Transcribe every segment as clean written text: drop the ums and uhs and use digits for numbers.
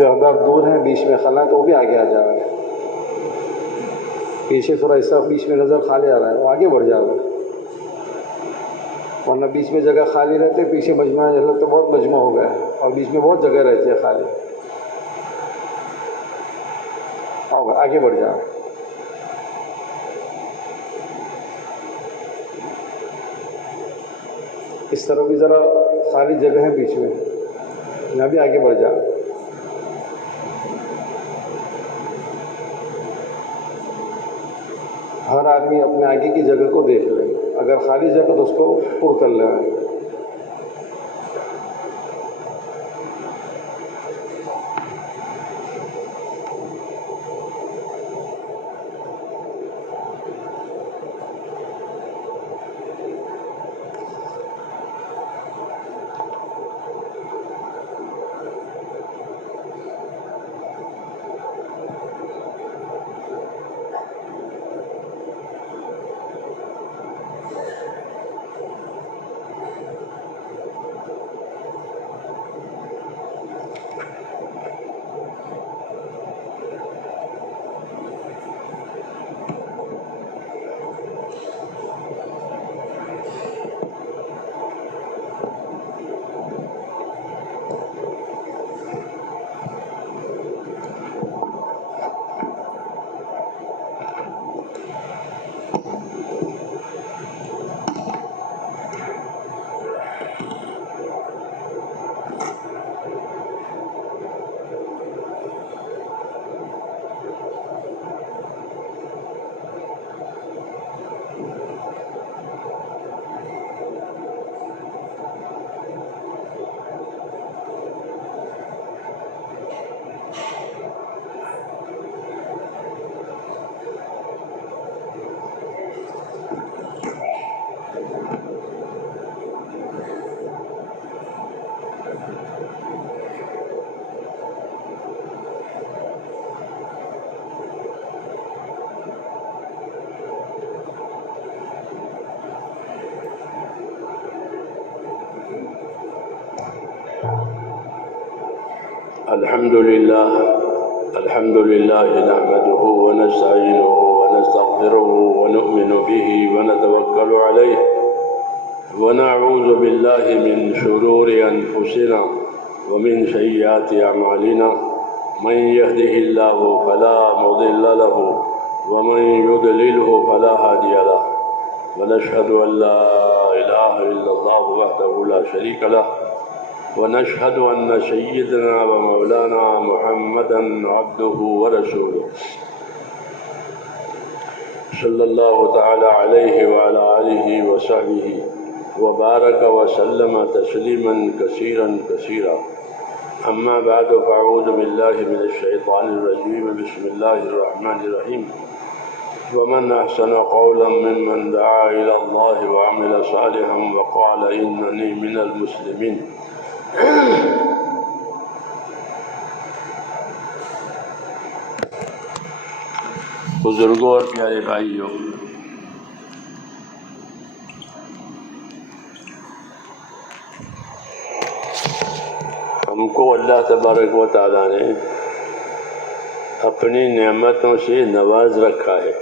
جو احباب دور ہیں بیچ میں خلا تو وہ بھی آگے آ جا رہا ہے، پیچھے تھوڑا حصہ بیچ میں نظر خالی آ رہا ہے، وہ آگے بڑھ جا رہا ہے، ورنہ بیچ میں جگہ خالی رہتے پیچھے مجمع تو بہت مجمع ہو گیا ہے اور بیچ میں بہت جگہ رہتی ہے خالی، اور آگے بڑھ جا رہا ہے۔ اس طرح بھی ذرا خالی جگہ ہے بیچ میں، یہاں بھی آگے بڑھ جا۔ ہر آدمی اپنے آگے کی جگہ کو دیکھ لے، اگر خالی جگہ تو اس کو پر کر لے۔ الحمد لله نحمده ونستعينه ونستغفره ونؤمن به ونتوكل عليه ونعوذ بالله من شرور أنفسنا ومن سيئات أعمالنا من يهده الله فلا مضل له ومن يضلله فلا هادي له ونشهد أن لا إله إلا الله وحده لا شريك له ونشهد أن سيدنا ومولانا محمدا عبده ورسوله صلى الله تعالى عليه وعلى آله وصحبه وبارك وسلم تسليما كثيرا كثيرا. أما بعد فأعوذ بالله من الشيطان الرجيم. بسم الله الرحمن الرحيم. ومن أحسن قولا ممن دعا إلى الله وعمل صالحا وقال إنني من المسلمين. بزرگوں اور پیارے بھائیوں، ہم کو اللہ تبارک و تعالیٰ نے اپنی نعمتوں سے نواز رکھا ہے.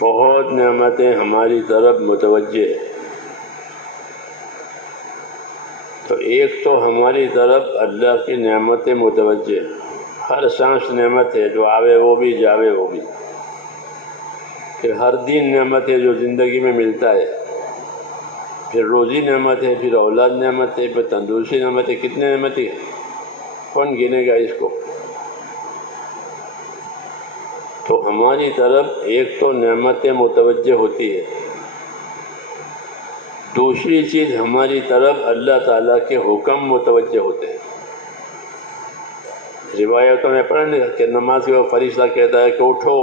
بہت نعمتیں ہماری طرف متوجہ ہیں. تو ایک تو ہماری طرف اللہ کی نعمتیں متوجہ ہیں. ہر سانس نعمت ہے، جو آوے وہ بھی جاوے وہ بھی. پھر ہر دن نعمت ہے جو زندگی میں ملتا ہے. پھر روزی نعمت ہے، پھر اولاد نعمت ہے، پھر تندرستی نعمت ہے. کتنے نعمتیں ہیں، کون گنے گا اس کو؟ تو ہماری طرف ایک تو نعمتیں متوجہ ہوتی ہے، دوسری چیز ہماری طرف اللہ تعالیٰ کے حکم متوجہ ہوتے ہیں. روایتوں میں پڑھا نہیں کہ نماز کے وقت فرشتہ کہتا ہے کہ اٹھو،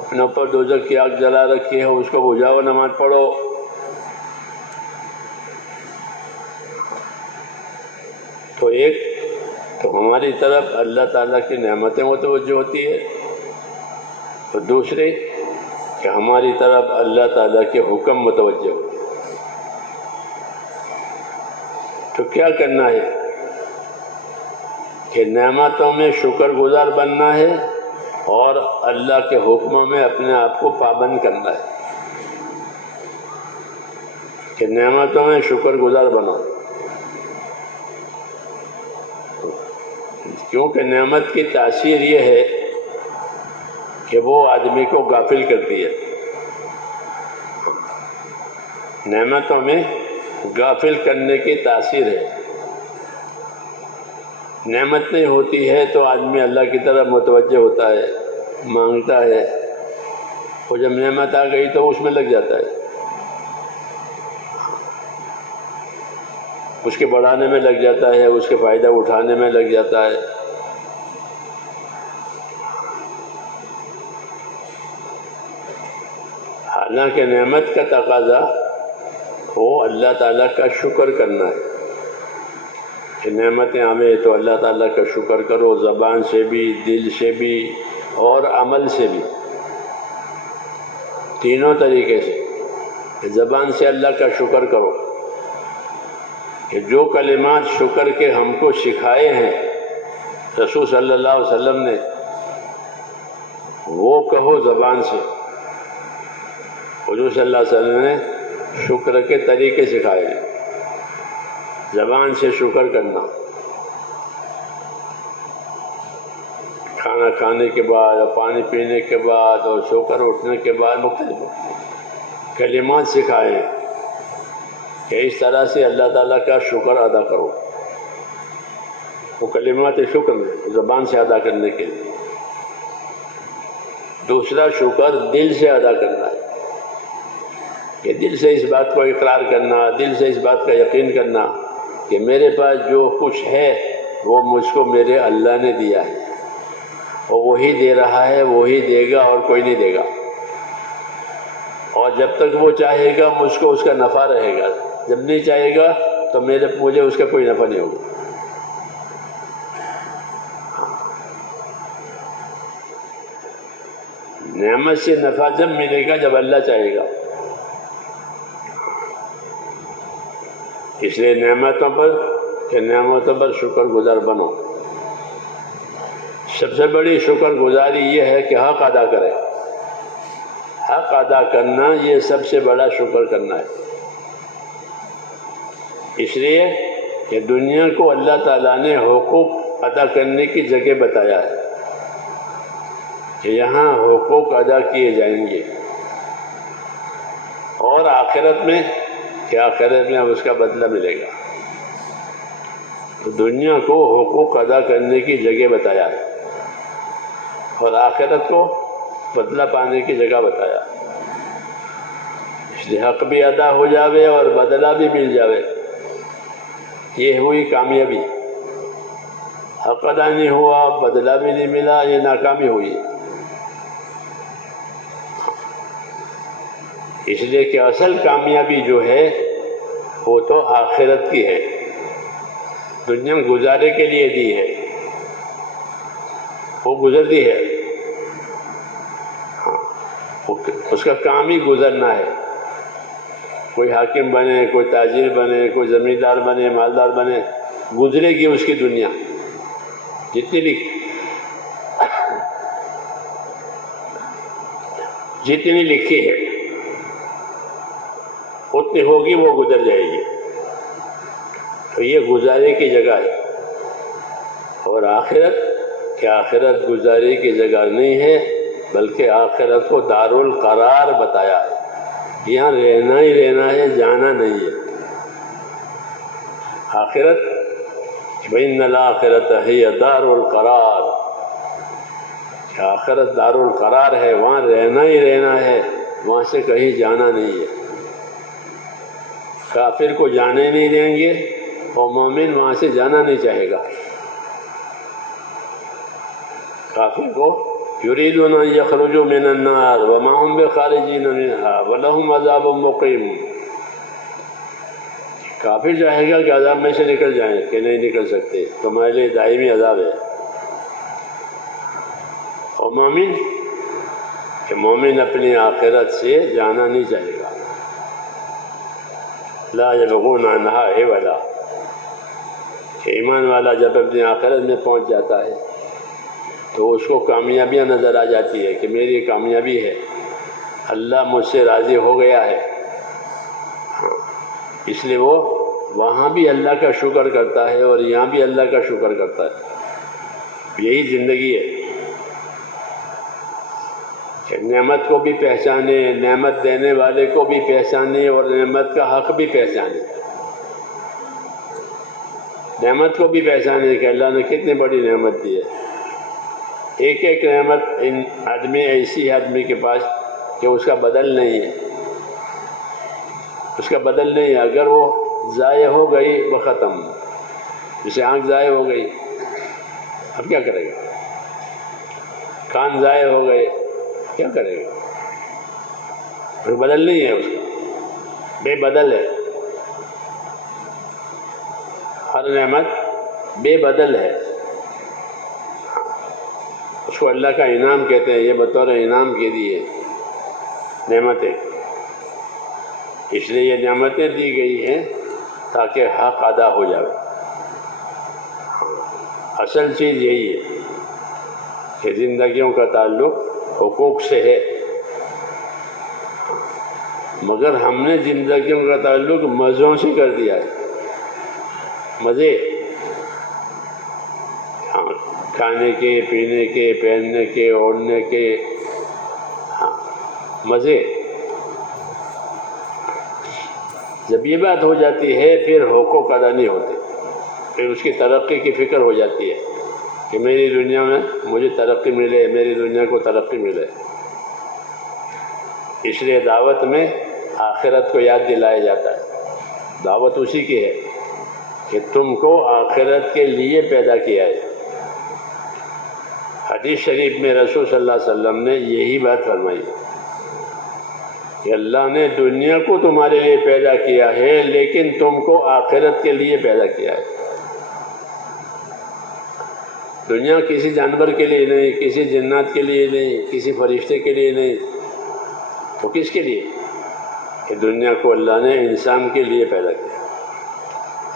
اپنے اوپر دوزخ کی آگ جلا رکھی ہے اس کو بجھاؤ، نماز پڑھو. تو ایک تو ہماری طرف اللہ تعالیٰ کی نعمتیں متوجہ ہوتی ہے، اور دوسرے کہ ہماری طرف اللہ تعالیٰ کے حکم متوجہ ہوتے ہیں. تو کیا کرنا ہے؟ کہ نعمتوں میں شکر گزار بننا ہے اور اللہ کے حکموں میں اپنے آپ کو پابند کرنا ہے کہ نعمتوں میں شکر گزار بنو، کیونکہ نعمت کی تاثیر یہ ہے کہ وہ آدمی کو غافل کرتی ہے۔ نعمتوں میں غافل کرنے کی تاثیر ہے۔ نعمت نہیں ہوتی ہے تو آدمی اللہ کی طرف متوجہ ہوتا ہے، مانگتا ہے، اور جب نعمت آ گئی تو اس میں لگ جاتا ہے، اس کے بڑھانے میں لگ جاتا ہے، اس کے فائدہ اٹھانے میں لگ جاتا ہے۔ حالانکہ نعمت کا تقاضا وہ اللہ تعالیٰ کا شکر کرنا ہے کہ نعمتیں آئیں تو اللہ تعالیٰ کا شکر کرو، زبان سے بھی، دل سے بھی اور عمل سے بھی، تینوں طریقے سے۔ زبان سے اللہ کا شکر کرو کہ جو کلمات شکر کے ہم کو سکھائے ہیں رسول صلی اللہ علیہ وسلم نے، وہ کہو زبان سے۔ حضور صلی اللہ علیہ وسلم نے شکر کے طریقے سکھائے ہیں، زبان سے شکر کرنا، کھانا کھانے کے بعد اور پانی پینے کے بعد اور سو کر اٹھنے کے بعد مختلف کلمات سکھائے ہیں کہ اس طرح سے اللہ تعالیٰ کا شکر ادا کرو۔ وہ کلمات شکر میں زبان سے ادا کرنے کے لیے۔ دوسرا شکر دل سے ادا کرنا ہے کہ دل سے اس بات کو اقرار کرنا، دل سے اس بات کا یقین کرنا کہ میرے پاس جو کچھ ہے وہ مجھ کو میرے اللہ نے دیا ہے، اور وہی دے رہا ہے، وہی دے گا اور کوئی نہیں دے گا، اور جب تک وہ چاہے گا مجھ کو اس کا نفع رہے گا، جب نہیں چاہے گا تو مجھے اس کا کوئی نفع نہیں ہوگا۔ نعمت سے نفع جب ملے گا جب اللہ چاہے گا۔ اس لیے نعمتوں پر شکر گزار بنو۔ سب سے بڑی شکر گزاری یہ ہے کہ حق ادا کرے۔ حق ادا کرنا یہ سب سے بڑا شکر کرنا ہے۔ اس لیے کہ دنیا کو اللہ تعالیٰ نے حقوق ادا کرنے کی جگہ بتایا ہے کہ یہاں حقوق ادا کیے جائیں گے، اور آخرت میں کہ آخرت میں اب اس کا بدلہ ملے گا۔ تو دنیا کو حقوق ادا کرنے کی جگہ بتایا ہے اور آخرت کو بدلہ پانے کی جگہ بتایا، اس لیے حق بھی ادا ہو جاوے اور بدلہ بھی مل جاوے، یہ ہوئی کامیابی۔ حق ادا نہیں ہوا، بدلہ بھی نہیں ملا، یہ ناکامی ہوئی۔ اس لیے کہ اصل کامیابی جو ہے وہ تو آخرت کی ہے، دنیا میں گزارے کے لیے دی ہے، وہ گزرتی ہے، اس کا کام ہی گزرنا ہے۔ کوئی حاکم بنے، کوئی تاجر بنے، کوئی زمیندار بنے، مالدار بنے، گزرے گی اس کی دنیا، جتنی لکھی ہے اتنی ہوگی، وہ گزر جائے گی۔ تو یہ گزارے کی جگہ ہے۔ اور آخرت کہ آخرت گزارے کی جگہ نہیں ہے، بلکہ آخرت کو دار القرار بتایا ہے، یہاں رہنا ہی رہنا ہے، جانا نہیں ہے۔ آخرت وَإِنَّ الْآخِرَةَ هِيَ دَارُ الْقَرَارِ، کہ آخرت دار القرار ہے، وہاں رہنا ہی رہنا ہے، وہاں سے کہیں جانا نہیں ہے۔ کافر کو جانے نہیں دیں گے اور مومن وہاں سے جانا نہیں چاہے گا۔ کافر کو یریدون ان یخرجوا من النار وما هم بخارجین منها ولهم عذاب مقیم، کافر چاہے گا کہ عذاب میں سے نکل جائیں، کہ نہیں نکل سکتے، تمہارے لیے دائمی عذاب ہے۔ اور مومن کہ مومن اپنی آخرت سے جانا نہیں چاہے گا، لا یبغون عنہا حولا، ایمان والا جب اپنی آخرت میں پہنچ جاتا ہے تو اس کو کامیابیاں نظر آ جاتی ہے کہ میری کامیابی ہے، اللہ مجھ سے راضی ہو گیا ہے، اس لیے وہ وہاں بھی اللہ کا شکر کرتا ہے اور یہاں بھی اللہ کا شکر کرتا ہے۔ یہی زندگی ہے کہ نعمت کو بھی پہچانے، نعمت دینے والے کو بھی پہچانے اور نعمت کا حق بھی پہچانے، نعمت کو بھی پہچانے کہ اللہ نے کتنی بڑی نعمت دی ہے۔ ایک ایک نعمت ان آدمی ایسی ہے آدمی کے پاس کہ اس کا بدل نہیں ہے، اس کا بدل نہیں ہے۔ اگر وہ ضائع ہو گئی وہ ختم، جیسے آنکھ ضائع ہو گئی اب کیا کرے گا، کان ضائع ہو گئے کیا کرے گا، پھر بدل نہیں ہے، اس کا بے بدل ہے، ہر نعمت بے بدل ہے، اس کو اللہ کا انعام کہتے ہیں، یہ بطور انعام کے دیے نعمتیں، اس لیے یہ نعمتیں دی گئی ہیں تاکہ حق ادا ہو جائے۔ اصل چیز یہی ہے کہ زندگیوں کا تعلق حقوق سے ہے، مگر ہم نے زندگیوں کا تعلق مزوں سے کر دیا ہے، مزے، کھانے کے، پینے کے، پہننے کے، اوڑھنے کے، مزے۔ جب یہ بات ہو جاتی ہے پھر حقوق ادا نہیں ہوتے، پھر اس کی ترقی کی فکر ہو جاتی ہے کہ میری دنیا میں مجھے ترقی ملے، میری دنیا کو ترقی ملے۔ اس لیے دعوت میں آخرت کو یاد دلایا جاتا ہے، دعوت اسی کی ہے کہ تم کو آخرت کے لیے پیدا کیا ہے۔ حدیث شریف میں رسول صلی اللہ علیہ وسلم نے یہی بات فرمائی کہ اللہ نے دنیا کو تمہارے لیے پیدا کیا ہے لیکن تم کو آخرت کے لیے پیدا کیا ہے۔ دنیا کسی جانور کے لیے نہیں، کسی جنات کے لیے نہیں، کسی فرشتے کے لیے نہیں، تو کس کے لیے؟ کہ دنیا کو اللہ نے انسان کے لیے پیدا کیا۔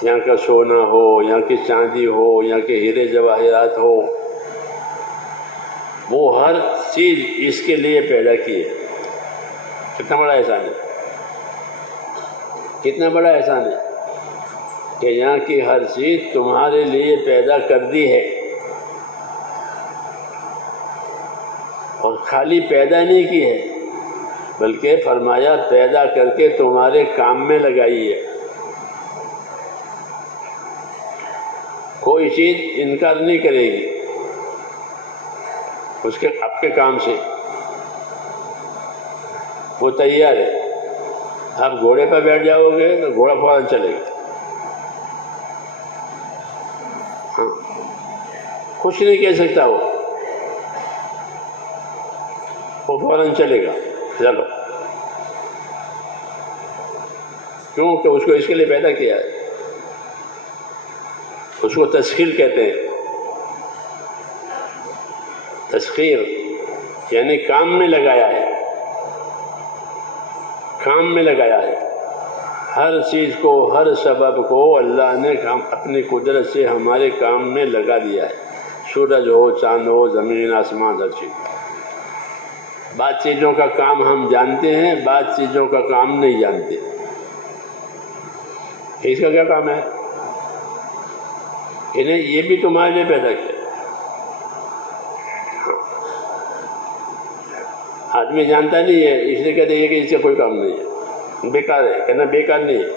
یہاں کا سونا ہو، یہاں کی چاندی ہو، یہاں کے ہیرے جواہرات ہو، وہ ہر چیز اس کے لیے پیدا کی ہے۔ کتنا بڑا احسان ہے، کتنا بڑا احسان ہے کہ یہاں کی ہر چیز تمہارے لیے پیدا کر دی ہے، اور خالی پیدا نہیں کی ہے بلکہ فرمایا پیدا کر کے تمہارے کام میں لگائی ہے۔ کوئی چیز انکار نہیں کرے گی اس کے آپ کے کام سے، وہ تیار ہے۔ آپ گھوڑے پہ بیٹھ جاؤ گے تو گھوڑا فوراً چلے گا، کچھ نہیں کہہ سکتا، وہ فوراً چلے گا، چلو، کیونکہ اس کو اس کے لیے پیدا کیا ہے۔ اس کو تسخیر کہتے ہیں، تسخیر یعنی کام میں لگایا ہے، کام میں لگایا ہے۔ ہر چیز کو، ہر سبب کو اللہ نے اپنی قدرت سے ہمارے کام میں لگا دیا ہے، سورج ہو، چاند ہو، زمین، آسمان، ہر چیز۔ بعض چیزوں کا کام ہم جانتے ہیں، بعض چیزوں کا کام نہیں جانتے۔ اس کا کیا کام ہے؟ انہیں یہ بھی تمہارے لیے پیدا کیا۔ آدمی جانتا نہیں ہے اس لیے کہتے ہیں کہ اس سے کوئی کام نہیں ہے، بیکار ہے، کہنا بیکار نہیں ہے،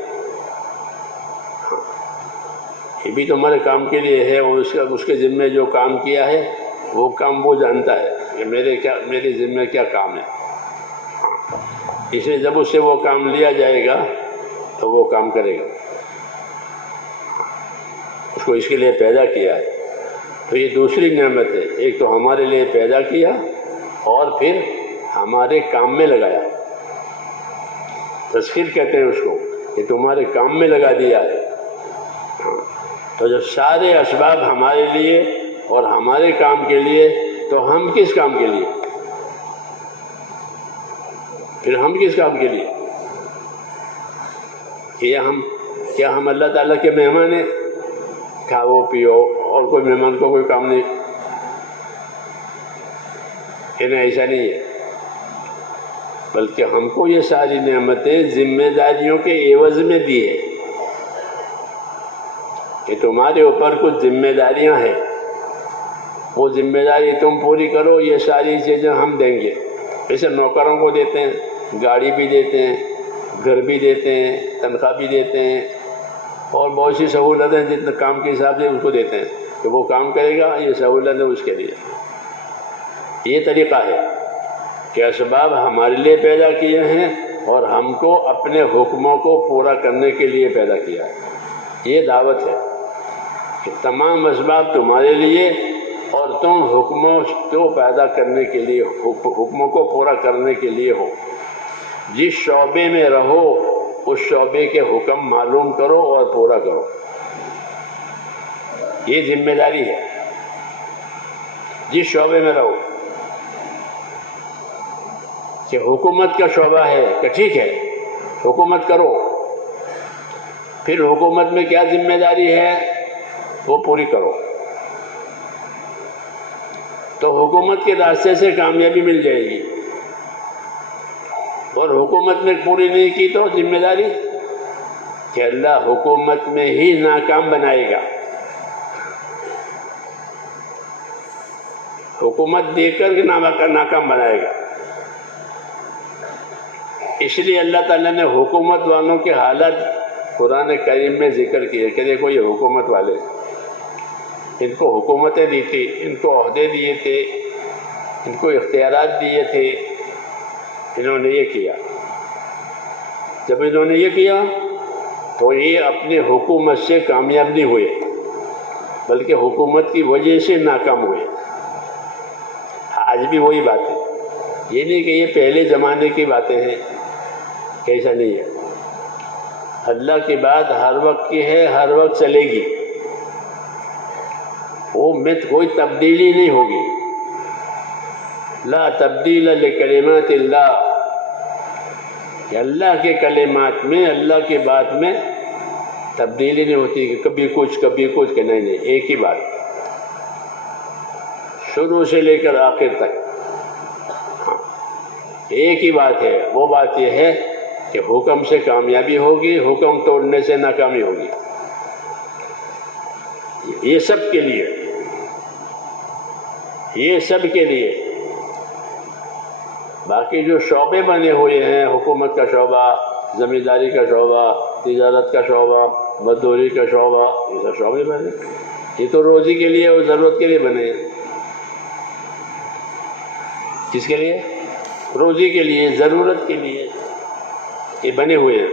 یہ بھی تمہارے کام کے لیے ہے، اور اس کے ذمے جو کام کیا ہے وہ کام وہ جانتا ہے کہ میرے ذمے کیا کام ہے، اس لیے جب اس سے وہ کام لیا جائے گا تو وہ کام کرے گا، اس کو اس کے لیے پیدا کیا ہے۔ تو یہ دوسری نعمت ہے، ایک تو ہمارے لیے پیدا کیا اور پھر ہمارے کام میں لگایا، تسخیر کہتے ہیں اس کو، کہ تمہارے کام میں لگا دیا ہے۔ تو جب سارے اسباب ہمارے لیے اور ہمارے کام کے لیے، تو ہم کس کام کے لیے؟ پھر ہم کس کام کے لیے؟ کیا ہم اللہ تعالیٰ کے مہمان ہیں؟ کھاؤ پیو اور کوئی مہمان کو کوئی کام نہیں، انہیں ایسا نہیں ہے، بلکہ ہم کو یہ ساری نعمتیں ذمہ داریوں کے عوض میں دی ہے کہ تمہارے اوپر کچھ ذمہ داریاں ہیں، وہ ذمہ داری تم پوری کرو، یہ ساری چیزیں ہم دیں گے۔ جیسے نوکروں کو دیتے ہیں، گاڑی بھی دیتے ہیں، گھر بھی دیتے ہیں، تنخواہ بھی دیتے ہیں، اور بہت سی سہولتیں جتنے کام کے حساب سے اس کو دیتے ہیں کہ وہ کام کرے گا، یہ سہولت ہے اس کے لیے۔ یہ طریقہ ہے کہ اسباب ہمارے لیے پیدا کیے ہیں اور ہم کو اپنے حکموں کو پورا کرنے کے لیے پیدا کیا ہے۔ یہ دعوت ہے کہ تمام اسباب تمہارے لیے اور تم حکموں کو پیدا کرنے کے لیے، حکموں کو پورا کرنے کے لیے ہو۔ جس شعبے میں رہو اس شعبے کے حکم معلوم کرو اور پورا کرو، یہ ذمہ داری ہے۔ جس شعبے میں رہو، کہ حکومت کا شعبہ ہے کہ ٹھیک ہے حکومت کرو، پھر حکومت میں کیا ذمہ داری ہے وہ پوری کرو، تو حکومت کے راستے سے کامیابی مل جائے گی، اور حکومت میں پوری نہیں کی تو ذمہ داری کہ اللہ حکومت میں ہی ناکام بنائے گا، حکومت دے کر کے ناکام بنائے گا۔ اس لیے اللہ تعالیٰ نے حکومت والوں کے حالت قرآن کریم میں ذکر کیے کہ دیکھو یہ حکومت والے، ان کو حکومتیں دی تھی، ان کو عہدے دیے تھے، ان کو اختیارات دیے تھے، انہوں نے یہ کیا۔ جب انہوں نے یہ کیا تو یہ اپنے حکومت سے کامیاب نہیں ہوئے، بلکہ حکومت کی وجہ سے ناکام ہوئے۔ آج بھی وہی بات ہے، یہ نہیں کہ یہ پہلے زمانے کی باتیں ہیں، ایسا نہیں ہے۔ اللہ کی بات ہر وقت کی ہے، ہر وقت چلے گی، وہ میں کوئی تبدیلی نہیں ہوگی۔ لا تبدیل لکلمات اللہ، کہ اللہ کے کلمات میں، اللہ کی بات میں تبدیلی نہیں ہوتی کہ کبھی کچھ کہ نہیں، ایک ہی بات شروع سے لے کر آخر تک، ایک ہی بات ہے۔ وہ بات یہ ہے کہ حکم سے کامیابی ہوگی، حکم توڑنے سے ناکامی ہوگی۔ یہ سب کے لیے، یہ سب کے لیے۔ باقی جو شعبے بنے ہوئے ہیں، حکومت کا شعبہ، زمینداری کا شعبہ، تجارت کا شعبہ، مزدوری کا شعبہ، یہ سب شعبے بنے، یہ تو روزی کے لیے اور ضرورت کے لیے بنے ہیں۔ کس کے لیے؟ روزی کے لیے، ضرورت کے لیے یہ بنے ہوئے ہیں۔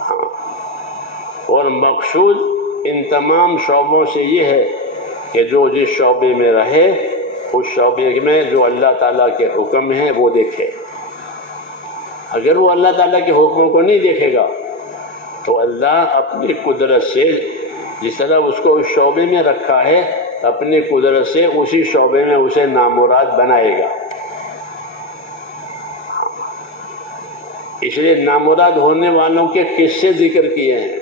ہاں، اور مقصود ان تمام شعبوں سے یہ ہے کہ جو جس شعبے میں رہے اس شعبے میں جو اللہ تعالیٰ کے حکم ہیں وہ دیکھے۔ اگر وہ اللہ تعالیٰ کے حکموں کو نہیں دیکھے گا تو اللہ اپنی قدرت سے، جس طرح اس کو اس شعبے میں رکھا ہے، اپنی قدرت سے اسی شعبے میں اسے نامراد بنائے گا۔ اس لیے نامراد ہونے والوں کے قصے ذکر کیے ہیں،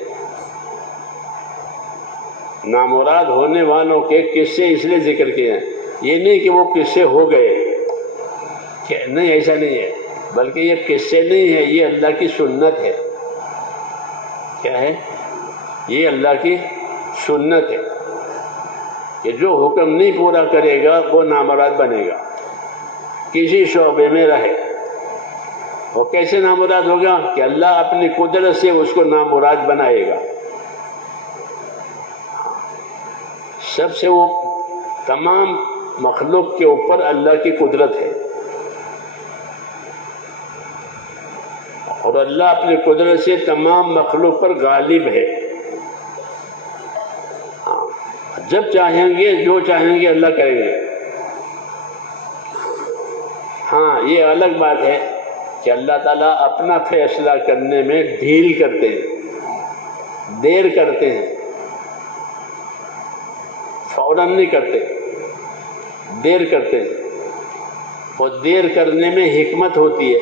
نامراد ہونے والوں کے قصے اس لیے ذکر کیے ہیں، یہ نہیں کہ وہ قصے ہو گئے، کہ نہیں، ایسا نہیں ہے، بلکہ یہ قصے نہیں ہے، یہ اللہ کی سنت ہے۔ کیا ہے؟ یہ اللہ کی سنت ہے کہ جو حکم نہیں پورا کرے گا وہ نامراد بنے گا، کسی شعبے میں رہے۔ وہ کیسے نامراد ہوگا؟ کہ اللہ اپنی قدرت سے اس کو نامراد بنائے گا۔ سب سے وہ تمام مخلوق کے اوپر اللہ کی قدرت ہے، اور اللہ اپنی قدرت سے تمام مخلوق پر غالب ہے۔ جب چاہیں گے، جو چاہیں گے اللہ کریں گے۔ ہاں، یہ الگ بات ہے کہ اللہ تعالیٰ اپنا فیصلہ کرنے میں ڈھیل کرتے ہیں، دیر کرتے ہیں، فوراً نہیں کرتے، دیر کرتے ہیں، اور دیر کرنے میں حکمت ہوتی ہے۔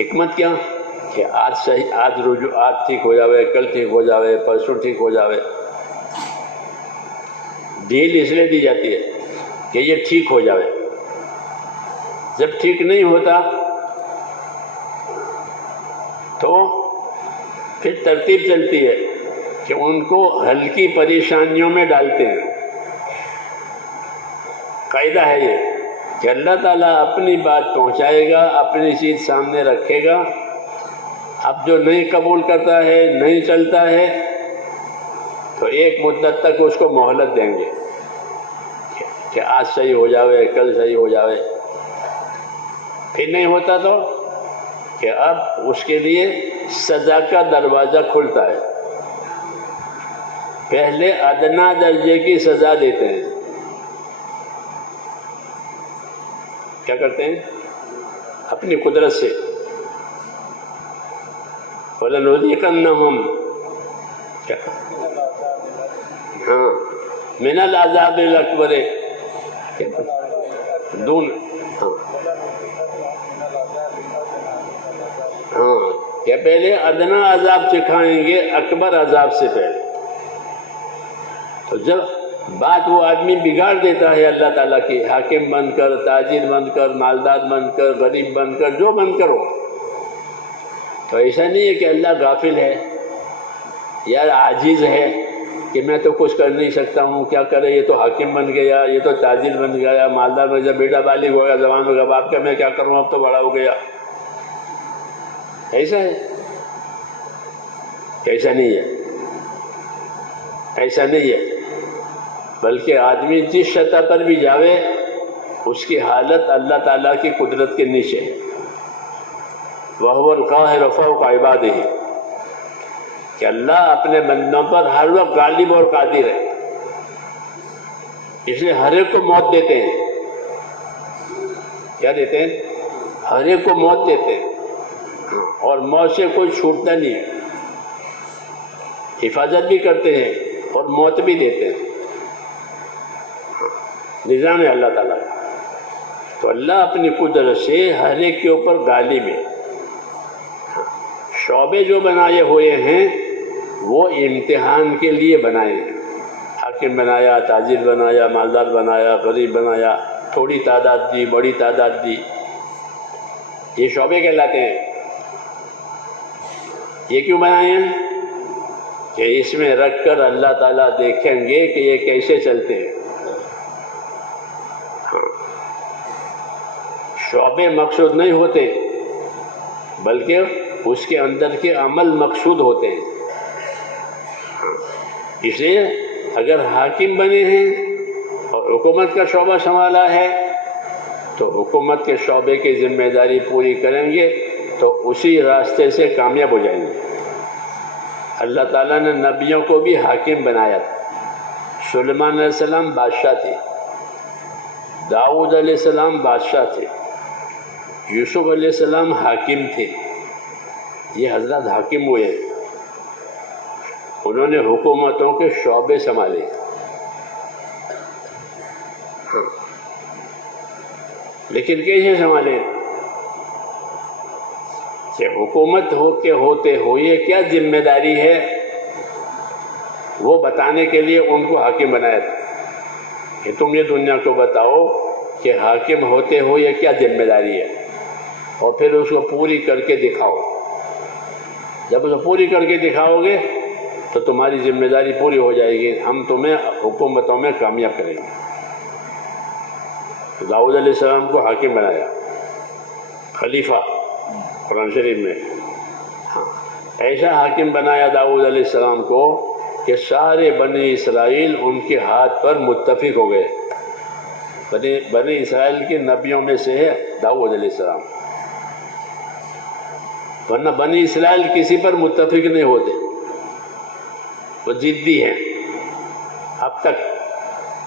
حکمت کیا؟ کہ آج رجوع آج ٹھیک ہو جاوے، کل ٹھیک ہو جاوے، پرسوں ٹھیک ہو جاوے. ڈھیل اس لیے دی جاتی ہے کہ یہ ٹھیک ہو جاوے. جب ٹھیک نہیں ہوتا تو پھر ترتیب چلتی ہے کہ ان کو ہلکی پریشانیوں میں ڈالتے ہیں. قاعدہ ہے یہ کہ اللہ تعالیٰ اپنی بات پہنچائے گا، اپنی چیز سامنے رکھے گا. اب جو نہیں قبول کرتا ہے، نہیں چلتا ہے، تو ایک مدت تک اس کو مہلت دیں گے کہ آج صحیح ہو جاوے، کل صحیح ہو جاوے. پھر نہیں ہوتا تو کہ اب اس کے لیے سزا کا دروازہ کھلتا ہے. پہلے ادنا درجے کی سزا دیتے ہیں. کیا کرتے ہیں؟ اپنی قدرت سے وَلَنُذِيقَنَّهُمْ ہاں من العذاب الاکبر دون ہاں کہ پہلے ادنا عذاب سکھائیں گے اکبر عذاب سے پہلے. تو جب بات وہ آدمی بگاڑ دیتا ہے اللہ تعالیٰ کی، حاکم بن کر، تاجر بن کر، مالدار بن کر، غریب بن کر، جو بن کر ہو، تو ایسا نہیں ہے کہ اللہ غافل ہے یا عاجز ہے کہ میں تو کچھ کر نہیں سکتا ہوں، کیا کرے، یہ تو حاکم بن گیا، یہ تو تاجر بن گیا، مالدار بن گیا، بیٹا بالغ ہو گیا، جوان ہو گیا، باپ کا میں کیا کروں، اب تو بڑا ہو گیا. ایسا ہے؟ ایسا نہیں ہے، ایسا نہیں ہے. بلکہ آدمی جس سطح پر بھی جاوے اس کی حالت اللہ تعالیٰ کی قدرت کے نیچے ہے. وَهُوَ الْقَاهِرُ فَوْقَ عِبَادِهِ کہ اللہ اپنے بندوں پر ہر وقت غالب اور قادر ہے. اس لیے ہر ایک کو موت دیتے ہیں. کیا دیتے ہیں؟ ہر ایک کو موت دیتے ہیں، اور موت سے کوئی چھوٹتا نہیں ہے. حفاظت بھی کرتے ہیں اور موت بھی دیتے ہیں. نظام ہے اللہ تعالیٰ کا. تو اللہ اپنی قدرت سے ہر ایک کے اوپر غالب ہے. شعبے جو بنائے ہوئے ہیں وہ امتحان کے لیے بنائے ہیں. حاکم بنایا، تاجر بنایا، مالدار بنایا، غریب بنایا، تھوڑی تعداد دی، بڑی تعداد دی، یہ شعبے کہلاتے ہیں. یہ کیوں بنائے ہیں؟ کہ اس میں رکھ کر اللہ تعالیٰ دیکھیں گے کہ یہ کیسے چلتے ہیں. شعبے مقصود نہیں ہوتے بلکہ اس کے اندر کے عمل مقصود ہوتے ہیں. اس لیے اگر حاکم بنے ہیں اور حکومت کا شعبہ سنبھالا ہے تو حکومت کے شعبے کی ذمہ داری پوری کریں گے تو اسی راستے سے کامیاب ہو جائیں گے. اللہ تعالیٰ نے نبیوں کو بھی حاکم بنایا تھا. سلیمان علیہ السلام بادشاہ تھے، داؤد علیہ السلام بادشاہ تھے، یوسف علیہ السلام حاکم تھے. یہ حضرات حاکم ہوئے ہیں، انہوں نے حکومتوں کے شعبے سنبھالے. لیکن کیسے سنبھالے؟ کہ حکومت ہوتے ہوئے کیا ذمہ داری ہے وہ بتانے کے لیے ان کو حاکم بنایا تھا کہ تم یہ دنیا کو بتاؤ کہ حاکم ہوتے ہوئے کیا ذمہ داری ہے، اور پھر اس کو پوری کر کے دکھاؤ. جب اسے پوری کر کے دکھاؤ گے تو تمہاری ذمہ داری پوری ہو جائے گی، ہم تمہیں حکومتوں میں کامیاب کریں گے. داؤد علیہ السلام کو حاکم بنایا، خلیفہ قرآن شریف میں. ہاں ایسا حاکم بنایا داؤد علیہ السلام کو کہ سارے بنی اسرائیل ان کے ہاتھ پر متفق ہو گئے. بنی اسرائیل کے نبیوں میں سے ہے داؤد علیہ السلام، ورنہ بنی اسرائیل کسی پر متفق نہیں ہوتے، وہ ضدی ہیں اب تک.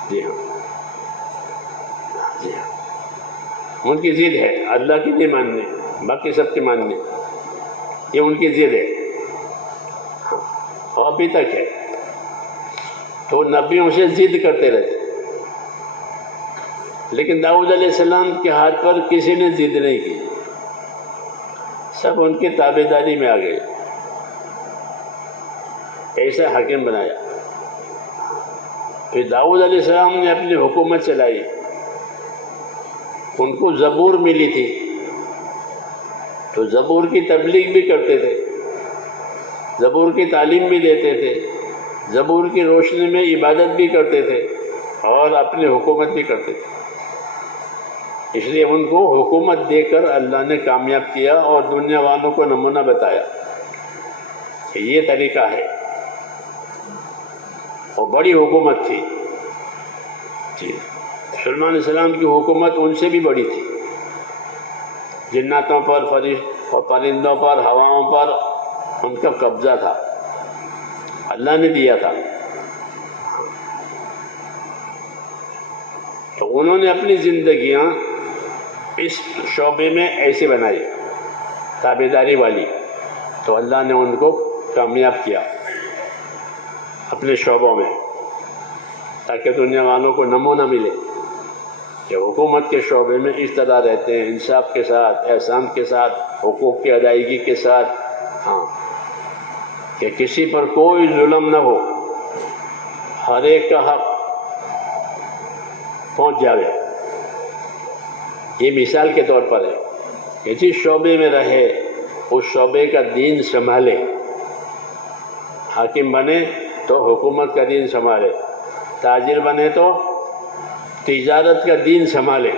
جی ہاں، جی ہاں، ان کی ضد ہے، اللہ کی نہیں ماننے، باقی سب کی ماننے، یہ ان کی ضد ہے اور ابھی تک ہے. تو نبیوں سے ضد کرتے رہتے، لیکن داؤد علیہ السلام کے ہاتھ پر کسی نے ضد نہیں کی. سب ان کی تابع داری میں آ گئے، ایسا حاکم بنایا۔ پھر داؤد علیہ السلام نے اپنی حکومت چلائی، ان کو زبور ملی تھی تو زبور کی تبلیغ بھی کرتے تھے، زبور کی تعلیم بھی دیتے تھے، زبور کی روشنی میں عبادت بھی کرتے تھے اور اپنی حکومت بھی کرتے تھے۔ اس لیے ان کو حکومت دے کر اللہ نے کامیاب کیا اور دنیا والوں کو نمونہ بتایا کہ یہ طریقہ ہے، اور بڑی حکومت تھی جی۔ سلیمان علیہ السلام کی حکومت ان سے بھی بڑی تھی، جناتوں پر، پرندوں پر، ہواؤں پر ان کا قبضہ تھا، اللہ نے دیا تھا۔ تو انہوں نے اپنی زندگیاں اس شعبے میں ایسے بنائی، تابع داری والی، تو اللہ نے ان کو کامیاب کیا اپنے شعبوں میں، تاکہ دنیا والوں کو نمونہ ملے کہ حکومت کے شعبے میں اس طرح رہتے ہیں، انصاف کے ساتھ، احسان کے ساتھ، حقوق کی ادائیگی کے ساتھ، ہاں، کہ کسی پر کوئی ظلم نہ ہو، ہر ایک کا حق پہنچ جاوے۔ یہ مثال کے طور پر ہے کہ جس شعبے میں رہے اس شعبے کا دین سنبھالے، حاکم بنے تو حکومت کا دین سنبھالے، تاجر بنے تو تجارت کا دین سنبھالے۔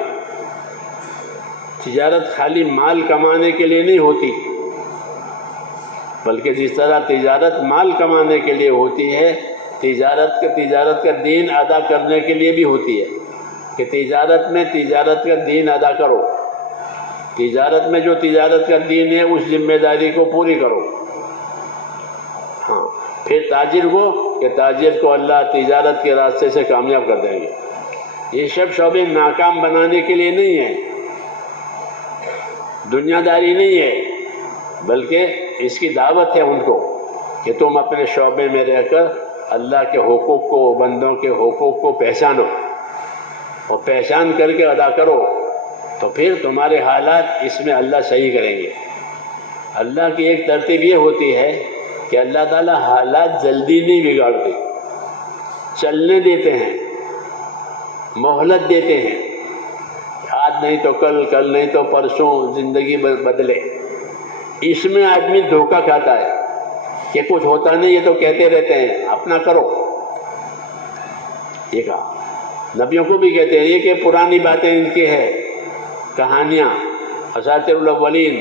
تجارت خالی مال کمانے کے لیے نہیں ہوتی، بلکہ جس طرح تجارت مال کمانے کے لیے ہوتی ہے، تجارت کا دین ادا کرنے کے لیے بھی ہوتی ہے، کہ تجارت میں تجارت کا دین ادا کرو، تجارت میں جو تجارت کا دین ہے اس ذمہ داری کو پوری کرو۔ ہاں، پھر تاجر کو کہ تاجر کو اللہ تجارت کے راستے سے کامیاب کر دیں گے۔ یہ سب شعبے ناکام بنانے کے لیے نہیں ہے، دنیا داری نہیں ہے، بلکہ اس کی دعوت ہے ان کو کہ تم اپنے شعبے میں رہ کر اللہ کے حقوق کو، بندوں کے حقوق کو پہچانو، اور پہچان کر کے ادا کرو، تو پھر تمہارے حالات اس میں اللہ صحیح کریں گے۔ اللہ کی ایک ترتیب یہ ہوتی ہے کہ اللہ تعالیٰ حالات جلدی نہیں بگاڑتے، چلنے دیتے ہیں، مہلت دیتے ہیں، آج نہیں تو کل، کل نہیں تو پرسوں زندگی بدلے۔ اس میں آدمی دھوکہ کھاتا ہے کہ کچھ ہوتا نہیں، یہ تو کہتے رہتے ہیں، اپنا کرو۔ یہ کہا نبیوں کو بھی کہتے ہیں یہ کہ پرانی باتیں ان کی ہے، کہانیاں، اساطیر الاولین،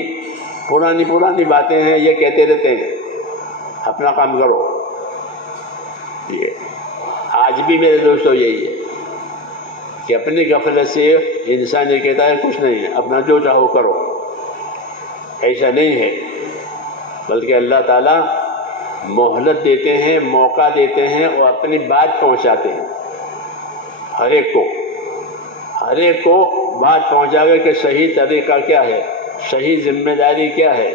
پرانی باتیں ہیں، یہ کہتے رہتے ہیں، اپنا کام کرو۔ یہ آج بھی میرے دوستو یہی ہے کہ اپنی غفلت سے انسان یہ کہتا ہے کچھ نہیں ہے، اپنا جو چاہو کرو۔ ایسا نہیں ہے، بلکہ اللہ تعالیٰ مہلت دیتے ہیں، موقع دیتے ہیں اور اپنی بات پہنچاتے ہیں ہر ایک کو بات پہنچاوے کہ صحیح طریقہ کیا ہے، صحیح ذمہ داری کیا ہے۔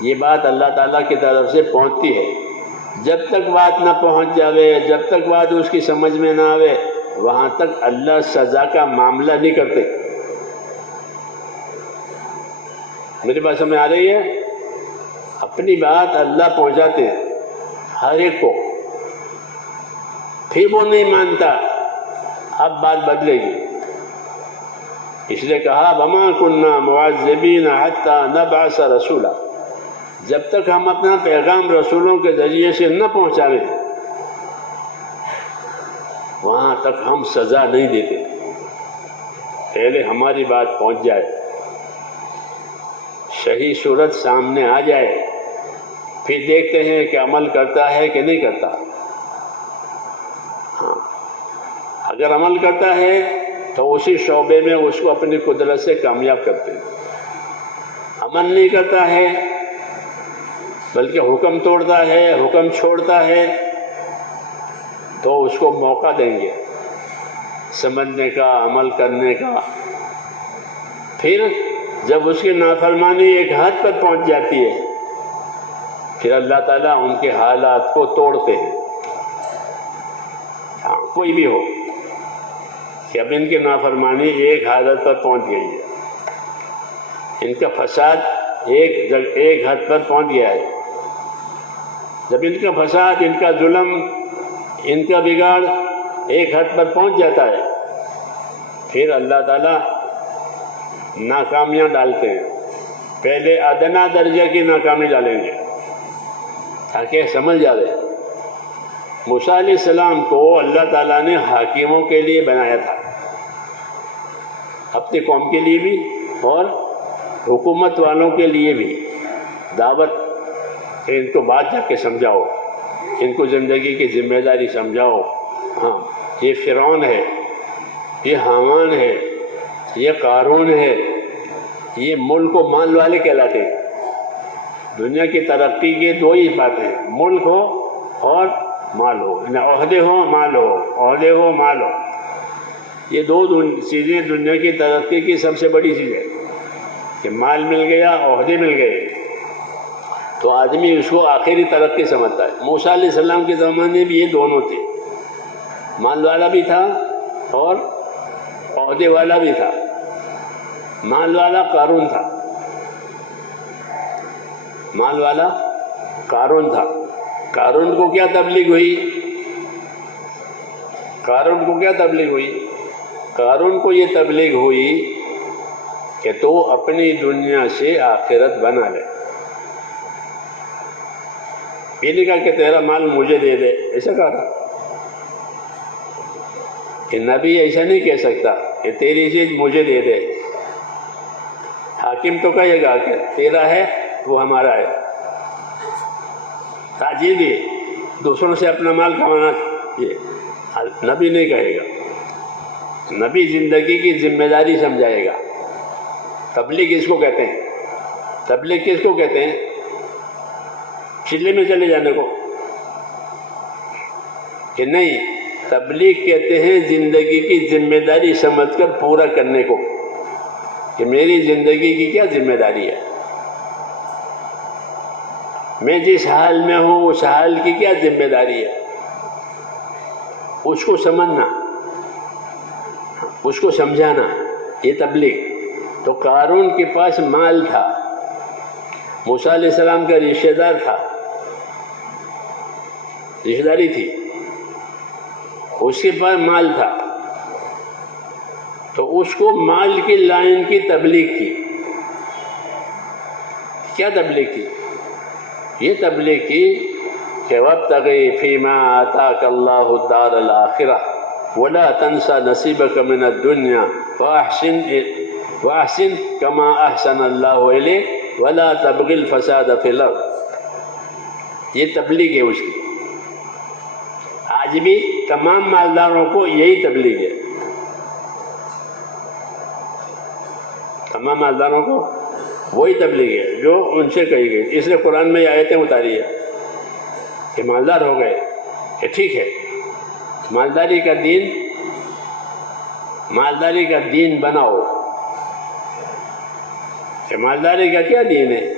یہ بات اللہ تعالیٰ کی طرف سے پہنچتی ہے۔ جب تک بات نہ پہنچ جاوے، جب تک بات اس کی سمجھ میں نہ آوے، وہاں تک اللہ سزا کا معاملہ نہیں کرتے۔ میری بات سمجھ آ رہی ہے؟ اپنی بات اللہ پہنچاتے ہیں ہر ایک کو، پھر وہ نہیں مانتا، اب بات بدلے گی۔ اس لیے کہا وَمَا كُنَّا مُعَذِّبِينَ حَتَّى نَبْعَثَ رَسُولًا، جب تک ہم اپنا پیغام رسولوں کے ذریعے سے نہ پہنچاویں وہاں تک ہم سزا نہیں دیتے، پہلے ہماری بات پہنچ جائے، صحیح صورت سامنے آ جائے، پھر دیکھتے ہیں کہ عمل کرتا ہے کہ نہیں کرتا۔ ہاں، اگر عمل کرتا ہے تو اسی شعبے میں اس کو اپنی قدرت سے کامیاب کرتے ہیں، عمل نہیں کرتا ہے بلکہ حکم توڑتا ہے، حکم چھوڑتا ہے، تو اس کو موقع دیں گے سمجھنے کا، عمل کرنے کا۔ پھر جب اس کی نافرمانی ایک حد پر پہنچ جاتی ہے پھر اللہ تعالیٰ ان کے حالات کو توڑتے ہیں۔ ہاں، کوئی بھی ہو کہ اب ان کی نافرمانی ایک حالت پر پہنچ گئی ہے، ان کا فساد ایک حد پر پہنچ گیا ہے۔ جب ان کا فساد، ان کا ظلم، ان کا بگاڑ ایک حد پر پہنچ جاتا ہے، پھر اللہ تعالیٰ ناکامیاں ڈالتے ہیں۔ پہلے ادنا درجے کی ناکامی ڈالیں گے تاکہ سمجھ جائے۔ موسیٰ علیہ السلام کو اللہ تعالیٰ نے حاکموں کے لیے بنایا تھا، اپنی قوم کے لیے بھی اور حکومت والوں کے لیے بھی دعوت کہ ان کو بات جا کے سمجھاؤ، ان کو زندگی کی ذمہ داری سمجھاؤ۔ ہاں، یہ فرعون ہے، یہ حامان ہے، یہ قارون ہے، یہ ملک و مال والے کہلاتے ہیں۔ دنیا کی ترقی کی دو ہی باتیں، ملک ہو اور مال ہو، عہدے ہو مال ہو، عہدے ہو مال ہو۔ یہ دو چیزیں دنیا کی ترقی کی سب سے بڑی چیز ہے کہ مال مل گیا، عہدے مل گئے تو آدمی اس کو آخری ترقی سمجھتا ہے۔ موسیٰ علیہ السلام کے زمانے میں بھی یہ دونوں تھے، مال والا بھی تھا اور عہدے والا بھی تھا۔ مال والا قارون تھا، مال والا قارون تھا۔ قارون کو کیا تبلیغ ہوئی؟ قارون کو کیا تبلیغ ہوئی؟ قارون کو یہ تبلیغ ہوئی کہ تو اپنی دنیا سے آخرت بنا لے۔ یہ نہیں کہا کہ تیرا مال مجھے دے دے، ایسا کہا تھا کہ نبی ایسا نہیں کہہ سکتا کہ تیری چیز مجھے دے دے۔ حاکم تو کہے گا کہ تیرا ہے وہ ہمارا ہے، تاجر بھی دوسروں سے اپنا مال کمانا، یہ نبی نہیں کہے گا۔ نبی زندگی کی ذمہ داری سمجھائے گا۔ تبلیغ اس کو کہتے ہیں۔ تبلیغ کس کو کہتے ہیں؟ چلے میں چلے جانے کو کہ نہیں، تبلیغ کہتے ہیں زندگی کی ذمہ داری سمجھ کر پورا کرنے کو، کہ میری زندگی کی کیا ذمہ داری ہے، میں جس حال میں ہوں اس حال کی کیا ذمہ داری ہے، اس کو سمجھنا، اس کو سمجھانا، یہ تبلیغ۔ تو قارون کے پاس مال تھا، موسیٰ علیہ السلام کا رشتہ دار تھا، رشتہ داری تھی، اس کے پاس مال تھا، تو اس کو مال کی لائن کی تبلیغ کی۔ کیا تبلیغ کی؟ یہ تبلیغ کی کہ وَابْتَغِ فِيمَا آتَاكَ اللَّهُ الدَّارَ الْآخِرَةَ وَلَا تَنْسَ نَصِيبَكَ مِنَ الدُّنْيَا وَأَحْسِنْ كَمَا أَحْسَنَ اللَّهُ إِلَيْكَ وَلَا تَبْغِ الْفَسَادَ فِي الْأَرْضِ۔ یہ تبلیغ ہے اس کی۔ آج بھی تمام مالداروں کو یہی تبلیغ ہے، تمام مالداروں کو وہی تبلیغ ہے جو ان سے کہی گئی۔ اس لیے قرآن میں یہ آیتیں اتاری ہے کہ مالدار ہو گئے کہ ٹھیک ہے، مالداری کا دین بناؤ۔ کہ مالداری کا کیا دین ہے؟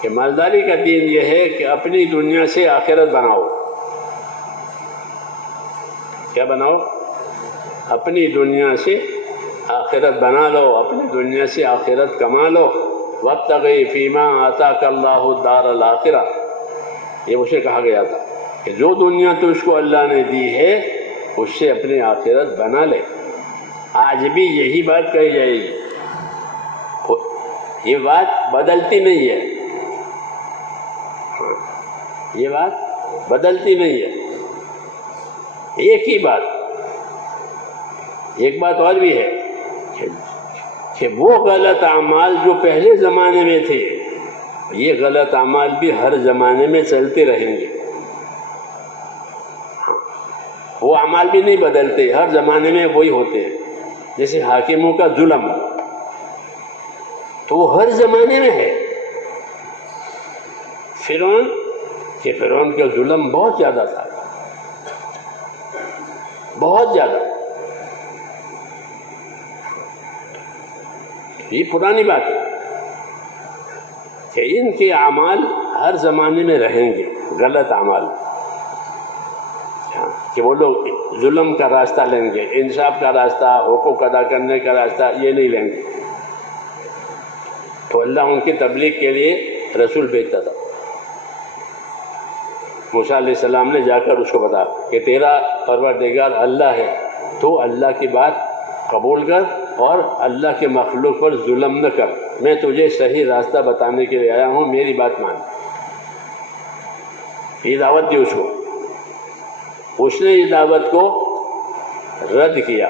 کہ مالداری کا دین یہ ہے کہ اپنی دنیا سے آخرت بناؤ۔ کیا بناؤ؟ اپنی دنیا سے آخرت بنا لو، اپنی دنیا سے آخرت کما لو۔ وَابْتَغِ فِيمَا آتَاكَ اللَّهُ الدَّارَ الْآخِرَةَ، یہ اسے کہا گیا تھا کہ جو دنیا تجھ کو اللہ نے دی ہے اس سے اپنی آخرت بنا لے۔ آج بھی یہی بات کہی جائے گی، یہ بات بدلتی نہیں ہے، یہ بات بدلتی نہیں ہے، ایک ہی بات۔ ایک بات اور بھی ہے کہ وہ غلط اعمال جو پہلے زمانے میں تھے، یہ غلط اعمال بھی ہر زمانے میں چلتے رہیں گے۔ وہ اعمال بھی نہیں بدلتے، ہر زمانے میں وہی ہوتے ہیں۔ جیسے حاکموں کا ظلم، تو وہ ہر زمانے میں ہے۔ فرعون کا ظلم بہت زیادہ تھا، بہت زیادہ۔ یہ پرانی بات ہے کہ ان کے اعمال ہر زمانے میں رہیں گے، غلط اعمال، کہ وہ لوگ ظلم کا راستہ لیں گے، انصاف کا راستہ، حقوق ادا کرنے کا راستہ یہ نہیں لیں گے۔ تو اللہ ان کی تبلیغ کے لیے رسول بھیجتا تھا۔ موسیٰ علیہ السلام نے جا کر اس کو بتا کہ تیرا پروردگار اللہ ہے، تو اللہ کی بات قبول کر اور اللہ کے مخلوق پر ظلم نہ کر، میں تجھے صحیح راستہ بتانے کے لیے آیا ہوں، میری بات مان۔ یہ دعوت دی اس کو، اس نے اس دعوت کو رد کیا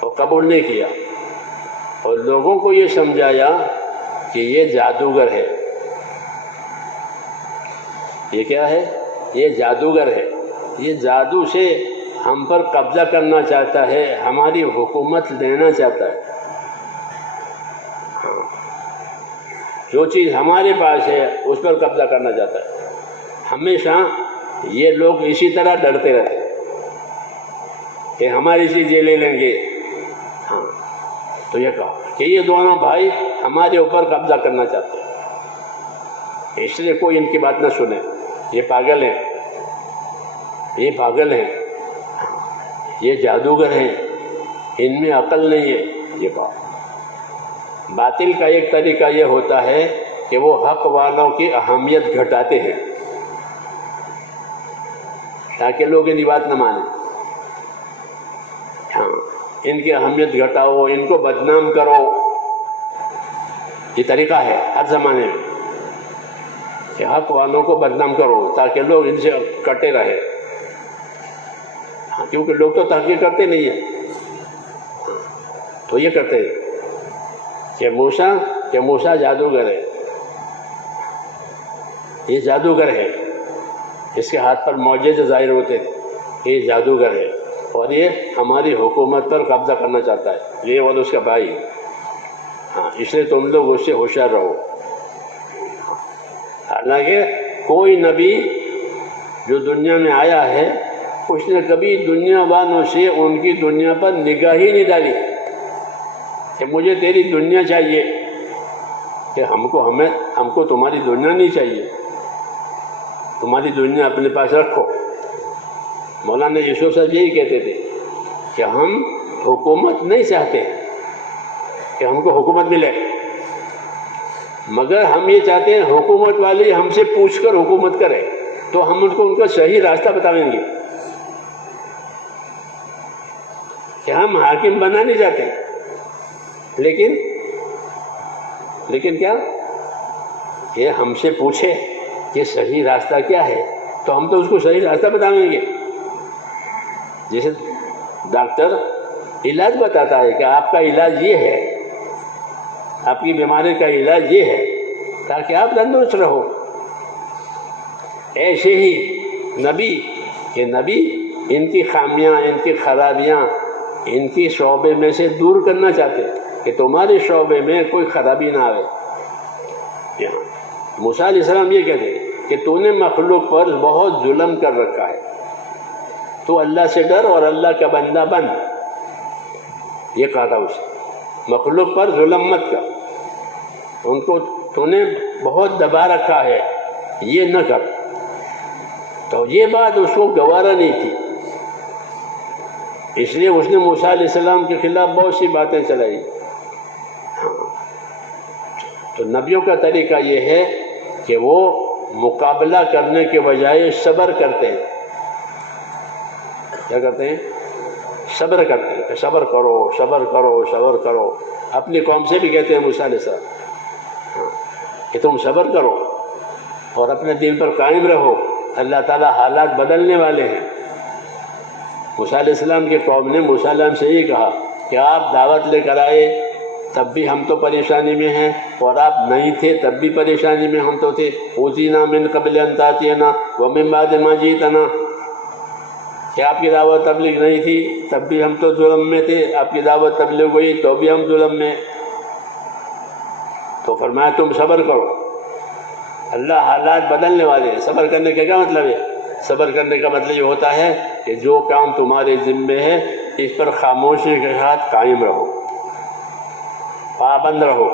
اور قبول نہیں کیا، اور لوگوں کو یہ سمجھایا کہ یہ جادوگر ہے۔ یہ کیا ہے؟ یہ جادوگر ہے، یہ جادو سے ہم پر قبضہ کرنا چاہتا ہے، ہماری حکومت لینا چاہتا ہے۔ جو چیز ہمارے پاس ہے اس پر قبضہ کرنا چاہتا ہے۔ ہمیشہ یہ لوگ اسی طرح ڈرتے رہتے ہیں کہ ہماری چیز یہ لے لیں گے۔ ہاں، تو یہ کہا کہ یہ دونوں بھائی ہمارے اوپر قبضہ کرنا چاہتے ہیں، اس لیے کوئی ان کی بات نہ سنے، یہ پاگل ہیں، یہ پاگل ہیں، یہ جادوگر ہیں، ان میں عقل نہیں ہے۔ یہ کہا باطل کا ایک طریقہ یہ ہوتا ہے کہ وہ حق والوں کی اہمیت گھٹاتے ہیں تاکہ لوگ ان کی بات نہ مانیں۔ ہاں، ان کی اہمیت گھٹاؤ، ان کو بدنام کرو، یہ طریقہ ہے ہر زمانے میں کہ حق والوں کو بدنام کرو تاکہ لوگ ان سے کٹے رہے۔ ہاں، کیونکہ لوگ تو تحقیق کرتے نہیں ہیں، تو یہ کرتے ہیں کہ موسیٰ جادوگر ہے، یہ جادوگر ہے، اس کے ہاتھ پر معجزے ظاہر ہوتے تھے، یہ جادوگر ہے اور یہ ہماری حکومت پر قبضہ کرنا چاہتا ہے، یہ اور اس کا بھائی۔ ہاں، اس لیے تم لوگ اس سے ہوشیار رہو۔ حالانکہ کوئی نبی جو دنیا میں آیا ہے اس نے کبھی دنیا والوں سے ان کی دنیا پر نگاہ ہی نہیں ڈالی کہ مجھے تیری دنیا چاہیے، کہ ہم کو تمہاری دنیا نہیں چاہیے، تمہاری دنیا اپنے پاس رکھو۔ مولانا یوسف صاحب یہی کہتے تھے کہ ہم حکومت نہیں چاہتے کہ ہم کو حکومت ملے، مگر ہم یہ چاہتے ہیں حکومت والے ہم سے پوچھ کر حکومت کرے تو ہم ان کو صحیح راستہ بتائیں گے، کہ ہم حاکم بننا نہیں چاہتے، لیکن کیا یہ ہم سے پوچھے کہ صحیح راستہ کیا ہے تو ہم تو اس کو صحیح راستہ بتائیں گے۔ جیسے ڈاکٹر علاج بتاتا ہے کہ آپ کا علاج یہ ہے، آپ کی بیماری کا علاج یہ ہے تاکہ آپ تندرست رہو، ایسے ہی نبی ان کی خامیاں، ان کی خرابیاں ان کی شعبے میں سے دور کرنا چاہتے کہ تمہارے شعبے میں کوئی خرابی نہ آئے۔ یہاں موسیٰ علیہ السلام یہ کہتے ہیں کہ تو نے مخلوق پر بہت ظلم کر رکھا ہے، تو اللہ سے ڈر اور اللہ کا بندہ بن۔ یہ کہا تھا اسے، مخلوق پر ظلم مت کر، ان کو تو نے بہت دبا رکھا ہے، یہ نہ کر۔ تو یہ بات اس کو گوارا نہیں تھی، اس لیے اس نے موسیٰ علیہ السلام کے خلاف بہت سی باتیں چلائی۔ تو نبیوں کا طریقہ یہ ہے کہ وہ مقابلہ کرنے کے بجائے صبر کرتے ہیں۔ کیا کرتے ہیں؟ صبر کرتے ہیں کہ صبر کرو، صبر کرو، صبر کرو۔ اپنی قوم سے بھی کہتے ہیں موسیٰ علیہ السلام کہ تم صبر کرو اور اپنے دین پر قائم رہو، اللہ تعالیٰ حالات بدلنے والے ہیں۔ موسیٰ علیہ السلام کے قوم نے موسیٰ علیہ السلام سے یہ کہا کہ آپ دعوت لے کر آئے تب بھی ہم تو پریشانی میں ہیں، اور آپ نہیں تھے تب بھی پریشانی میں ہم تو تھے۔ اوذینا من قبل ان تأتینا ومن بعد ما جئتنا، کہ آپ کی دعوت تبلیغ نہیں تھی تب بھی ہم تو ظلم میں تھے، آپ کی دعوت تبلیغ ہوئی تو بھی ہم ظلم میں۔ تو فرمایا تم صبر کرو، اللہ حالات بدلنے والے ہیں۔ صبر کرنے کا کیا مطلب ہے؟ صبر کرنے کا مطلب یہ ہوتا ہے کہ جو کام تمہارے ذمے ہے اس پر خاموشی کے ساتھ قائم رہو، پابند رہو۔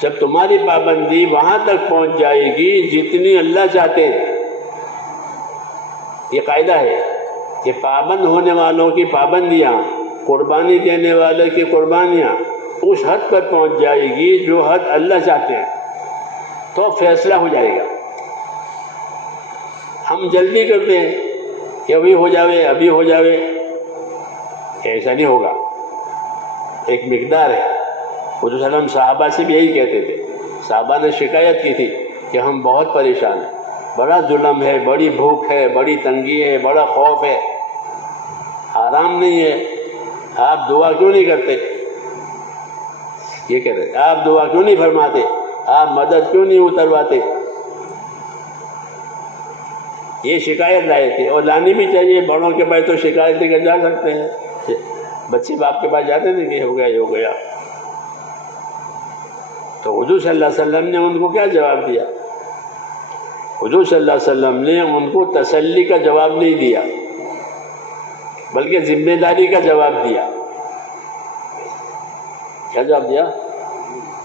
جب تمہاری پابندی وہاں تک پہنچ جائے گی جتنی اللہ چاہتے ہیں، یہ قاعدہ ہے کہ پابند ہونے والوں کی پابندیاں، قربانی دینے والے کی قربانیاں اس حد پر پہنچ جائے گی جو حد اللہ چاہتے ہیں، تو فیصلہ ہو جائے گا۔ ہم جلدی کرتے ہیں کہ ابھی ہو جاوے، ابھی ہو جاوے، ایسا نہیں ہوگا۔ ایک مقدار ہے۔ حضور صلی اللہ علیہ وسلم صحابہ سے بھی یہی کہتے تھے۔ صحابہ نے شکایت کی تھی کہ ہم بہت پریشان ہیں، بڑا ظلم ہے، بڑی بھوک ہے، بڑی تنگی ہے، بڑا خوف ہے، آرام نہیں ہے، آپ دعا کیوں نہیں کرتے؟ یہ کہتے ہیں آپ دعا کیوں نہیں فرماتے، آپ مدد کیوں نہیں اترواتے؟ یہ شکایت لائے تھے، اور لانی بھی چاہیے۔ بڑوں کے پاس تو شکایت لے کر جا سکتے ہیں، بچے باپ کے پاس جاتے تھے کہ ہو گیا یہ ہو گیا۔ تو حضور صلی اللہ علیہ وسلم نے ان کو کیا جواب دیا؟ حضور صلی اللہ علیہ وسلم نے ان کو تسلی کا جواب نہیں دیا، بلکہ ذمہ داری کا جواب دیا۔ کیا جواب دیا؟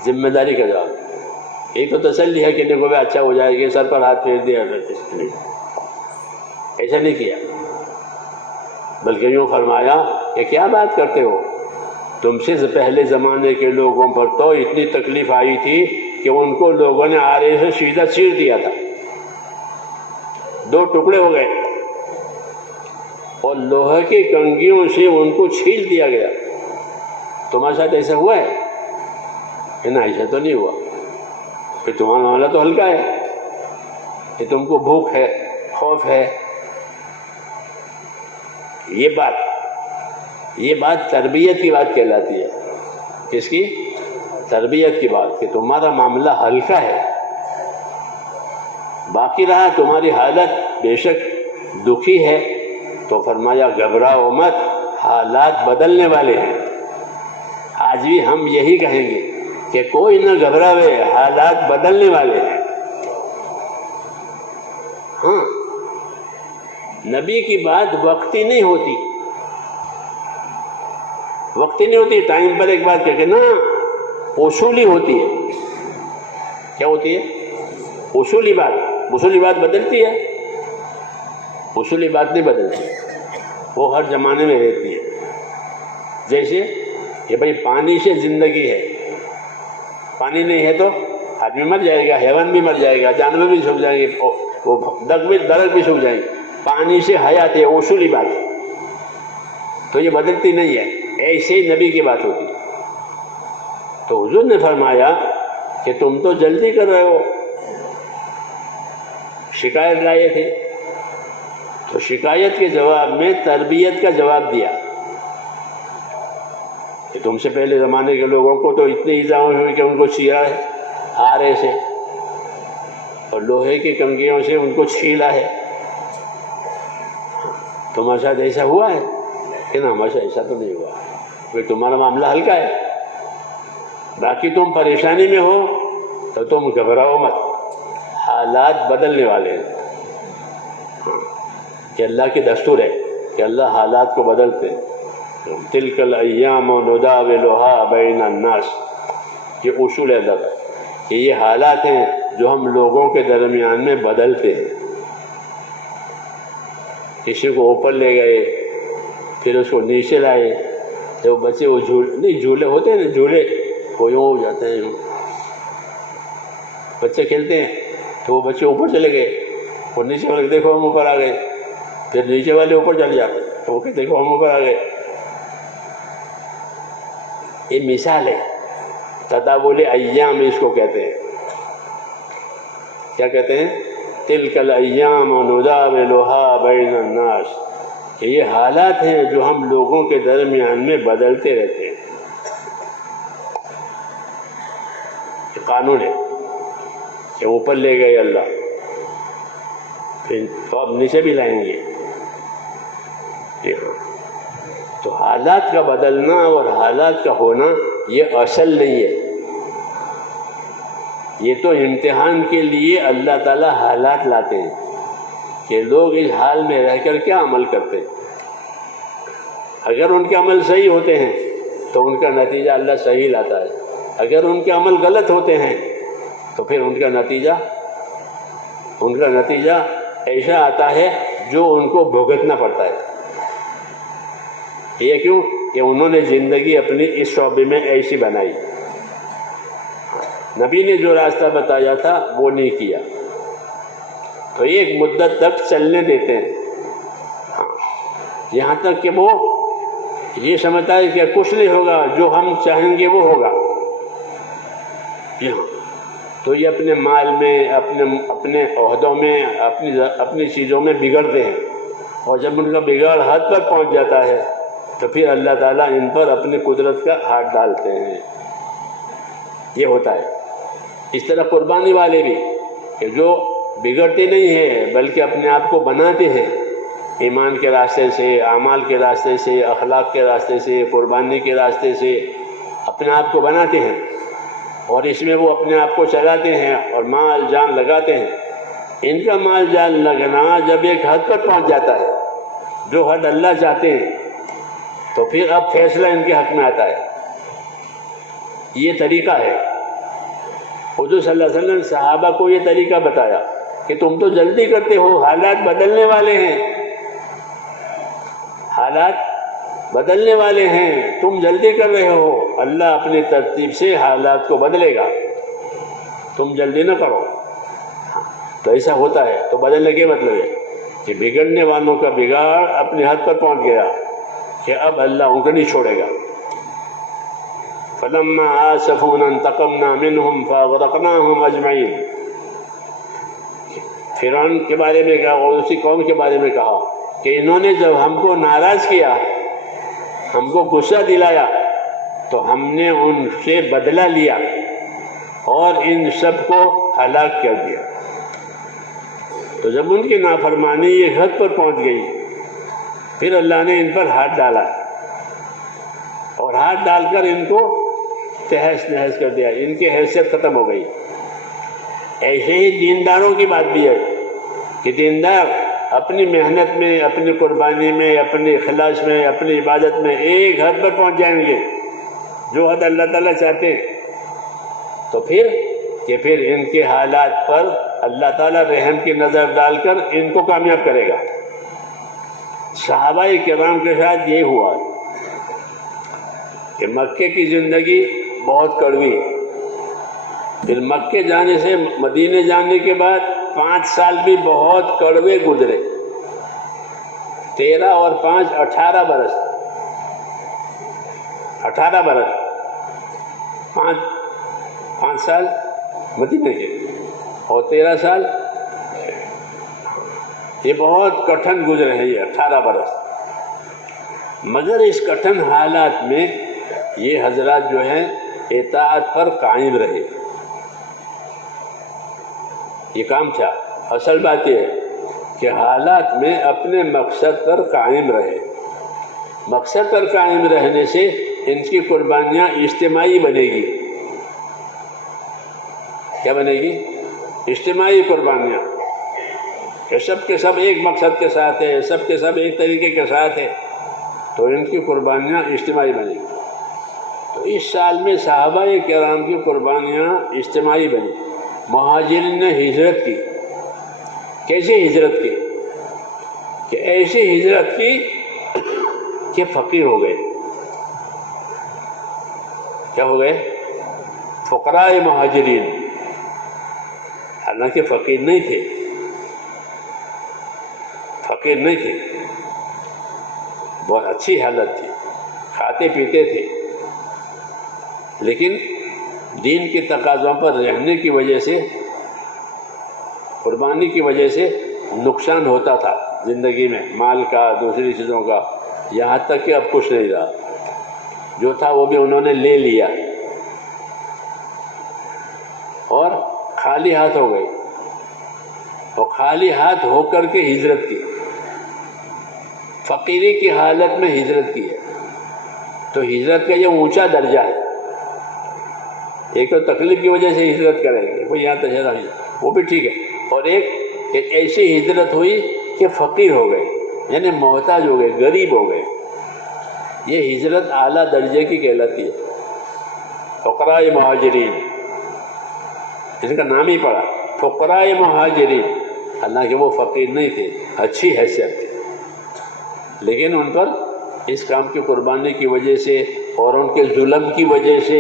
ذمہ داری کا جواب۔ ایک تو تسلی ہے کہ دیکھو بھائی اچھا ہو جائے گا، سر پر ہاتھ پھیر دیا، ایسا نہیں کیا، بلکہ یوں فرمایا کہ کیا بات کرتے ہو، تم سے پہلے زمانے کے لوگوں پر تو اتنی تکلیف آئی تھی کہ ان کو لوگوں نے آرے سے سیدھا چیر دیا تھا، 2 ٹکڑے ہو گئے، اور لوہے کی کنگھیوں سے ان کو چھیل دیا گیا۔ تمہارے ساتھ ایسا ہوا ہے کہ نہ؟ ایسا تو نہیں ہوا۔ پھر تمہارا معاملہ تو ہلکا ہے کہ تم کو بھوک ہے، خوف ہے۔ یہ بات تربیت کی بات کہلاتی ہے۔ کس کی؟ تربیت کی بات، کہ تمہارا معاملہ ہلکا ہے۔ باقی رہا تمہاری حالت بے شک دکھی ہے، تو فرمایا گھبراؤ مت، حالات بدلنے والے ہیں۔ آج بھی ہم یہی کہیں گے کہ کوئی نہ گھبراوے، حالات بدلنے والے ہیں۔ ہاں، نبی کی بات وقتی نہیں ہوتی، وقتی نہیں ہوتی، ٹائم پر ایک بات کہتے نا، اصولی ہوتی ہے۔ کیا ہوتی ہے؟ اصولی بات۔ اصولی بات بدلتی ہے؟ اصولی بات نہیں بدلتی، وہ ہر زمانے میں رہتی ہے۔ جیسے کہ بھائی پانی سے زندگی ہے، پانی نہیں ہے تو آدمی مر جائے گا، حیوان بھی مر جائے گا، جانور بھی سوکھ جائیں گے، وہ درخت بھی سوکھ جائیں گے۔ پانی سے حیات ہے، اصولی بات ہے، تو یہ بدلتی نہیں ہے۔ ایسے ہی نبی کی بات ہوتی ہے۔ تو حضور نے فرمایا کہ تم تو جلدی کر رہے ہو، شکایت لائے تھے، تو شکایت کے جواب میں تربیت کا جواب دیا کہ تم سے پہلے زمانے کے لوگوں کو تو اتنی ایذاؤں ہوئی کہ ان کو چیرا ہے آرے سے، اور لوہے کی کنگھیوں سے ان کو چھیلا ہے۔ تمہارے ساتھ ایسا ہوا ہے کہ نہ؟ ہمارے ساتھ ایسا تو نہیں ہوا۔ کہ تمہارا معاملہ ہلکا ہے، باقی تم پریشانی میں ہو تو تم گھبراؤ مت، حالات بدلنے والے ہیں۔ کہ اللہ کی دستور ہے کہ اللہ حالات کو بدلتے ہیں۔ تلک الایام نداولها بین الناس، یہ اصول ہے اللہ کا، کہ یہ حالات ہیں جو ہم لوگوں کے درمیان میں بدلتے ہیں۔ کسی کو اوپر لے گئے، پھر اس کو نیچے لائے، تو بچے وہ جھولے ہوتے ہیں نا، جھولے وہ یوں ہو جاتے ہیں، بچے کھیلتے ہیں تو وہ بچے اوپر چلے گئے، اور نیچے والے دیکھو ہم اوپر آ گئے، پھر نیچے والے اوپر چلے جاتے تو وہ کہتے دیکھو ہم اوپر آ گئے۔ یہ مثال ہے، تداول ایام اس کو کہتے ہیں۔ کیا کہتے ہیں؟ تلک الایام نداولها بین الناس، کہ یہ حالات ہیں جو ہم لوگوں کے درمیان میں بدلتے رہتے ہیں۔ یہ قانون ہے کہ اوپر لے گئے اللہ، پھر تو اب نیچے بھی لائیں گے۔ تو حالات کا بدلنا اور حالات کا ہونا یہ اصل نہیں ہے، یہ تو امتحان کے لیے اللہ تعالیٰ حالات لاتے ہیں کہ لوگ اس حال میں رہ کر کیا عمل کرتے ہیں۔ اگر ان کے عمل صحیح ہوتے ہیں تو ان کا نتیجہ اللہ صحیح لاتا ہے، اگر ان کے عمل غلط ہوتے ہیں تو پھر ان کا نتیجہ ایسا آتا ہے جو ان کو بھگتنا پڑتا ہے۔ یہ کیوں؟ کہ انہوں نے زندگی اپنی اس شعبے میں ایسی بنائی، نبی نے جو راستہ بتایا تھا وہ نہیں کیا، تو ایک مدت تک چلنے دیتے ہیں، یہاں تک کہ وہ یہ سمجھتا ہے کہ کچھ نہیں ہوگا، جو ہم چاہیں گے وہ ہوگا۔ یہاں تو یہ اپنے مال میں، اپنے عہدوں میں، اپنی چیزوں میں بگڑتے ہیں، اور جب ان کا بگاڑ حد پر پہنچ جاتا ہے تو پھر اللہ تعالیٰ ان پر اپنی قدرت کا ہاتھ ڈالتے ہیں۔ یہ ہوتا ہے۔ اس طرح قربانی والے بھی کہ جو بگڑتے نہیں ہیں بلکہ اپنے آپ کو بناتے ہیں، ایمان کے راستے سے، اعمال کے راستے سے، اخلاق کے راستے سے، قربانی کے راستے سے اپنے آپ کو بناتے ہیں، اور اس میں وہ اپنے آپ کو چلاتے ہیں اور مال جان لگاتے ہیں۔ ان کا مال جان لگنا جب ایک حد پر پہنچ جاتا ہے، جو حد اللہ چاہتے ہیں، تو پھر اب فیصلہ ان کے حق میں آتا ہے۔ یہ طریقہ ہے۔ حضور صلی اللہ علیہ وسلم نے صحابہ کو یہ طریقہ بتایا کہ تم تو جلدی کرتے ہو، حالات بدلنے والے ہیں، حالات بدلنے والے ہیں، تم جلدی کر رہے ہو، اللہ اپنی ترتیب سے حالات کو بدلے گا، تم جلدی نہ کرو۔ تو ایسا ہوتا ہے۔ تو بدلنے کے مطلب ہے کہ بگڑنے والوں کا بگاڑ اپنے حد پر پہنچ گیا کہ اب اللہ ان کو نہیں چھوڑے گا۔ فَلَمَّا آسَفُونَا انتَقَمْنَا مِنْهُمْ فَأَغْرَقْنَاهُمْ أَجْمَعِينَ۔ فرعون کے بارے میں کہا اور اسی قوم کے بارے میں کہا کہ انہوں نے جب ہم کو ناراض کیا، ہم کو غصہ دلایا، تو ہم نے ان سے بدلہ لیا اور ان سب کو ہلاک کر دیا۔ تو جب ان کی نافرمانی یہ حد پر پہنچ گئی، پھر اللہ نے ان پر ہاتھ ڈالا، اور ہاتھ ڈال کر ان کو تہس نہس کر دیا، ان کی حیثیت ختم ہو گئی۔ ایسے ہی دینداروں کی بات بھی ہے کہ دیندار اپنی محنت میں، اپنی قربانی میں، اپنے اخلاص میں، اپنی عبادت میں ایک حد پر پہنچ جائیں گے، جو حد اللہ تعالیٰ چاہتے ہیں، تو پھر ان کے حالات پر اللہ تعالیٰ رحم کی نظر ڈال کر ان کو کامیاب کرے گا۔ صحابہ کرام کے ساتھ یہ ہوا کہ مکے کی زندگی بہت کڑوی، پھر مکے جانے سے مدینے جانے کے بعد 5 سال بھی بہت کڑوے گزرے، 13 اور 5 18 برس، 18 برس، 5 سال مدینے کے اور 13 سال، یہ بہت کٹھن گزرے ہیں، یہ 18 برس۔ مگر اس کٹھن حالات میں یہ حضرات جو ہیں اطاعت پر قائم رہے۔ یہ کام تھا۔ اصل بات یہ ہے کہ حالات میں اپنے مقصد پر قائم رہے۔ مقصد پر قائم رہنے سے ان کی قربانیاں اجتماعی بنے گی۔ کیا بنے گی؟ اجتماعی قربانیاں، کہ سب کے سب ایک مقصد کے ساتھ ہیں، سب کے سب ایک طریقے کے ساتھ ہیں، تو ان کی قربانیاں اجتماعی بنے گی۔ تو اس سال میں صحابہ کرام کی قربانیاں اجتماعی بنی۔ مہاجرین نے ہجرت کی۔ کیسے ہجرت کی؟ کہ ایسی ہجرت کی کہ فقیر ہو گئے۔ کیا ہو گئے؟ فقراء مہاجرین، حالانکہ فقیر نہیں تھے، فقیر نہیں تھے، بہت اچھی حالت تھی، کھاتے پیتے تھے، لیکن دین کے تقاضوں پر رہنے کی وجہ سے، قربانی کی وجہ سے نقصان ہوتا تھا زندگی میں، مال کا، دوسری چیزوں کا، یہاں تک کہ اب کچھ نہیں رہا، جو تھا وہ بھی انہوں نے لے لیا اور خالی ہاتھ ہو گئے، اور خالی ہاتھ ہو کر کے ہجرت کی، فقیری کی حالت میں ہجرت کی ہے۔ تو ہجرت کا یہ اونچا درجہ ہے۔ ایک تو تکلیف کی وجہ سے ہجرت کریں گے، وہ یہاں تشہیر ہوئی، وہ بھی ٹھیک ہے، اور ایک ایسی ہجرت ہوئی کہ فقیر ہو گئے، یعنی محتاج ہو گئے، غریب ہو گئے۔ یہ ہجرت اعلیٰ درجے کی کہلاتی ہے۔ فقراء مہاجرین، ان کا نام ہی پڑا، فقراء مہاجرین، حالانکہ وہ فقیر نہیں تھے، اچھی حیثیت تھی، لیکن ان پر اس کام کی قربانی کی وجہ سے اور ان کے ظلم کی وجہ سے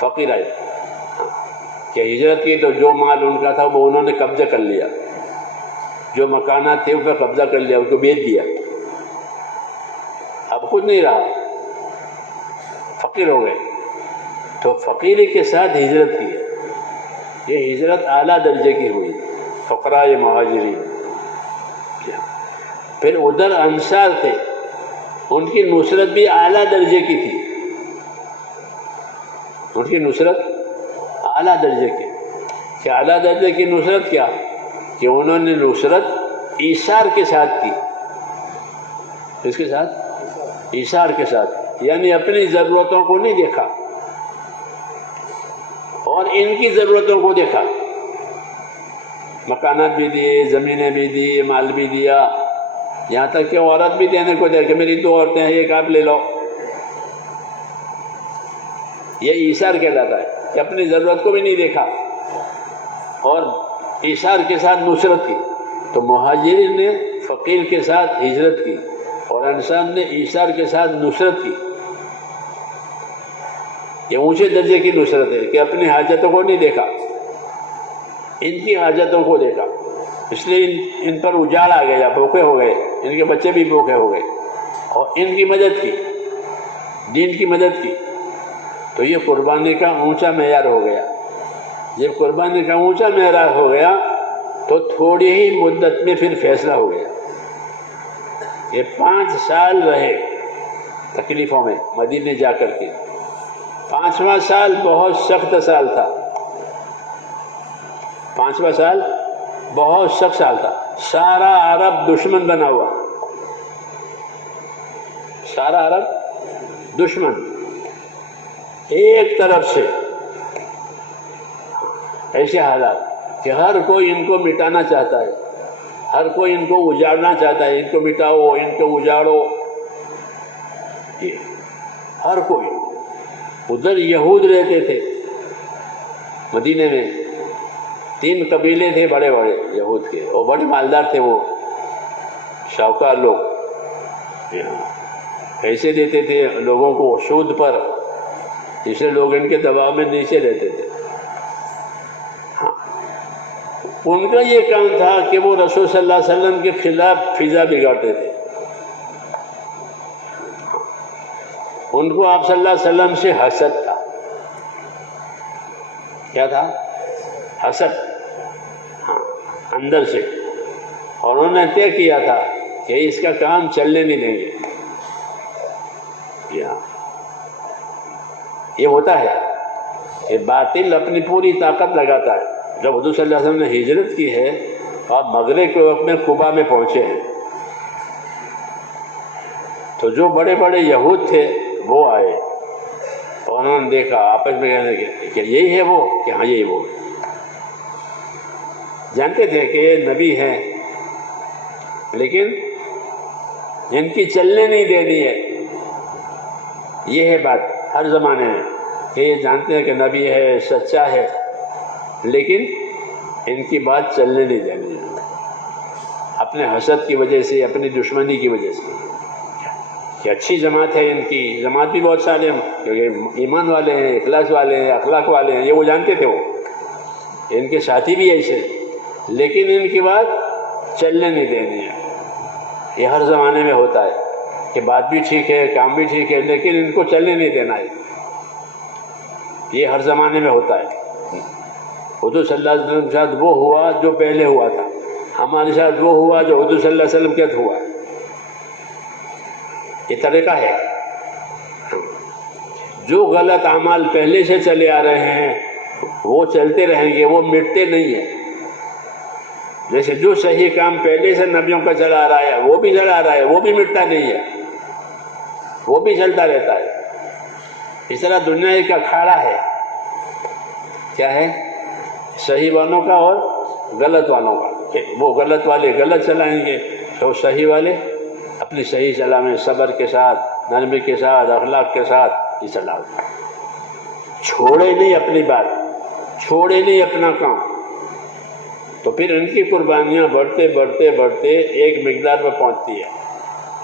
فقیر آئے کہ ہجرت کی تو جو مال ان کا تھا وہ انہوں نے قبضہ کر لیا، جو مکانات تھے ان پہ قبضہ کر لیا، ان کو بیچ دیا، اب خود نہیں رہا، فقیر ہو گئے۔ تو فقیری کے ساتھ ہجرت کی ہے، یہ ہجرت اعلیٰ درجے کی ہوئی، فقراء مہاجرین۔ پھر ادھر انصار تھے، ان کی نصرت بھی اعلیٰ درجے کی تھی، ان کی نصرت اعلیٰ درجے کی۔ کہ اعلیٰ درجے کی نصرت کیا؟ کہ انہوں نے نصرت ایثار کے ساتھ کی۔ اس کے ساتھ ایثار کے ساتھ، یعنی اپنی ضرورتوں کو نہیں دیکھا اور ان کی ضرورتوں کو دیکھا، مکانات بھی دیے، زمینیں بھی دی، مال بھی دیا، یہاں تک کہ عورت بھی دینے کو دے کہ میری 2 عورتیں ہیں، ایک آپ لے لو۔ یہ ایثار کہلاتا ہے کہ اپنی ضرورت کو بھی نہیں دیکھا اور ایثار کے ساتھ نصرت کی۔ تو مہاجرین نے فقیر کے ساتھ ہجرت کی اور انصار نے ایثار کے ساتھ نصرت کی۔ یہ اونچے درجے کی نصرت ہے کہ اپنی حاجتوں کو نہیں دیکھا، ان کی حاجتوں کو دیکھا، اس لیے ان پر اجاڑ آ گیا، بھوکے ہو گئے، ان کے بچے بھی بھوکے ہو گئے، اور ان کی مدد کی، دین کی مدد کی۔ تو یہ قربانی کا اونچا معیار ہو گیا۔ جب قربانی کا اونچا معیار ہو گیا تو تھوڑی ہی مدت میں پھر فیصلہ ہو گیا۔ یہ 5 سال رہے تکلیفوں میں مدینے جا کر کے۔ 5واں سال بہت سخت سال تھا، 5واں سال بہت سخت سال تھا۔ سارا عرب دشمن بنا ہوا، سارا عرب دشمن، ایک طرف سے ایسے حالات کہ ہر کوئی ان کو مٹانا چاہتا ہے، ہر کوئی ان کو اجاڑنا چاہتا ہے، ان کو مٹاؤ، ان کو اجاڑو، ہر کوئی۔ ادھر یہود رہتے تھے مدینے میں، 3 قبیلے تھے بڑے بڑے یہود کے، اور بڑے مالدار تھے، وہ شاہکار لوگ، پیسے دیتے تھے لوگوں کو سود پر، اس لیے لوگ ان کے دباؤ میں نیچے رہتے تھے۔ ان کا یہ کام تھا کہ وہ رسول صلی اللہ علیہ وسلم کے خلاف فضا بگاڑتے تھے۔ ان کو آپ صلی اللہ علیہ وسلم سے حسد تھا۔ کیا تھا؟ حسد، ہاں، اندر سے۔ اور انہوں نے طے کیا تھا کہ اس کا کام چلنے نہیں دیں گے۔ یہ ہوتا ہے کہ باطل اپنی پوری طاقت لگاتا ہے۔ جب حضور صلی اللہ علیہ وسلم نے ہجرت کی ہے اور مغرب کے وقت میں قباء میں پہنچے ہیں، تو جو بڑے بڑے یہود تھے وہ آئے اور انہوں نے دیکھا، آپس میں کہنے لگے کہ یہی ہے وہ، کہ ہاں یہی وہ۔ جانتے تھے کہ یہ نبی ہیں، لیکن ان کی چلنے نہیں دینی ہے۔ یہ ہے بات ہر زمانے میں کہ یہ جانتے ہیں کہ نبی ہے، سچا ہے، لیکن ان کی بات چلنے نہیں دینی ہے، اپنے حسد کی وجہ سے، اپنی دشمنی کی وجہ سے۔ کہ اچھی جماعت ہے، ان کی جماعت بھی بہت سارے ہیں، کیونکہ ایمان والے ہیں، اخلاص والے ہیں، اخلاق والے ہیں، یہ وہ جانتے تھے، وہ ان کے ساتھی بھی ایسے، لیکن ان کی بات چلنے نہیں دینی ہے۔ یہ ہر زمانے میں ہوتا ہے کہ بات بھی ٹھیک ہے، کام بھی ٹھیک ہے، لیکن ان کو چلنے نہیں دینا ہے۔ یہ ہر زمانے میں ہوتا ہے۔ حضور صلی اللہ علیہ وسلم کے ساتھ وہ ہوا جو پہلے ہوا تھا، ہمارے ساتھ وہ ہوا جو حضور صلی اللہ علیہ وسلم کے ساتھ ہوا۔ یہ طریقہ ہے۔ جو غلط اعمال پہلے سے چلے آ رہے ہیں وہ چلتے رہیں گے، وہ مٹتے نہیں ہیں۔ جیسے جو صحیح کام پہلے سے نبیوں کا چلا آ رہا ہے وہ بھی چلا آ رہا ہے، وہ بھی مٹتا نہیں ہے، وہ بھی چلتا رہتا ہے۔ اس طرح دنیا ایک اکھاڑا ہے، کیا ہے؟ صحیح والوں کا اور غلط والوں کا۔ کہ وہ غلط والے غلط چلائیں گے تو صحیح والے اپنی صحیح چلائیں، صبر کے ساتھ، نرمی کے ساتھ، اخلاق کے ساتھ یہ چلاؤ، چھوڑے نہیں اپنی بات، چھوڑے نہیں اپنا کام۔ تو پھر ان کی قربانیاں بڑھتے بڑھتے بڑھتے ایک مقدار پر پہنچتی ہے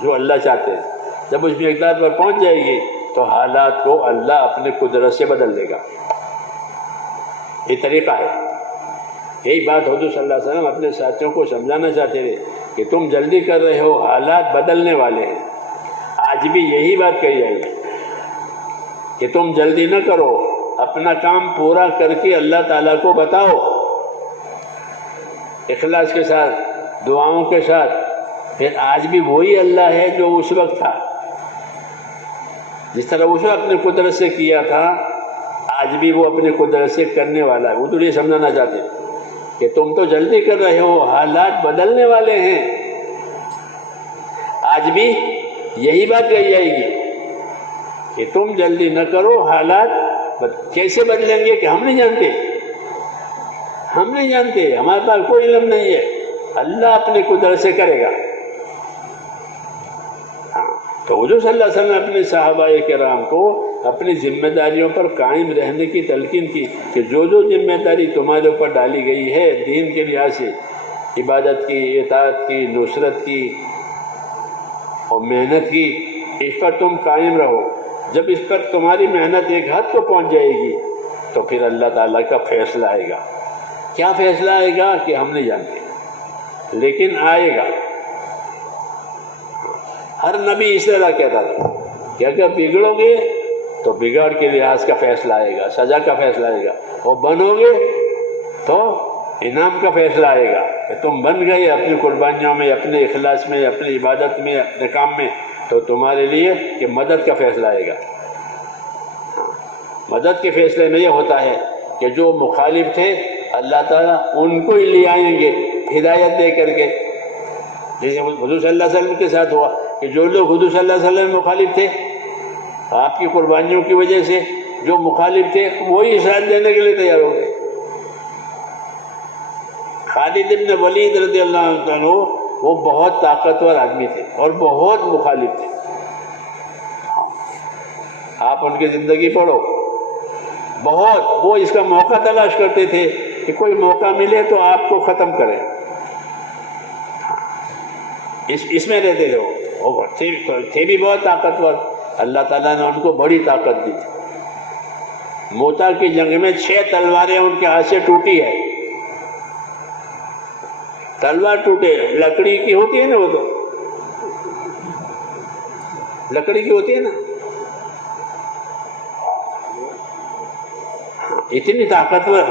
جو اللہ چاہتے ہیں. جب اس مقدار پر پہنچ جائے گی تو حالات کو اللہ اپنے قدرت سے بدل دے گا. یہ طریقہ ہے. یہی بات حضور صلی اللہ علیہ وسلم اپنے ساتھیوں کو سمجھانا چاہتے تھے کہ تم جلدی کر رہے ہو، حالات بدلنے والے ہیں. آج بھی یہی بات کہی جائے گی کہ تم جلدی نہ کرو، اپنا کام پورا کر کے اللہ تعالیٰ کو بتاؤ اخلاص کے ساتھ، دعاؤں کے ساتھ. پھر آج بھی وہی اللہ ہے جو اس وقت تھا. جس طرح اس وقت اپنے قدرت سے کیا تھا، آج بھی وہ اپنے قدرت سے کرنے والا ہے. وہ تو یہ سمجھانا چاہتے ہیں کہ تم تو جلدی کر رہے ہو، حالات بدلنے والے ہیں. آج بھی یہی بات کہی جائے گی کہ تم جلدی نہ کرو، حالات کیسے بدلیں گے کہ ہم نہیں جانتے. ہم نہیں جانتے، ہمارے پاس کوئی علم نہیں ہے. اللہ اپنی قدرت سے کرے گا. تو حضور صلی اللہ علیہ وسلم نے اپنے صحابہ کرام کو اپنی ذمہ داریوں پر قائم رہنے کی تلقین کی کہ جو ذمہ داری تمہارے اوپر ڈالی گئی ہے دین کے لحاظ سے، عبادت کی، اطاعت کی، نصرت کی اور محنت کی، اس پر تم قائم رہو. جب اس پر تمہاری محنت ایک حد کو پہنچ جائے گی تو پھر اللہ تعالیٰ کا فیصلہ آئے گا. کیا فیصلہ آئے گا کہ ہم نہیں جانتے، لیکن آئے گا. ہر نبی اس طرح کہتا تھا کہ اگر بگڑو گے تو بگاڑ کے لحاظ کا فیصلہ آئے گا، سزا کا فیصلہ آئے گا. اور بنو گے تو انعام کا فیصلہ آئے گا کہ تم بن گئے اپنی قربانیوں میں، اپنے اخلاص میں، اپنی عبادت میں، اپنے کام میں، تو تمہارے لیے کہ مدد کا فیصلہ آئے گا. مدد کے فیصلے میں یہ ہوتا ہے کہ جو مخالف تھے اللہ تعالیٰ ان کو ہی لے آئیں گے ہدایت دے کر کے. جیسے حضور صلی اللہ علیہ وسلم کے ساتھ ہوا کہ جو لوگ حضور صلی اللہ علیہ وسلم مخالف تھے، آپ کی قربانیوں کی وجہ سے جو مخالف تھے وہی ساتھ دینے کے لیے تیار ہو گئے. خالد ابن ولید رضی اللہ عنہ وہ بہت طاقتور آدمی تھے اور بہت مخالف تھے. آپ ان کی زندگی پڑھو، بہت وہ اس کا موقع تلاش کرتے تھے کہ کوئی موقع ملے تو آپ کو ختم کریں. اس میں رہتے تھے وہ تھے بھی بہت طاقتور. اللہ تعالیٰ نے ان کو بڑی طاقت دی. موتا کی جنگ میں 6 تلواریں ان کے ہاتھ سے ٹوٹی ہے. تلوار ٹوٹے، لکڑی کی ہوتی ہے نا، وہ تو لکڑی کی ہوتی ہے نا، اتنی طاقتور.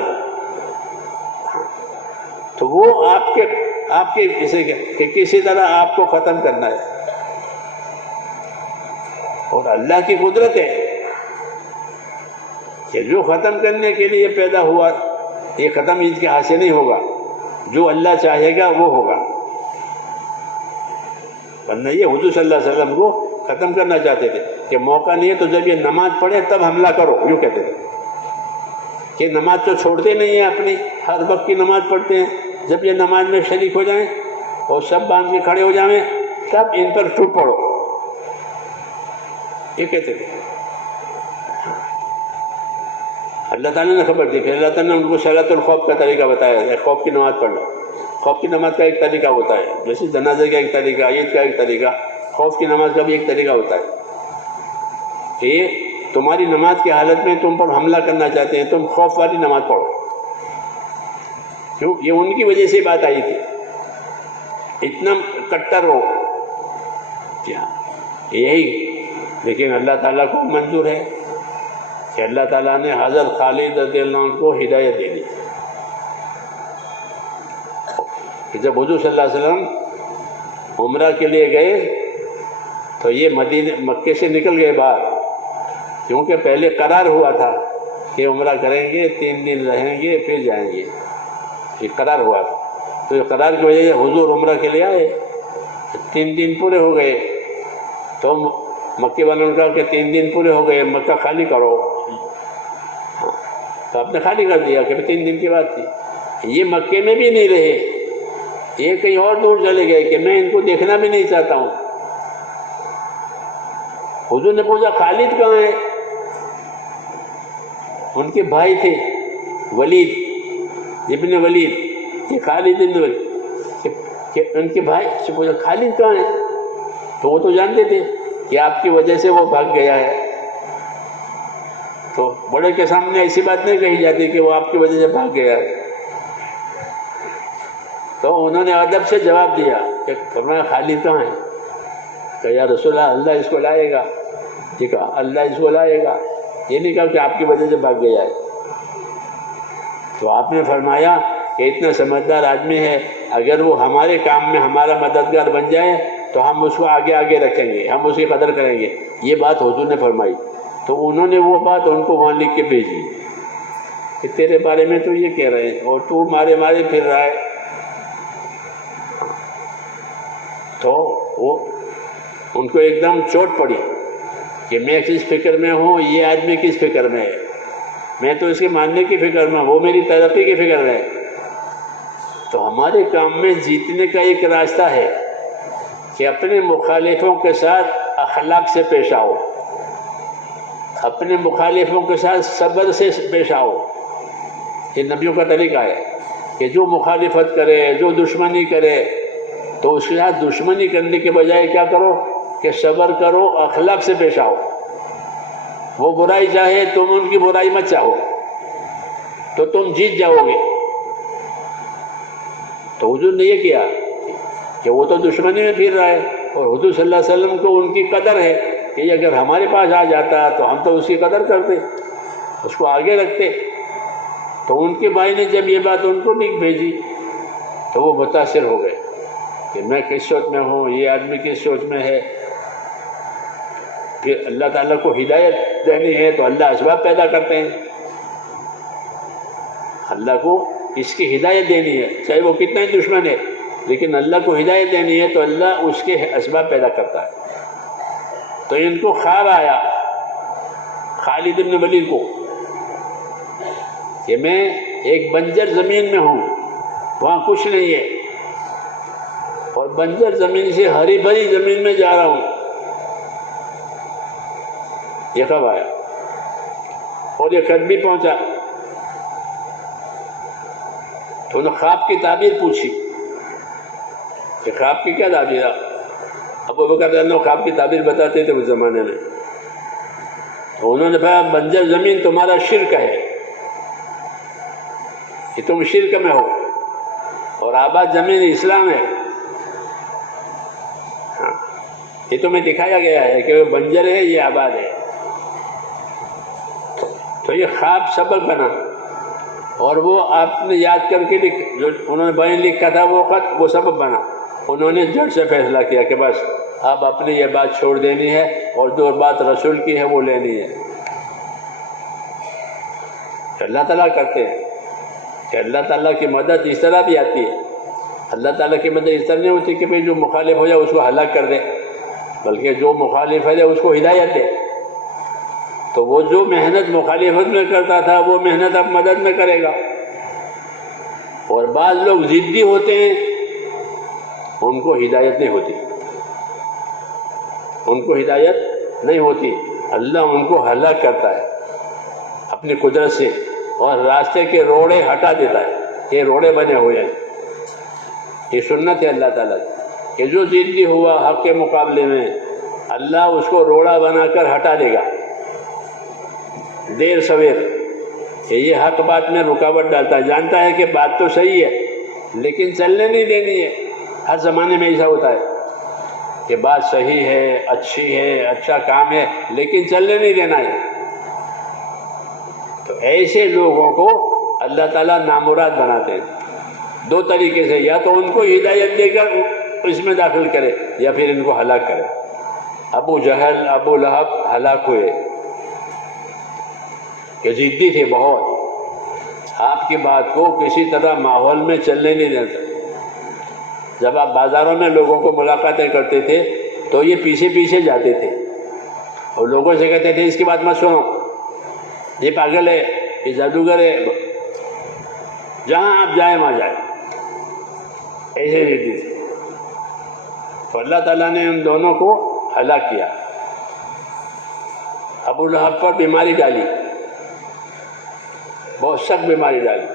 تو وہ آپ کے اسے کہ کسی طرح آپ کو ختم کرنا ہے. اور اللہ کی قدرت ہے کہ جو ختم کرنے کے لیے پیدا ہوا یہ ختم اس کے ہاتھ سے نہیں ہوگا. جو اللہ چاہے گا وہ ہوگا. ورنہ یہ حضور صلی اللہ علیہ وسلم کو ختم کرنا چاہتے تھے کہ موقع نہیں ہے تو جب یہ نماز پڑھے تب حملہ کرو، یوں کہتے تھے کہ نماز تو چھوڑتے نہیں ہیں اپنی، ہر وقت کی نماز پڑھتے ہیں. جب یہ نماز میں شریک ہو جائیں اور سب باندھ کے کھڑے ہو جائیں تب ان پر ٹوٹ پڑو، یہ کہتے تھے. اللہ تعالیٰ نے خبر دی، پھر اللہ تعالیٰ نے ان کو صلاۃ الخوف کا طریقہ بتایا. خوف کی نماز پڑھ لو. خوف کی نماز کا ایک طریقہ ہوتا ہے، جیسے جنازے کا ایک طریقہ، عید کا ایک طریقہ، خوف کی نماز کا بھی ایک طریقہ ہوتا ہے کہ تمہاری نماز کی حالت میں تم پر حملہ کرنا چاہتے ہیں، تم خوف والی نماز پڑھو. کیوں؟ یہ ان کی وجہ سے بات آئی تھی. اتنا کٹر ہو کیا یہی. لیکن اللہ تعالیٰ کو منظور ہے کہ اللہ تعالیٰ نے حضرت خالد رضی اللہ عنہ کو ہدایت دے دی کہ جب حضور صلی اللہ علیہ وسلم عمرہ کے لیے گئے تو یہ مکے سے نکل گئے باہر، کیونکہ پہلے قرار ہوا تھا کہ عمرہ کریں گے، 3 دن رہیں گے پھر جائیں گے. یہ قرار ہوا تھا. تو یہ قرار کی وجہ سے حضور عمرہ کے لیے آئے. 3 دن پورے ہو گئے تو مکے والوں نے کہا کہ 3 دن پورے ہو گئے، مکہ خالی کرو. تو آپ نے خالی کر دیا کہ 3 دن کی بات تھی. یہ مکے میں بھی نہیں رہے، یہ کہیں اور دور چلے گئے کہ میں ان کو دیکھنا بھی نہیں چاہتا ہوں. حضور نے پوچھا خالد کہاں ہے؟ ان کے بھائی تھے ولید ابن ولید، یہ خالد ابن ولید کہ ان کے بھائی سے پوچھا خالد کہاں ہے؟ تو وہ تو جانتے تھے کہ آپ کی وجہ سے وہ بھاگ گیا ہے، تو بڑے کے سامنے ایسی بات نہیں کہی جاتی کہ وہ آپ کی وجہ سے بھاگ گیا ہے۔ تو انہوں نے ادب سے جواب دیا کہ فرمایا خالد کہاں ہے؟ کہ یا رسول اللہ اس کو لائے گا۔ ٹھیک ہے، اللہ اس کو لائے گا، یہ نہیں کہا کہ آپ کی وجہ سے بھاگ گیا ہے۔ تو آپ نے فرمایا کہ اتنا سمجھدار آدمی ہے، اگر وہ ہمارے کام میں ہمارا مددگار بن جائے تو ہم اس کو آگے آگے رکھیں گے، ہم اس کی قدر کریں گے۔ یہ بات حضور نے فرمائی، تو انہوں نے وہ بات ان کو وہاں لکھ کے بھیجی کہ تیرے بارے میں تو یہ کہہ رہے ہیں اور تو مارے مارے پھر رہا ہے۔ تو وہ ان کو ایک دم چوٹ پڑی کہ میں کس فکر میں ہوں، یہ آدمی کس فکر میں ہے، میں تو اس کے ماننے کی فکر میں ہوں، وہ میری ترقی کی فکر میں ہے۔ تو ہمارے کام میں جیتنے کا ایک راستہ ہے کہ اپنے مخالفوں کے ساتھ اخلاق سے پیش آؤ، اپنے مخالفوں کے ساتھ صبر سے پیش آؤ۔ یہ نبیوں کا طریقہ ہے کہ جو مخالفت کرے، جو دشمنی کرے، تو اس کے ساتھ دشمنی کرنے کے بجائے کیا کرو کہ صبر کرو، اخلاق سے پیش آؤ۔ وہ برائی چاہے تم ان کی برائی مت چاہو تو تم جیت جاؤ گے۔ تو حضور نے یہ کیا کہ وہ تو دشمنی میں پھر رہا ہے، اور حضور صلی اللہ علیہ وسلم کو ان کی قدر ہے کہ یہ اگر ہمارے پاس آ جاتا تو ہم تو اس کی قدر کرتے، اس کو آگے رکھتے۔ تو ان کے بھائی نے جب یہ بات ان کو لکھ بھیجی تو وہ متاثر ہو گئے کہ میں کس سوچ میں ہوں، یہ آدمی کس سوچ میں ہے۔ پھر اللہ تعالیٰ کو ہدایت دینی ہے تو اللہ اسباب پیدا کرتے ہیں، اللہ کو اس کی ہدایت دینی ہے، چاہے وہ کتنا ہی دشمن ہے، لیکن اللہ کو ہدایت دینی ہے تو اللہ اس کے اسباب پیدا کرتا ہے۔ تو ان کو خواب آیا خالد بن ولید کو کہ میں ایک بنجر زمین میں ہوں، وہاں کچھ نہیں ہے، اور بنجر زمین سے ہری بھری زمین میں جا رہا ہوں۔ یہ کب آیا اور یہ خط بھی پہنچا، تو انہوں نے خواب کی تعبیر پوچھی کہ خواب کی کیا تعبیر ہے؟ ابو بکر رضی اللہ عنہ خواب کی تعبیر بتاتے تھے اس زمانے میں۔ تو انہوں نے کہا بنجر زمین تمہارا شرک ہے، کہ تم شرک میں ہو، اور آباد زمین اسلام ہے۔ ہاں، یہ تمہیں دکھایا گیا ہے کہ وہ بنجر ہے، یہ آباد ہے۔ تو یہ خواب سبب بنا، اور وہ آپ نے یاد کر کے جو انہوں نے بین لکھا تھا وہ خط، وہ سبب بنا۔ انہوں نے جھٹ سے فیصلہ کیا کہ بس اب اپنی یہ بات چھوڑ دینی ہے اور جو بات رسول کی ہے وہ لینی ہے۔ اللہ تعالیٰ کرتے ہیں کہ اللہ تعالیٰ کی مدد اس طرح بھی آتی ہے۔ اللہ تعالیٰ کی مدد اس طرح نہیں ہوتی کہ بھئی جو مخالف ہو جائے اس کو ہلاک کر دے، بلکہ جو مخالف ہے اس کو ہدایت دے۔ تو وہ جو محنت مخالفت میں کرتا تھا وہ محنت اب مدد میں کرے گا۔ اور بعض لوگ ضدی ہوتے ہیں، ان کو ہدایت نہیں ہوتی، ان کو ہدایت نہیں ہوتی، اللہ ان کو ہلاک کرتا ہے اپنی قدرت سے، اور راستے کے روڑے ہٹا دیتا ہے، یہ روڑے بنے ہوئے ہیں۔ یہ سنت ہے اللہ تعالیٰ کہ جو ضدی ہوا حق کے مقابلے میں، اللہ اس کو روڑا بنا کر ہٹا دے گا دیر سویر، کہ یہ حق بات میں رکاوٹ ڈالتا ہے، جانتا ہے کہ بات تو صحیح ہے لیکن چلنے نہیں دینی ہے۔ ہر زمانے میں ایسا ہوتا ہے کہ بات صحیح ہے، اچھی ہے، اچھا کام ہے، لیکن چلنے نہیں دینا ہے۔ تو ایسے لوگوں کو اللہ تعالیٰ نامراد بناتے ہیں دو طریقے سے، یا تو ان کو ہدایت دے کر اس میں داخل کرے، یا پھر ان کو ہلاک کرے۔ ابو جہل، ابو لہب ہلاک ہوئے کہ ضدی تھے بہت، آپ کی بات کو کسی طرح ماحول میں چلنے نہیں دیتے۔ جب آپ بازاروں میں لوگوں کو ملاقاتیں کرتے تھے تو یہ پیچھے پیچھے جاتے تھے اور لوگوں سے کہتے تھے اس کی بات مت سنو، یہ پاگل ہے، یہ جادوگر ہے، جہاں آپ جائیں وہاں جائیں، ایسے ضدی تھے۔ تو اللہ تعالیٰ نے ان دونوں کو ہلاک کیا۔ ابو لہب پر بیماری ڈالی، بہت سخت بیماری ڈالی،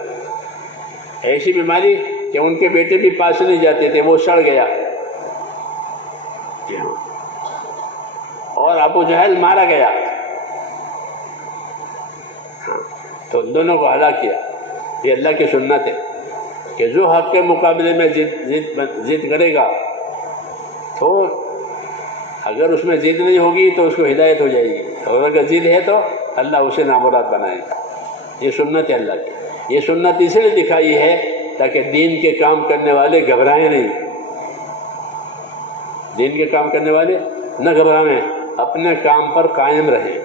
ایسی بیماری کہ ان کے بیٹے بھی پاس نہیں جاتے تھے، وہ سڑ گیا۔ ابو جہل مارا گیا، تو ان دونوں کو ہلاک کیا۔ یہ اللہ کی سنت ہے کہ جو حق کے مقابلے میں ضد کرے گا تو اگر اس میں ضد نہیں ہوگی تو اس کو ہدایت ہو جائے گی، اور اگر ضد ہے تو اللہ اسے نامراد بنائے گا۔ یہ سنت ہے اللہ کی۔ یہ سنت اس لیے دکھائی ہے تاکہ دین کے کام کرنے والے گھبرائیں نہیں، دین کے کام کرنے والے نہ گھبرائیں، اپنے کام پر قائم رہیں۔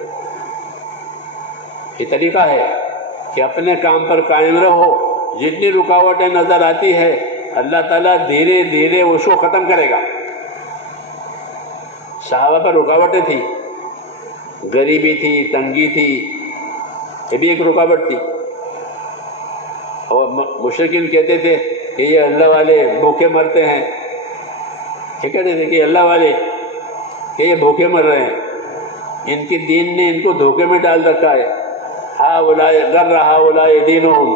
یہ طریقہ ہے کہ اپنے کام پر قائم رہو، جتنی رکاوٹیں نظر آتی ہے اللہ تعالیٰ دھیرے دھیرے اس کو ختم کرے گا۔ صحابہ پر رکاوٹیں تھیں، غریبی تھی، تنگی تھی، یہ بھی ایک رکاوٹ تھی، اور مشرکین کہتے تھے کہ یہ اللہ والے بھوکے مرتے ہیں، یہ کہتے تھے کہ اللہ والے کہ یہ بھوکے مر رہے ہیں، ان کی دین نے ان کو دھوکے میں ڈال رکھا ہے، غر دینہم،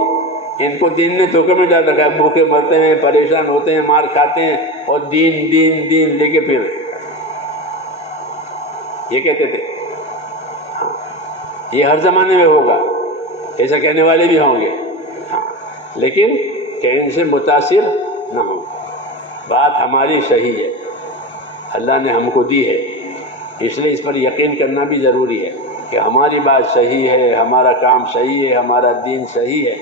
ان کو دین نے دھوکے میں ڈال رکھا ہے، بھوکے مرتے ہیں، پریشان ہوتے ہیں، مار کھاتے ہیں، اور دین دین دین لے کے پھر یہ کہتے تھے۔ یہ ہر زمانے میں ہوگا، ایسا کہنے والے بھی ہوں گے، لیکن کہ ان سے متاثر نہ ہوں۔ بات ہماری صحیح ہے، اللہ نے ہم کو دی ہے، اس لیے اس پر یقین کرنا بھی ضروری ہے کہ ہماری بات صحیح ہے، ہمارا کام صحیح ہے، ہمارا دین صحیح ہے،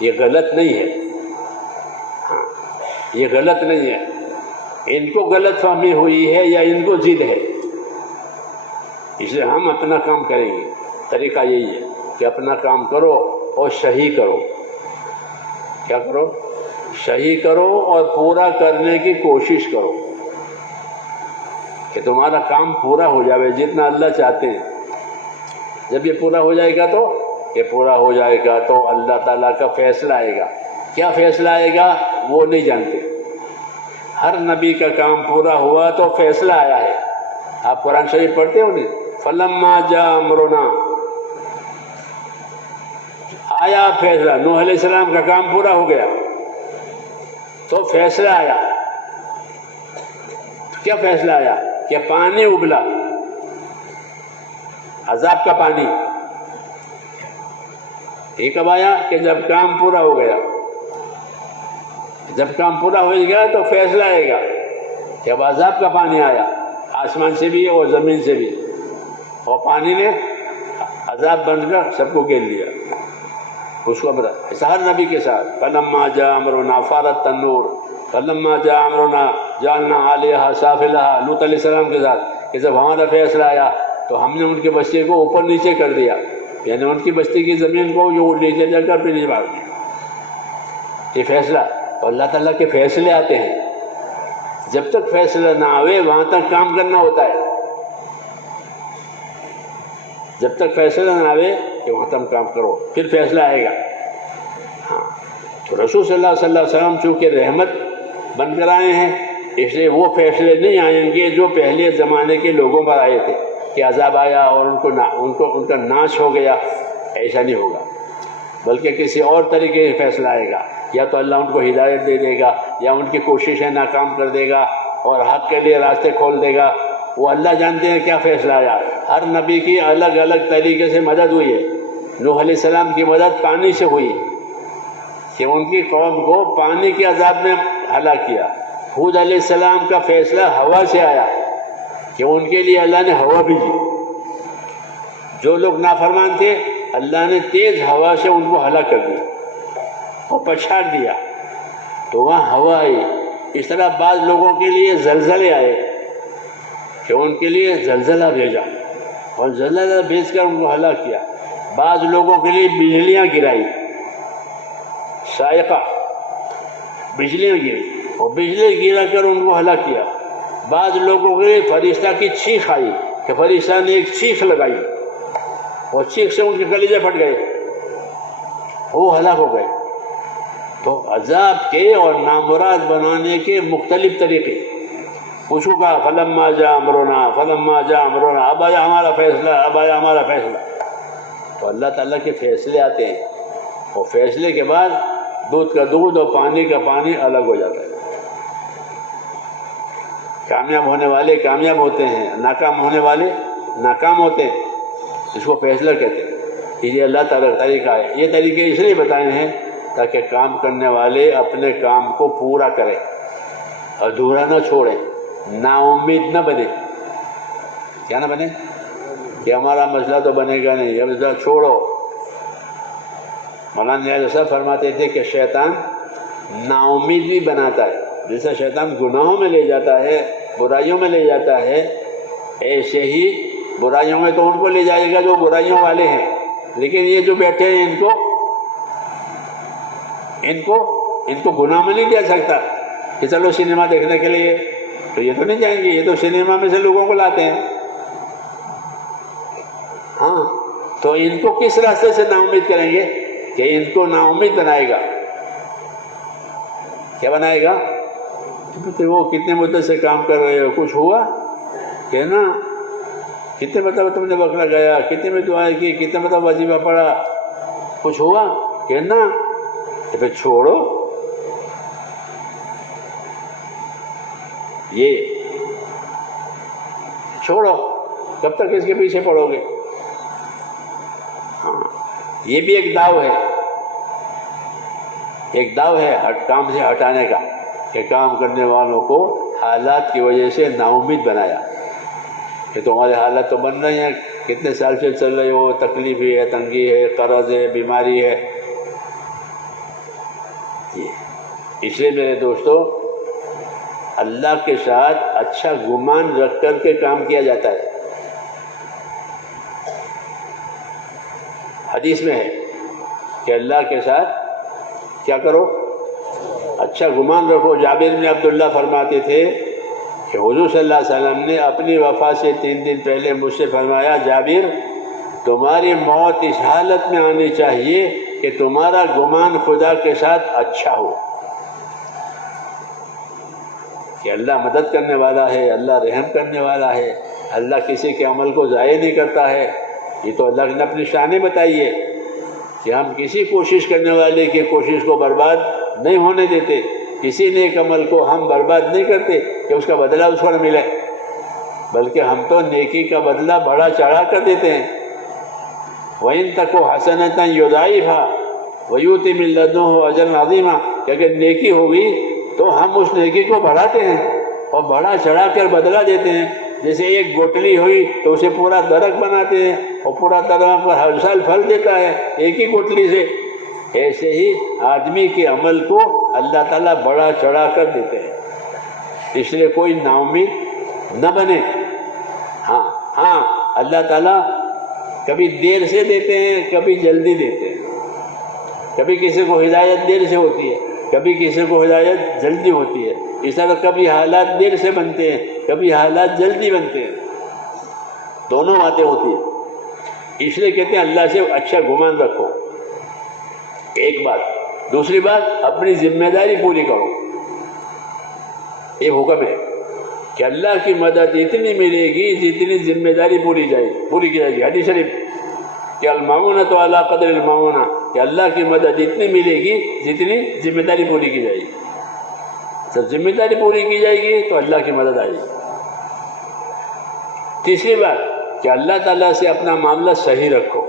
یہ غلط نہیں ہے، یہ غلط نہیں ہے۔ ان کو غلط فہمی ہوئی ہے یا ان کو ضد ہے، اس لیے ہم اپنا کام کریں گے۔ طریقہ یہی ہے کہ اپنا کام کرو اور صحیح کرو۔ کیا کرو؟ صحیح کرو اور پورا کرنے کی کوشش کرو کہ تمہارا کام پورا ہو جائے جتنا اللہ چاہتے ہیں۔ جب یہ پورا ہو جائے گا تو یہ پورا ہو جائے گا تو اللہ تعالیٰ کا فیصلہ آئے گا۔ کیا فیصلہ آئے گا وہ نہیں جانتے۔ ہر نبی کا کام پورا ہوا تو فیصلہ آیا ہے۔ آپ قرآن شریف پڑھتے ہو نہیں؟ فلما جاء امرنا، آیا فیصلہ، نوح علیہ السلام کا کام پورا ہو گیا تو فیصلہ آیا۔ کیا فیصلہ آیا؟ کہ پانی ابلا، عذاب کا پانی۔ یہ کب آیا؟ کہ جب کام پورا ہو گیا۔ جب کام پورا ہو گیا تو فیصلہ آئے گا۔ جب عذاب کا پانی آیا، آسمان سے بھی اور زمین سے بھی، اور پانی نے عذاب بن کر سب کو گھیر لیا، اس کو امر ایسا ہر نبی کے ساتھ۔ فلما جاء امرنا فارت تنور، فلما جاء امرنا جعلنا علیہا سافلہا، لوط علیہ السلام کے ساتھ کہ جب ہمارا فیصلہ آیا تو ہم نے ان کے بستی کو اوپر نیچے کر دیا، یعنی ان کی بستی کی زمین کو جو نیچے جا کر پھر بھاگ دیا۔ یہ فیصلہ، اور اللہ تعالیٰ کے فیصلے آتے ہیں، جب تک فیصلہ نہ آوے وہاں تک کام کرنا ہوتا ہے۔ جب تک فیصلہ نہ آوے کہ وہاں تک کام کرو، پھر فیصلہ آئے گا۔ ہاں، تو رسول صلی اللہ علیہ وسلم چونکہ رحمت بن کر آئے ہیں، اس لیے وہ فیصلے نہیں آئیں گے جو پہلے زمانے کے لوگوں پر آئے تھے کہ عذاب آیا اور ان کا ناش ہو گیا۔ ایسا نہیں ہوگا، بلکہ کسی اور طریقے سے فیصلہ آئے گا۔ یا تو اللہ ان کو ہدایت دے دے گا، یا ان کی کوششیں ناکام کر دے گا اور حق کے لیے راستے کھول دے گا۔ وہ اللہ جانتے ہیں کیا فیصلہ آیا۔ ہر نبی کی الگ الگ طریقے سے مدد ہوئی ہے۔ نوح علیہ السلام کی مدد پانی سے ہوئی کہ ان کی قوم کو پانی کے عذاب میں ہلاک کیا۔ ہود علیہ السلام کا فیصلہ ہوا سے آیا کہ ان کے لیے اللہ نے ہوا بھیجی۔ جو لوگ نافرمان تھے اللہ نے تیز ہوا سے ان کو ہلاک کر دیا اور پچھاڑ دیا، تو وہاں ہوا آئی۔ اس طرح بعض لوگوں کے لیے زلزلے آئے کہ ان کے لیے زلزلہ بھیجا اور زلزلہ بھیج کر ان کو ہلاک کیا۔ بعض لوگوں کے لیے بجلیاں گرائی، صاعقہ، بجلیاں گری اور بجلی گرا کر ان کو ہلاک کیا۔ بعض لوگوں کے لیے فرشتہ کی چیخ آئی کہ فرشتہ نے ایک چیخ لگائی اور چیخ سے ان کے کلیجے پھٹ گئے، وہ ہلاک ہو گئے۔ تو عذاب کے اور نامراد بنانے کے مختلف طریقے۔ اس کو کہا فلما جاء امرنا، فلما جاء امرنا، اب آیا ہمارا فیصلہ، اب آیا ہمارا فیصلہ۔ تو اللہ تعالیٰ کے فیصلے آتے ہیں، اور فیصلے کے بعد دودھ کا دودھ اور پانی کا پانی الگ ہو جاتا ہے۔ کامیاب ہونے والے کامیاب ہوتے ہیں، ناکام ہونے والے ناکام ہوتے ہیں، اس کو فیصلہ کہتے ہیں۔ یہ اللہ تعالیٰ کا طریقہ ہے۔ یہ طریقے اس لیے بتائے ہیں تاکہ کام کرنے والے اپنے کام کو پورا کریں، ادھورا نہ چھوڑیں، نا امید نہ بنے۔ کیا نہ بنے کہ ہمارا مسئلہ تو بنے گا نہیں، اب مسئلہ چھوڑو۔ مولانا نیاز صاحب فرماتے تھے کہ شیطان نا امید بھی بناتا ہے، جیسا شیطان گناہوں میں لے جاتا ہے، برائیوں میں لے جاتا ہے، ایسے ہی برائیوں میں تو ان کو لے جائے گا جو برائیوں والے ہیں، لیکن یہ جو بیٹھے ہیں ان کو گناہ میں نہیں جا سکتا کہ چلو سنیما دیکھنے کے لیے، تو یہ تو نہیں جائیں گے، یہ تو سنیما میں سے لوگوں کو لاتے ہیں۔ ہاں، تو ان کو کس راستے سے نا امید کریں گے کہ ان کو نا امید بنائے گا۔ کیا بنائے گا؟ وہ کتنے مدت سے کام کر رہے ہو، کچھ ہوا کہ نا؟ کتنے مرتبہ تم نے بکرا گیا، کتنے میں دعائیں کی، کتنے مرتبہ وظیفہ پڑھا، کچھ ہوا کہ نا؟ تو پھر چھوڑو۔ یہ چھوڑو، کب تک اس کے پیچھے پڑو گے؟ ہاں، یہ بھی ایک داؤ ہے، ایک داؤ ہے کام سے ہٹانے کا، کہ کام کرنے والوں کو حالات کی وجہ سے نا امید بنایا کہ تمہارے حالات تو بن رہے ہیں، کتنے سال سے چل رہے ہو، تکلیف ہے، تنگی ہے، قرض ہے، بیماری ہے۔ اس لیے میرے دوستو، اللہ کے ساتھ اچھا گمان رکھ کر کے کام کیا جاتا ہے۔ حدیث میں ہے کہ اللہ کے ساتھ کیا کرو؟ اچھا گمان رکھو۔ جابر بن عبداللہ فرماتے تھے کہ حضور صلی اللہ علیہ وسلم نے اپنی وفات سے 3 دن پہلے مجھ سے فرمایا، جابر تمہاری موت اس حالت میں آنی چاہیے کہ تمہارا گمان خدا کے ساتھ اچھا ہو، کہ اللہ مدد کرنے والا ہے، اللہ رحم کرنے والا ہے، اللہ کسی کے عمل کو ضائع نہیں کرتا ہے۔ یہ تو اللہ نے اپنی شان بتائی ہے کہ ہم کسی کوشش کرنے والے کی کوشش کو برباد نہیں ہونے دیتے، کسی نیک عمل کو ہم برباد نہیں کرتے کہ اس کا بدلہ اس کو نہ ملے، بلکہ ہم تو نیکی کا بدلہ بڑا چڑھا کر دیتے ہیں۔ وَإِن تَكُ حَسَنَةً يُضَاعِفْهَا وَيُؤْتِ مِن لَّدُنْهُ أَجْرًا عَظِيمًا، کہ اگر نیکی ہوگی تو ہم اس نیکی کو بڑھاتے ہیں اور بڑھا چڑھا کر بدلہ دیتے ہیں۔ جیسے ایک گوٹلی ہوئی تو اسے پورا درخت بناتے ہیں اور پورا درخت پر ہر سال پھل دیتا ہے ایک ہی گوٹلی سے، ایسے ہی آدمی کے عمل کو اللہ تعالیٰ بڑا چڑھا کر دیتے ہیں۔ اس لیے کوئی نا امید نہ بنے۔ ہاں اللہ تعالیٰ کبھی دیر سے دیتے ہیں، کبھی جلدی دیتے ہیں، کبھی کسی کو ہدایت دیر سے ہوتی ہے، کبھی کسی کو ہدایت جلدی ہوتی ہے۔ اس طرح کبھی حالات دیر سے بنتے ہیں، کبھی حالات جلدی بنتے ہیں، دونوں باتیں ہوتی ہیں۔ اس لیے کہتے ہیں اللہ سے اچھا گمان رکھو، ایک بات۔ دوسری بات، اپنی ذمہ داری پوری کرو۔ یہ حکم ہے کہ اللہ کی مدد اتنی ملے گی جتنی ذمہ داری پوری کی جائے گی۔ حدیث شریف کہ المعونۃ علی قدر المعونہ، کہ اللہ کی مدد اتنی ملے گی جتنی ذمہ داری پوری کی جائے گی۔ جب ذمہ داری پوری کی جائے گی تو اللہ کی مدد آئے گی۔ تیسری بات کہ اللہ تعالیٰ سے اپنا معاملہ صحیح رکھو،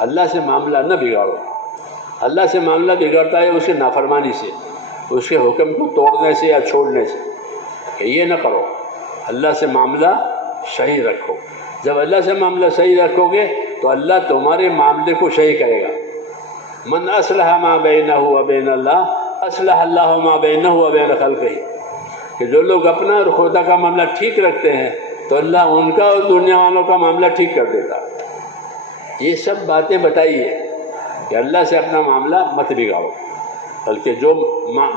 اللہ سے معاملہ نہ بگاڑو۔ اللہ سے معاملہ بگڑتا ہے اس کی نافرمانی سے، اس کے حکم کو توڑنے سے یا چھوڑنے سے، کہ یہ نہ کرو۔ اللہ سے معاملہ صحیح رکھو۔ جب اللہ سے معاملہ صحیح رکھو گے تو اللہ تمہارے معاملے کو صحیح کرے گا۔ من اصلح ما بینہ و بین اللہ اصلح اللہ ما بینہ و بین خلقہ، کہ جو لوگ اپنا اور خدا کا معاملہ ٹھیک رکھتے ہیں تو اللہ ان کا اور دنیا والوں کا معاملہ ٹھیک کر دیتا۔ یہ سب باتیں بتائیے کہ اللہ سے اپنا معاملہ مت بگاڑو، بلکہ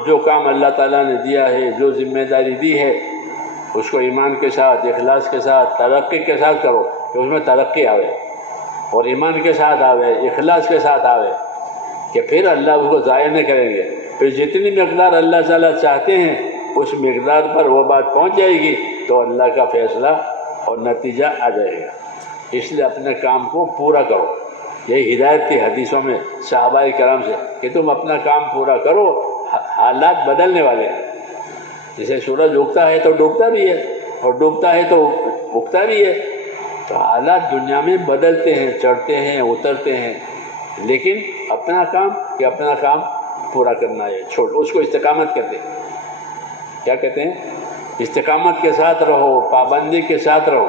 جو کام اللہ تعالیٰ نے دیا ہے، جو ذمہ داری دی ہے، اس کو ایمان کے ساتھ، اخلاص کے ساتھ، ترقی کے ساتھ کرو، کہ اس میں ترقی آوے اور ایمان کے ساتھ آوے، اخلاص کے ساتھ آوے، کہ پھر اللہ اس کو ضائع نہیں کریں گے۔ پھر جتنی مقدار اللہ تعالیٰ چاہتے ہیں اس مقدار پر وہ بات پہنچ جائے گی تو اللہ کا فیصلہ اور نتیجہ آ جائے گا۔ اس لیے اپنے کام کو پورا کرو۔ یہی ہدایت تھی حدیثوں میں صحابہ کرام سے کہ تم اپنا کام پورا کرو، حالات بدلنے والے ہیں۔ جیسے سورج اگتا ہے تو ڈوبتا بھی ہے اور ڈوبتا ہے تو اگتا بھی ہے. تو حالات دنیا میں بدلتے ہیں، چڑھتے ہیں، اترتے ہیں، لیکن اپنا کام کہ اپنا کام پورا کرنا ہے، چھوڑ اس کو استقامت کہتے ہیں. کیا کہتے ہیں؟ استقامت کے ساتھ رہو، پابندی کے ساتھ رہو،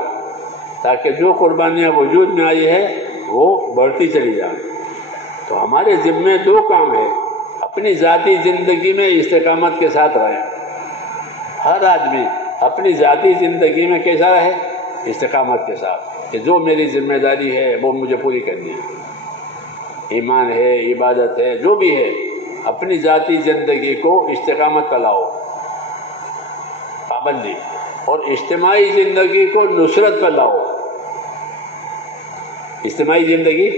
تاکہ جو قربانیاں وجود میں آئی ہے وہ بڑھتی چلی جائیں. تو ہمارے ذمے دو کام ہیں. اپنی ذاتی زندگی میں استقامت کے ساتھ رہیں. ہر آدمی اپنی ذاتی زندگی میں کیسا رہے؟ استقامت کے ساتھ، کہ جو میری ذمہ داری ہے وہ مجھے پوری کرنی ہے. ایمان ہے، عبادت ہے، جو بھی ہے، اپنی ذاتی زندگی کو استقامت کا لاؤ، پابندی، اور اجتماعی زندگی کو نصرت پر لاؤ. اجتماعی زندگی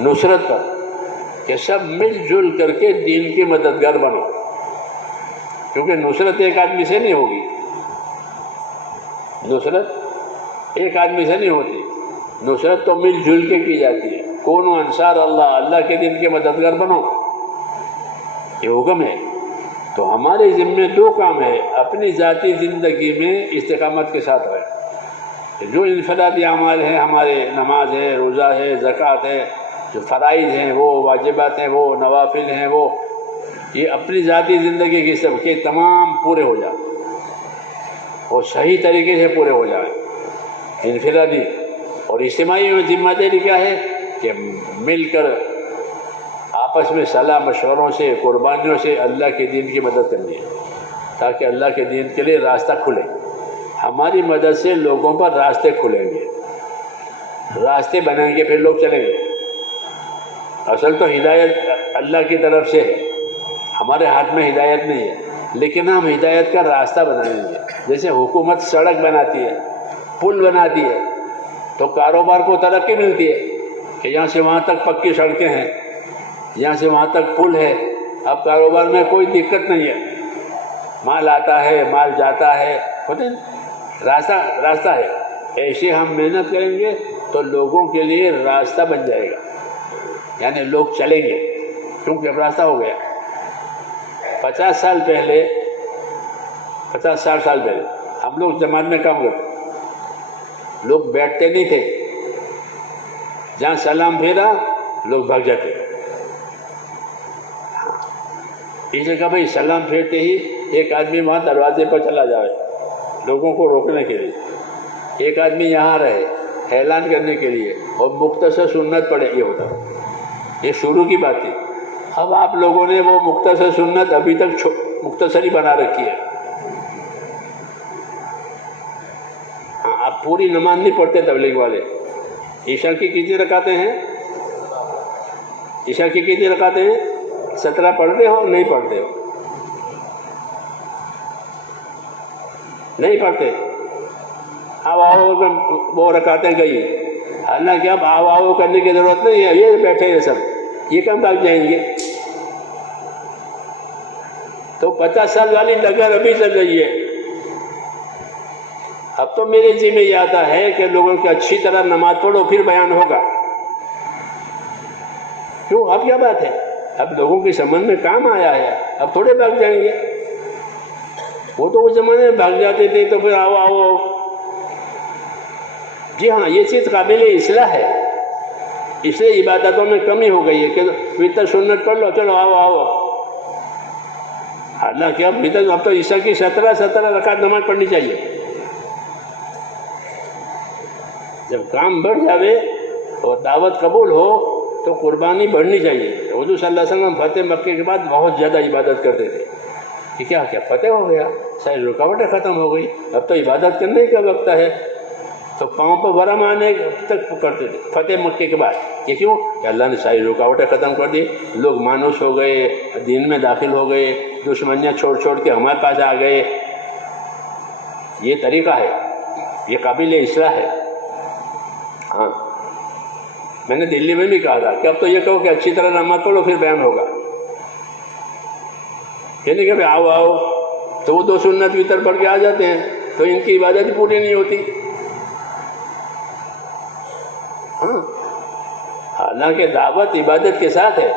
نصرت پر، کہ سب مل جل کر کے دین کی مددگار بنو. کیونکہ نصرت ایک آدمی سے نہیں ہوگی، نصرت ایک آدمی سے نہیں ہوتی، نصرت تو مل جل کے کی جاتی ہے. کونوا انصار اللہ، اللہ کے دین کے مددگار بنو، یہ حکم ہے. تو ہمارے ذمے دو کام ہے. اپنی ذاتی زندگی میں استقامت کے ساتھ رہے. جو انفرادی اعمال ہیں ہمارے، نماز ہے، روزہ ہے، زکوٰۃ ہے، جو فرائض ہیں وہ، واجبات ہیں وہ، نوافل ہیں وہ، یہ اپنی ذاتی زندگی کی سب کے تمام پورے ہو جائیں اور صحیح طریقے سے پورے ہو جائیں. انفرادی اور اجتماعی میں ذمہ داری کیا ہے؟ کہ مل کر آپس میں صلاح مشوروں سے، قربانیوں سے اللہ کے دین کی مدد کرنی ہے، تاکہ اللہ کے دین کے لیے راستہ کھلے. ہماری مدد سے لوگوں پر راستے کھلیں گے، راستے بنیں گے، پھر لوگ چلیں گے. اصل تو ہدایت اللہ کی طرف سے ہے، ہمارے ہاتھ میں ہدایت نہیں ہے، لیکن ہم ہدایت کا راستہ بنائیں گے. جیسے حکومت سڑک بناتی ہے، پل بناتی ہے، تو کاروبار کو ترقی ملتی ہے کہ یہاں سے وہاں تک پکی سڑکیں ہیں، یہاں سے وہاں تک پل ہے، اب کاروبار میں کوئی دقت نہیں ہے، مال آتا ہے، مال جاتا ہے، ہوتے راستہ ہے. ایسے ہم محنت کریں گے تو لوگوں کے لیے راستہ بن جائے گا، یعنی لوگ چلیں گے، کیونکہ اب راستہ ہو گیا. 50 سال پہلے ہم لوگ جماعت میں کام کرتے، لوگ بیٹھتے نہیں تھے، جہاں سلام پھیرا لوگ بھاگ جاتے. اس نے کہا بھائی سلام پھیرتے ہی ایک آدمی وہاں دروازے پر چلا جائے لوگوں کو روکنے کے لیے، ایک آدمی یہاں رہے اعلان کرنے کے لیے، اور مختصر سنت پڑھے. یہ ہوتا، یہ شروع کی بات تھی. اب آپ لوگوں نے وہ مختصر سنت ابھی تک مختصر ہی بنا رکھی ہے. ہاں، آپ پوری نماز نہیں پڑھتے تبلیغ والے. عشاء کی کتنی رکعتیں ہیں؟ عشاء کی کتنی رکعتیں ہیں؟ 17 پڑھتے ہو؟ نہیں پڑھتے ہو؟ نہیں پڑھتے. اب آؤ وہ رکعتیں گئی، حالانکہ اب آؤ کرنے کی ضرورت نہیں ہے، یہ بیٹھے ہیں سب، یہ کم بھاگ جائیں گے. تو 50 سال والی ڈگر ابھی چل رہی ہے. اب تو میرے ذمہ یہ آتا ہے کہ لوگوں کی اچھی طرح نماز پڑھو، پھر بیان ہوگا. کیوں؟ اب کیا بات ہے؟ اب لوگوں کی سمجھ میں کام آیا ہے، اب تھوڑے بھاگ جائیں گے. وہ تو اس زمانے میں بھاگ جاتے تھے، تو پھر آؤ. جی ہاں، یہ چیز قابل اصلاح ہے. اس لیے عبادتوں میں کمی ہو گئی ہے کہ وطر سنت پڑھ لو، چلو آؤ. حالانکہ اب تو عشاء کی 17 رکعت نماز پڑھنی چاہیے. جب کام بڑھ جاوے اور دعوت قبول ہو تو قربانی بڑھنی چاہیے. حضور صلی اللہ علیہ وسلم فتح مکے کے بعد بہت زیادہ عبادت کرتے تھے. کہ کیا فتح ہو گیا، ساری رکاوٹیں ختم ہو گئی، اب تو عبادت کرنے کا وقت ہے. تو پاؤں پر ورم آنے تک کرتے تھے فتح مکے کے بعد. یہ کیوں؟ کہ اللہ نے ساری رکاوٹیں ختم کر دی، لوگ مانوس ہو گئے، دین میں داخل ہو گئے، دشمنیاں چھوڑ کے ہمارے پاس آ گئے. یہ طریقہ ہے، یہ قابل اصلاح ہے. ہاں، میں نے دلی میں بھی کہا تھا کہ اب تو یہ کہو کہ اچھی طرح نماز پڑھو، پھر بیان ہوگا. یہ نہیں کہ آؤ تو وہ 2 سنت وطر پڑھ کے آ جاتے ہیں، تو ان کی عبادت ہی پوری نہیں ہوتی. ہاں، حالانکہ دعوت عبادت کے ساتھ ہے.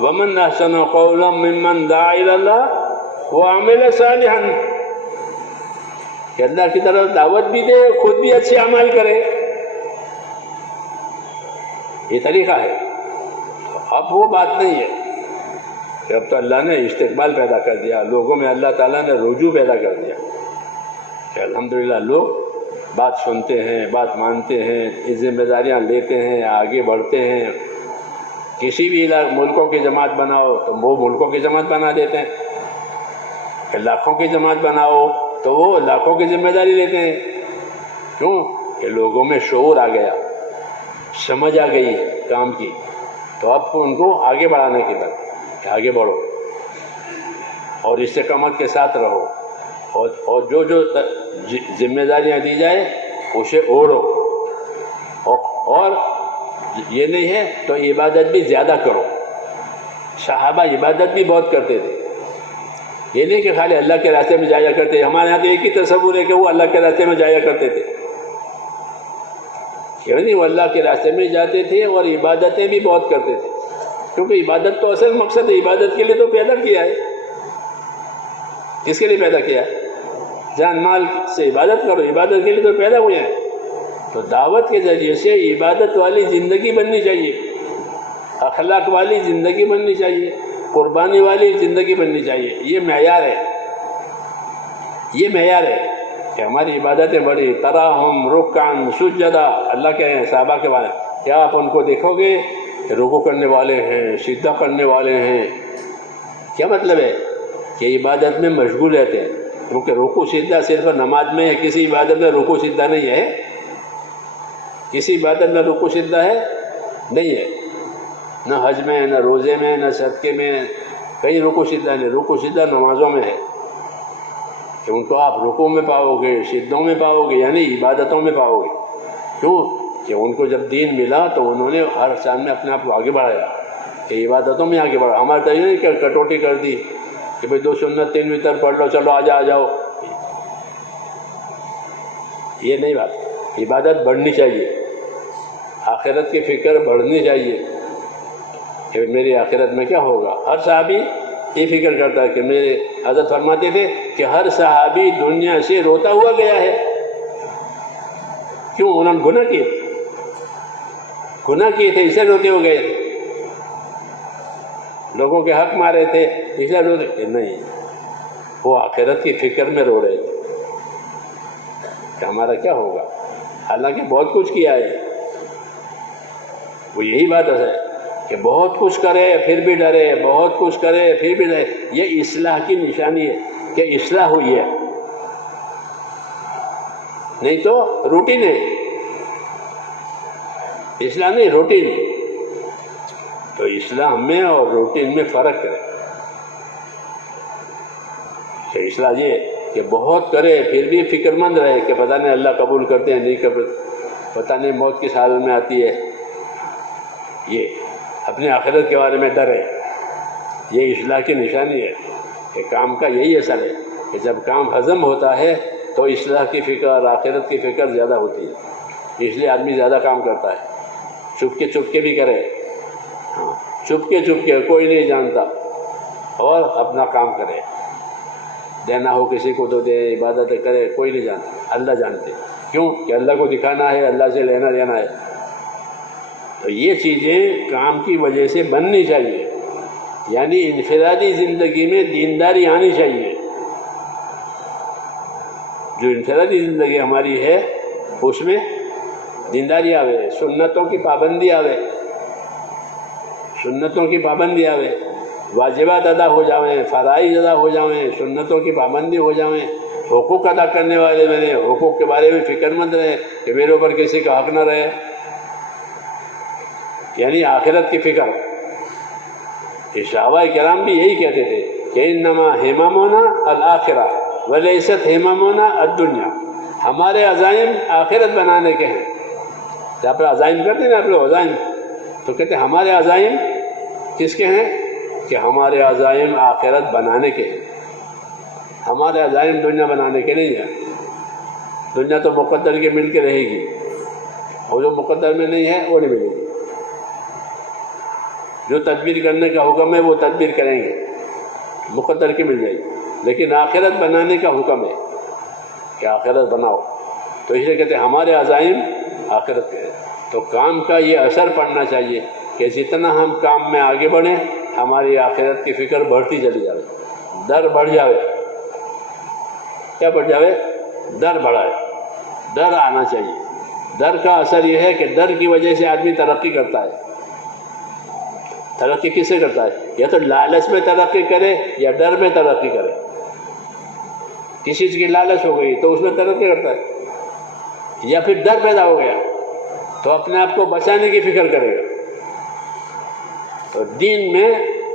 وَمَنْ أَحْسَنُ قَوْلًا مِّمَّنْ دَعَا إِلَى اللَّهِ وَعَمِلَ صَالِحًا کہ اللہ کی طرف دعوت بھی دے، خود بھی اچھے اعمال کرے. یہ طریقہ ہے. اب وہ بات نہیں ہے کہ اب تو اللہ نے استقبال پیدا کر دیا، لوگوں میں اللہ تعالیٰ نے رجوع پیدا کر دیا کہ الحمدللہ لوگ بات سنتے ہیں، بات مانتے ہیں، ذمہ داریاں لیتے ہیں، آگے بڑھتے ہیں. کسی بھی ملکوں کی جماعت بناؤ تو وہ ملکوں کی جماعت بنا دیتے ہیں، کہ لاکھوں کی جماعت بناؤ تو وہ لاکھوں کی ذمہ داری لیتے ہیں. کیوں؟ کہ لوگوں میں شعور آ گیا، سمجھ آ گئی کام کی، تو اب ان کو آگے بڑھانے کی بات کہ آگے بڑھو اور استقامت کے ساتھ رہو، اور جو ذمہ داریاں دی جائے اسے اوڑھو، اور یہ نہیں ہے تو عبادت بھی زیادہ کرو. صحابہ عبادت بھی بہت کرتے تھے. یہ نہیں کہ خالی اللہ کے راستے میں جایا کرتے. ہمارے یہاں تو ایک ہی تصور ہے کہ وہ اللہ کے راستے میں جایا کرتے تھے. یعنی وہ اللہ کے راستے میں جاتے تھے اور عبادتیں بھی بہت کرتے تھے، کیونکہ عبادت تو اصل مقصد ہے. عبادت کے لیے تو پیدا کیا ہے. کس کے لیے پیدا کیا ہے؟ جان مال سے عبادت کرو، عبادت کے لیے تو پیدا ہوئے ہیں. تو دعوت کے ذریعے سے عبادت والی زندگی بننی چاہیے، اخلاق والی زندگی بننی چاہیے، قربانی والی زندگی بننی چاہیے. یہ معیار ہے، یہ معیار ہے کہ ہماری عبادتیں بڑی تراہم رکعن سجدہ. اللہ کے صحابہ کے بارے میں کیا آپ ان کو دیکھو گے کہ رکوع کرنے والے ہیں، سجدہ کرنے والے ہیں؟ کیا مطلب ہے؟ کہ عبادت میں مشغول رہتے ہیں. کیونکہ رکوع سجدہ صرف نماز میں ہے، کسی عبادت میں رکوع سجدہ نہیں ہے. کسی عبادت میں رکوع سجدہ ہے نہیں ہے، نہ حج میں، نہ روزے میں، نہ صدقے میں، کہیں رکوع سجدہ نہیں. رکوع سجدہ نمازوں میں ہے کہ ان کو آپ رکوع میں پاؤ گے، سجدوں میں پاؤ گے، یعنی عبادتوں میں پاؤ گے. کیوں؟ کہ ان کو جب دین ملا تو انہوں نے ہر سال میں اپنے آپ کو آگے بڑھایا کہ عبادتوں میں آگے بڑھا. ہمارا تو یہ نہیں کہ کٹوتی کر دی کہ بھئی 2 سنت 3 وتر پڑھ لو، چلو آ جاؤ. یہ نہیں بات. عبادت بڑھنی چاہیے، آخرت کی فکر بڑھنی چاہیے کہ میری آخرت میں کیا ہوگا. ہر صحابی یہ فکر کرتا ہے کہ میرے حضرت فرماتے تھے کہ ہر صحابی دنیا سے روتا ہوا گیا ہے. کیوں؟ انہوں نے گناہ کیے تھے، اسے روتے ہو گئے. لوگوں کے حق مارے تھے، اس لیے روتے کہ نہیں، وہ آخرت کی فکر میں رو رہے تھے کہ ہمارا کیا ہوگا. حالانکہ بہت کچھ کیا ہے. وہ یہی بات ہے کہ بہت کچھ کرے پھر بھی ڈرے، بہت کچھ کرے پھر بھی ڈرے. یہ اصلاح کی نشانی ہے کہ اصلاح ہوئی ہے، نہیں تو روٹین ہے. اصلاح نہیں، روٹین. تو اصلاح میں اور روٹین میں فرق ہے. کہ اصلاح یہ کہ بہت کرے پھر بھی فکر مند رہے کہ پتہ نہیں اللہ قبول کرتے ہیں نہیں کرتے، پتہ نہیں موت کس حال میں آتی ہے. یہ اپنے آخرت کے بارے میں ڈر ہے. یہ اصلاح کی نشانی ہے کہ کام کا یہی اثر ہے کہ جب کام ہضم ہوتا ہے تو اصلاح کی فکر، آخرت کی فکر زیادہ ہوتی ہے. اس لیے آدمی زیادہ کام کرتا ہے. چپ کے بھی کرے، چپ کے کوئی نہیں جانتا، اور اپنا کام کرے. دینا ہو کسی کو تو دے، عبادت کرے، کوئی نہیں جانتا، اللہ جانتے. کیوں؟ کہ اللہ کو دکھانا ہے، اللہ سے لینا دینا ہے. تو یہ چیزیں کام کی وجہ سے بننی چاہیے. یعنی انفرادی زندگی میں دینداری آنی چاہیے. جو انفرادی زندگی ہماری ہے اس میں دینداری آوے، سنتوں کی پابندی آوے، سنتوں کی پابندی آوے، واجبات ادا ہو جاویں، فرائض ادا ہو جاویں، سنتوں کی پابندی ہو جاویں. حقوق ادا کرنے والے میرے حقوق کے بارے میں فکر مند رہے کہ میرے اوپر کسی کا حق نہ رہے. یعنی آخرت کی فکر. صحابہ کرام بھی یہی کہتے تھے کہ انما ہممنا الآخرہ ولیست ہممنا الدنیا. ہمارے عزائم آخرت بنانے کے ہیں. جب آپ عزائم کرتے ہیں نا، آپ لوگ عزائم، تو کہتے ہیں ہمارے عزائم کس کے ہیں؟ کہ ہمارے عزائم آخرت بنانے کے ہیں. ہمارے عزائم دنیا بنانے کے نہیں ہیں. دنیا تو مقدر کے مل کے رہے گی، اور جو مقدر میں نہیں ہے وہ نہیں ملے گی. جو تدبیر کرنے کا حکم ہے وہ تدبیر کریں گے، مقدر کی مل جائے گی. لیکن آخرت بنانے کا حکم ہے کہ آخرت بناؤ، تو اس لیے کہتے ہیں ہمارے عزائم آخرت کے ہیں۔ تو کام کا یہ اثر پڑنا چاہیے کہ جتنا ہم کام میں آگے بڑھیں ہماری آخرت کی فکر بڑھتی چلی جائے، در بڑھ جاوے۔ کیا بڑھ جاوے؟ در بڑھائے، در آنا چاہیے۔ در کا اثر یہ ہے کہ در کی وجہ سے آدمی ترقی کرتا ہے۔ ترقی کس سے کرتا ہے؟ یا تو لالچ میں ترقی کرے یا ڈر میں ترقی کرے۔ کسی چیز کی لالچ ہو گئی تو اس میں ترقی کرتا ہے، یا پھر ڈر پیدا ہو گیا تو اپنے آپ کو بچانے کی فکر کرے گا۔ تو دین میں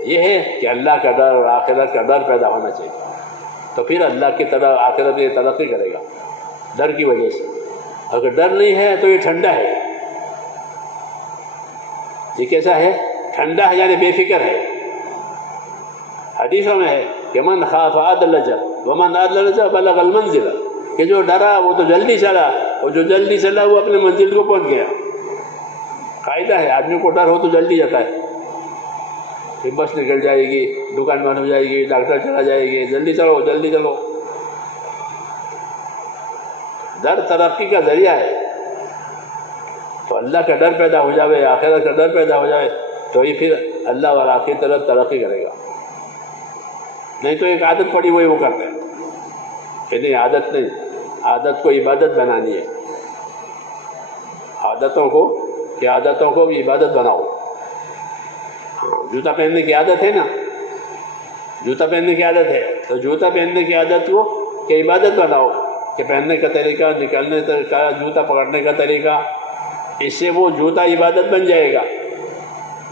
یہ ہے کہ اللہ کا ڈر اور آخرت کا ڈر پیدا ہونا چاہیے، تو پھر اللہ کی طرح آخرت میں ترقی کرے گا ڈر کی وجہ سے۔ اگر ڈر نہیں ہے تو یہ ٹھنڈا ہے۔ یہ کیسا ہے؟ ٹھنڈا ہے، یعنی بے فکر ہے۔ حدیثوں میں ہے کہ من خاف ادلج ومن ادلج بلغ المنزل، کہ جو ڈرا وہ تو جلدی چلا، اور جو جلدی چلا وہ اپنے منزل کو پہنچ گیا۔ قاعدہ ہے، آدمی کو ڈر ہو تو جلدی جاتا ہے، پھر بس نکل جائے گی، دکان بند ہو جائے گی، ڈاکٹر چلا جائے گی، جلدی چلو جلدی چلو۔ ڈر ترقی کا ذریعہ ہے۔ تو اللہ کا ڈر پیدا ہو جائے، آخرت کا ڈر پیدا ہو جائے تو یہ پھر اللہ اور آخر کی طرف ترقی کرے گا۔ نہیں تو ایک عادت پڑی ہوئی وہ کرتے ہیں کہ نہیں، عادت نہیں، عادت کو عبادت بنانی ہے۔ عادتوں کو عبادت بناؤ۔ جوتا پہننے کی عادت ہے نا، جوتا پہننے کی عادت ہے تو جوتا پہننے کی عادت کو کہ عبادت بناؤ، کہ پہننے کا طریقہ، نکالنے کا، جوتا پکڑنے کا طریقہ، اس سے وہ جوتا عبادت بن جائے گا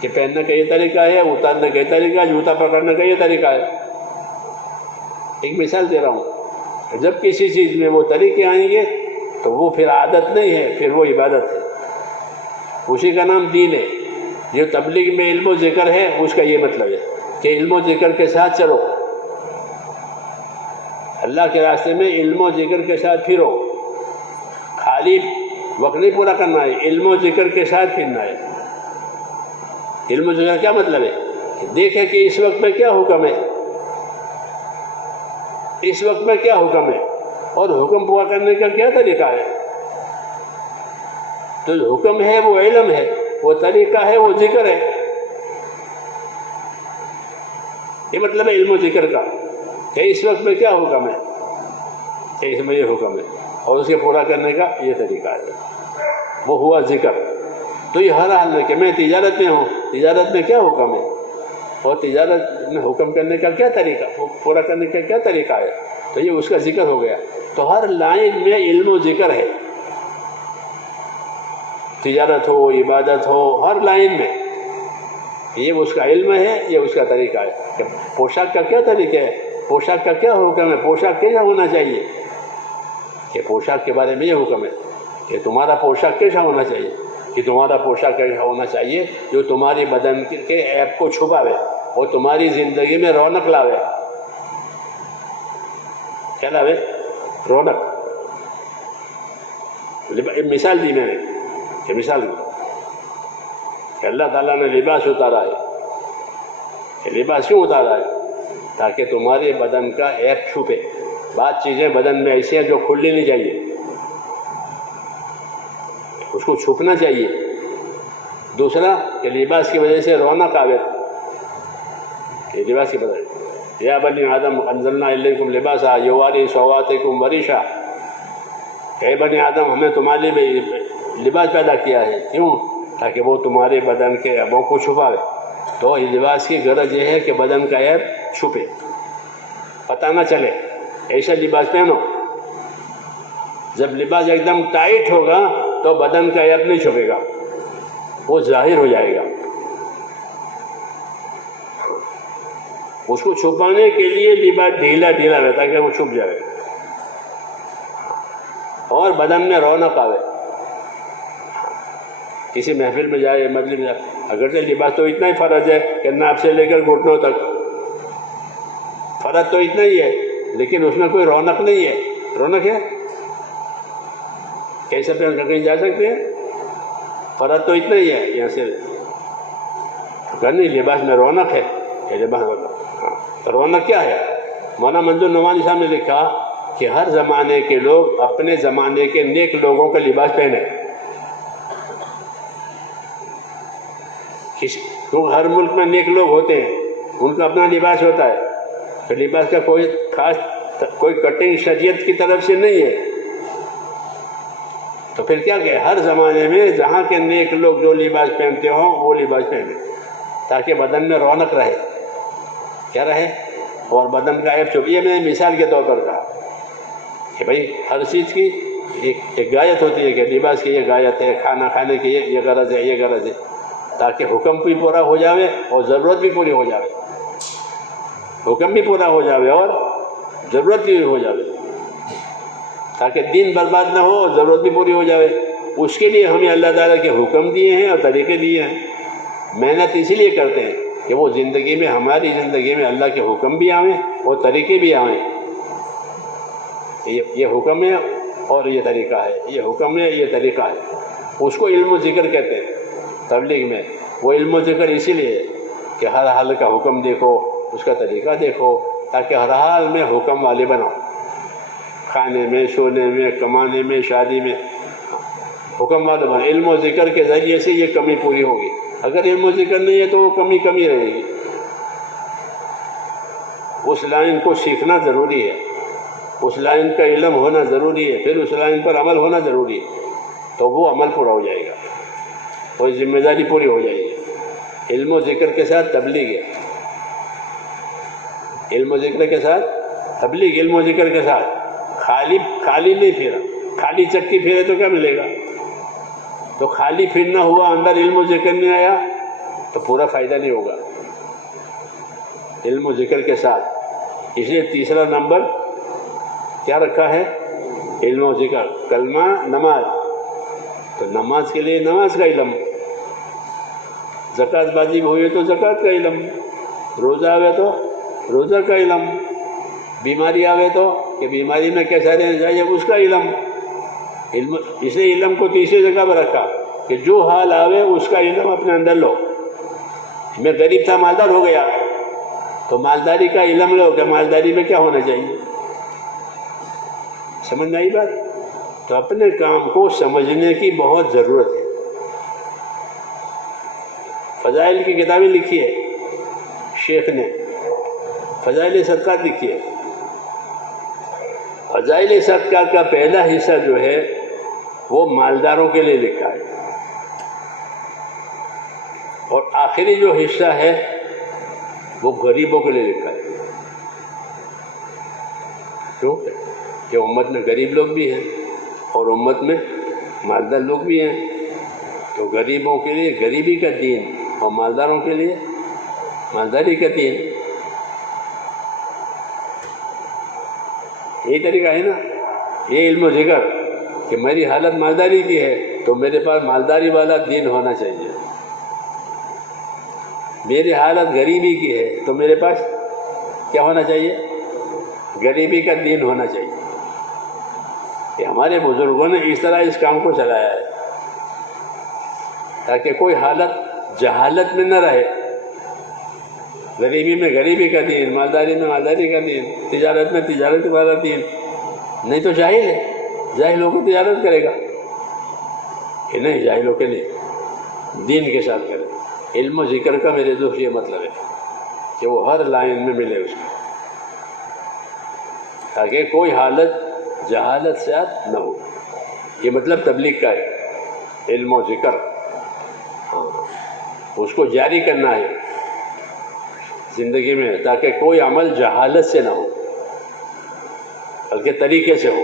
کہ پہننے کا یہ طریقہ ہے، اتارنے کا یہ طریقہ، جوتا پکڑنے کا یہ طریقہ ہے۔ ایک مثال دے رہا ہوں، جب کسی چیز میں وہ طریقے آئیں گے تو وہ پھر عادت نہیں ہے، پھر وہ عبادت ہے۔ اسی کا نام دین ہے۔ جو تبلیغ میں علم و ذکر ہے اس کا یہ مطلب ہے کہ علم و ذکر کے ساتھ چلو، اللہ کے راستے میں علم و ذکر کے ساتھ پھرو، خالی وقت نہیں پورا کرنا ہے، علم و ذکر کے ساتھ پھرنا ہے۔ علم و ذکر کیا مطلب ہے؟ کہ دیکھیں کہ اس وقت میں کیا حکم ہے، اس وقت میں کیا حکم ہے، اور حکم پورا کرنے کا کیا طریقہ ہے۔ تو جو حکم ہے وہ علم ہے، وہ طریقہ ہے وہ ذکر ہے۔ یہ مطلب ہے علم و ذکر کا کہ اس وقت میں کیا حکم ہے، کہ اس میں یہ حکم ہے، اور اس کے پورا کرنے کا یہ طریقہ ہے، وہ ہوا ذکر۔ تو یہ ہر حال میں کہ میں تجارت میں ہوں، تجارت میں کیا حکم ہے، اور تجارت میں حکم کرنے کا کیا طریقہ، وہ پورا کرنے کا کیا طریقہ ہے، تو یہ اس کا ذکر ہو گیا۔ تو ہر لائن میں علم و ذکر ہے، تجارت ہو، عبادت ہو، ہر لائن میں یہ اس کا علم ہے، یہ اس کا طریقہ ہے۔ کہ پوشاک کا کیا طریقہ ہے، پوشاک کا کیا حکم ہے، پوشاک کیسا ہونا چاہیے، کہ پوشاک کے بارے میں یہ حکم ہے کہ تمہارا پوشاک کیسا ہونا چاہیے، کہ تمہارا پوشاک کیسا ہونا چاہیے جو تمہاری بدن کے عیب کو چھپاوے اور تمہاری زندگی میں رونق لاوے۔ کیا لاوے؟ رونق۔ مثال دی میں نے کہ مثال کہ اللہ تعالیٰ نے لباس اتارا ہے، کہ لباس کیوں اتارا ہے؟ تاکہ تمہارے بدن کا عیب چھپے۔ بعض چیزیں بدن میں ایسی ہیں جو کھلنی نہیں چاہیے، اس کو چھپنا چاہیے۔ دوسرا کہ لباس کی وجہ سے رونق آوے، یہ لباس کی وجہ سے یا بنی آدم انزلنا الیکم لباسا یواری سواتکم وریشا، کہ بنی آدم ہمیں تمہارے لیے لباس پیدا کیا ہے، کیوں؟ تاکہ وہ تمہارے بدن کے عیبوں کو چھپاوے۔ تو یہ لباس کی غرض یہ ہے کہ بدن کا عیب چھپے، پتہ نہ چلے۔ ایسا لباس پہنو، جب لباس ایک دم ٹائٹ ہوگا تو بدن کا عیب نہیں چھپے گا، وہ ظاہر ہو جائے گا۔ اس کو چھپانے کے لیے لباس ڈھیلا ڈھیلا رہتا ہے کہ وہ چھپ جائے اور بدن میں رونق آوے۔ کسی محفل میں جائے، مجلس میں جائے، اگرچہ لباس تو اتنا ہی فرض ہے کہ ناپ سے لے کر گھٹنوں تک، فرض تو اتنا ہی ہے، لیکن اس میں کوئی رونق نہیں ہے۔ رونق ہے؟ کیسے پہن کر کہیں جا سکتے ہیں؟ فرض تو اتنا ہی ہے، یہاں سے نہیں، لباس میں رونق ہے، یہ لباس رونق کیا ہے؟ مولانا منظور نعمانی صاحب نے لکھا کہ ہر زمانے کے لوگ اپنے زمانے کے نیک لوگوں کا لباس پہنے. تو ہر ملک میں نیک لوگ ہوتے ہیں، ان کا اپنا لباس ہوتا ہے. تو لباس کا کوئی خاص کوئی کٹنگ شریعت کی طرف سے نہیں ہے. تو پھر کیا کہ ہر زمانے میں جہاں کے نیک لوگ جو لباس پہنتے ہوں وہ لباس پہنے، تاکہ بدن میں رونق رہے. کیا رہے؟ اور بدن کا عیب چھپے. یہ میں نے مثال کے طور پر کہا کہ بھائی ہر چیز کی ایک غایت ہوتی ہے، کہ لباس کی یہ غایت ہے، کھانا کھانے کی یہ غرض ہے، یہ غرض ہے، تاکہ حکم بھی پورا ہو جاوے اور ضرورت بھی پوری ہو جاوے. حکم بھی پورا ہو جاوے اور ضرورت بھی ہو جاوے، تاکہ دین برباد نہ ہو اور ضرورت بھی پوری ہو جاوے. اس کے لیے ہمیں اللہ تعالیٰ کے حکم دیے ہیں اور طریقے دیے ہیں. محنت اسی لیے کرتے ہیں کہ وہ زندگی میں، ہماری زندگی میں اللہ کے حکم بھی آئیں اور طریقے بھی آئیں. یہ حکم ہے اور یہ طریقہ ہے، یہ حکم ہے، یہ طریقہ ہے. اس کو علم و ذکر کہتے ہیں تبلیغ میں. وہ علم و ذکر اسی لیے ہے کہ ہر حال کا حکم دیکھو، اس کا طریقہ دیکھو، تاکہ ہر حال میں حکم والے بنو. کھانے میں، سونے میں، کمانے میں، شادی میں حکم والے بنو. علم و ذکر کے ذریعے سے یہ کمی پوری ہوگی. اگر علم و ذکر نہیں ہے تو وہ کمی رہے گی. اس لائن کو سیکھنا ضروری ہے، اس لائن کا علم ہونا ضروری ہے، پھر اس لائن پر عمل ہونا ضروری ہے. تو وہ عمل پورا ہو جائے گا، وہ ذمہ داری پوری ہو جائے گی. علم و ذکر کے ساتھ تبلیغ ہے. علم و ذکر کے ساتھ تبلیغ، علم و ذکر کے ساتھ. خالی نہیں پھیرا. خالی چکی پھیرے تو کیا ملے گا؟ تو خالی پھرنا ہوا، اندر علم و ذکر نہیں آیا تو پورا فائدہ نہیں ہوگا. علم و ذکر کے ساتھ. اس لیے تیسرا نمبر کیا رکھا ہے؟ علم و ذکر. کلمہ، نماز. تو نماز کے لیے نماز کا علم. زکوٰۃ واجب ہوئی تو زکوٰۃ کا علم. روزہ آوے تو روزہ کا علم. بیماری آوے تو کہ بیماری میں کیسا رہنا چاہیے اس کا علم. اس لیے علم کو تیسری جگہ پر رکھا کہ جو حال آوے اس کا علم اپنے اندر لو. میں غریب تھا، مالدار ہو گیا تو مالداری کا علم لو کہ مالداری میں کیا ہونا چاہیے. سمجھ میں آئی بات؟ تو اپنے کام کو سمجھنے کی بہت ضرورت ہے. فضائل کی کتابیں لکھی ہے شیخ نے، فضائل صدقات لکھی ہے. فضائل صدقات کا پہلا حصہ جو ہے وہ مالداروں کے لیے لکھا ہے، اور آخری جو حصہ ہے وہ غریبوں کے لیے لکھا ہے. کیوں کہ امت میں غریب لوگ بھی ہیں اور امت میں مالدار لوگ بھی ہیں. تو غریبوں کے لیے غریبی کا دین اور مالداروں کے لیے مالداری کا دین. یہی طریقہ ہے نا. یہ علم و ذکر کہ میری حالت مالداری کی ہے تو میرے پاس مالداری والا دین ہونا چاہیے. میری حالت غریبی کی ہے تو میرے پاس کیا ہونا چاہیے؟ غریبی کا دین ہونا چاہیے. کہ ہمارے بزرگوں نے اس طرح اس کام کو چلایا ہے تاکہ کوئی حالت جہالت میں نہ رہے. غریبی میں غریبی کا دین، مالداری میں مالداری کا دین، تجارت میں تجارت والا دین. نہیں تو جاہل ہے، جاہل ہو کے تجارت کرے گا کہ نہیں، جاہل ہو کے نہیں، دین کے ساتھ کرے. علم و ذکر کا میرے دوست یہ مطلب ہے کہ وہ ہر لائن میں ملے اس کو، تاکہ کوئی حالت جہالت سے نہ ہو. یہ مطلب تبلیغ کا ہے، علم و ذکر. اس کو جاری کرنا ہے زندگی میں تاکہ کوئی عمل جہالت سے نہ ہو بلکہ طریقے سے ہو.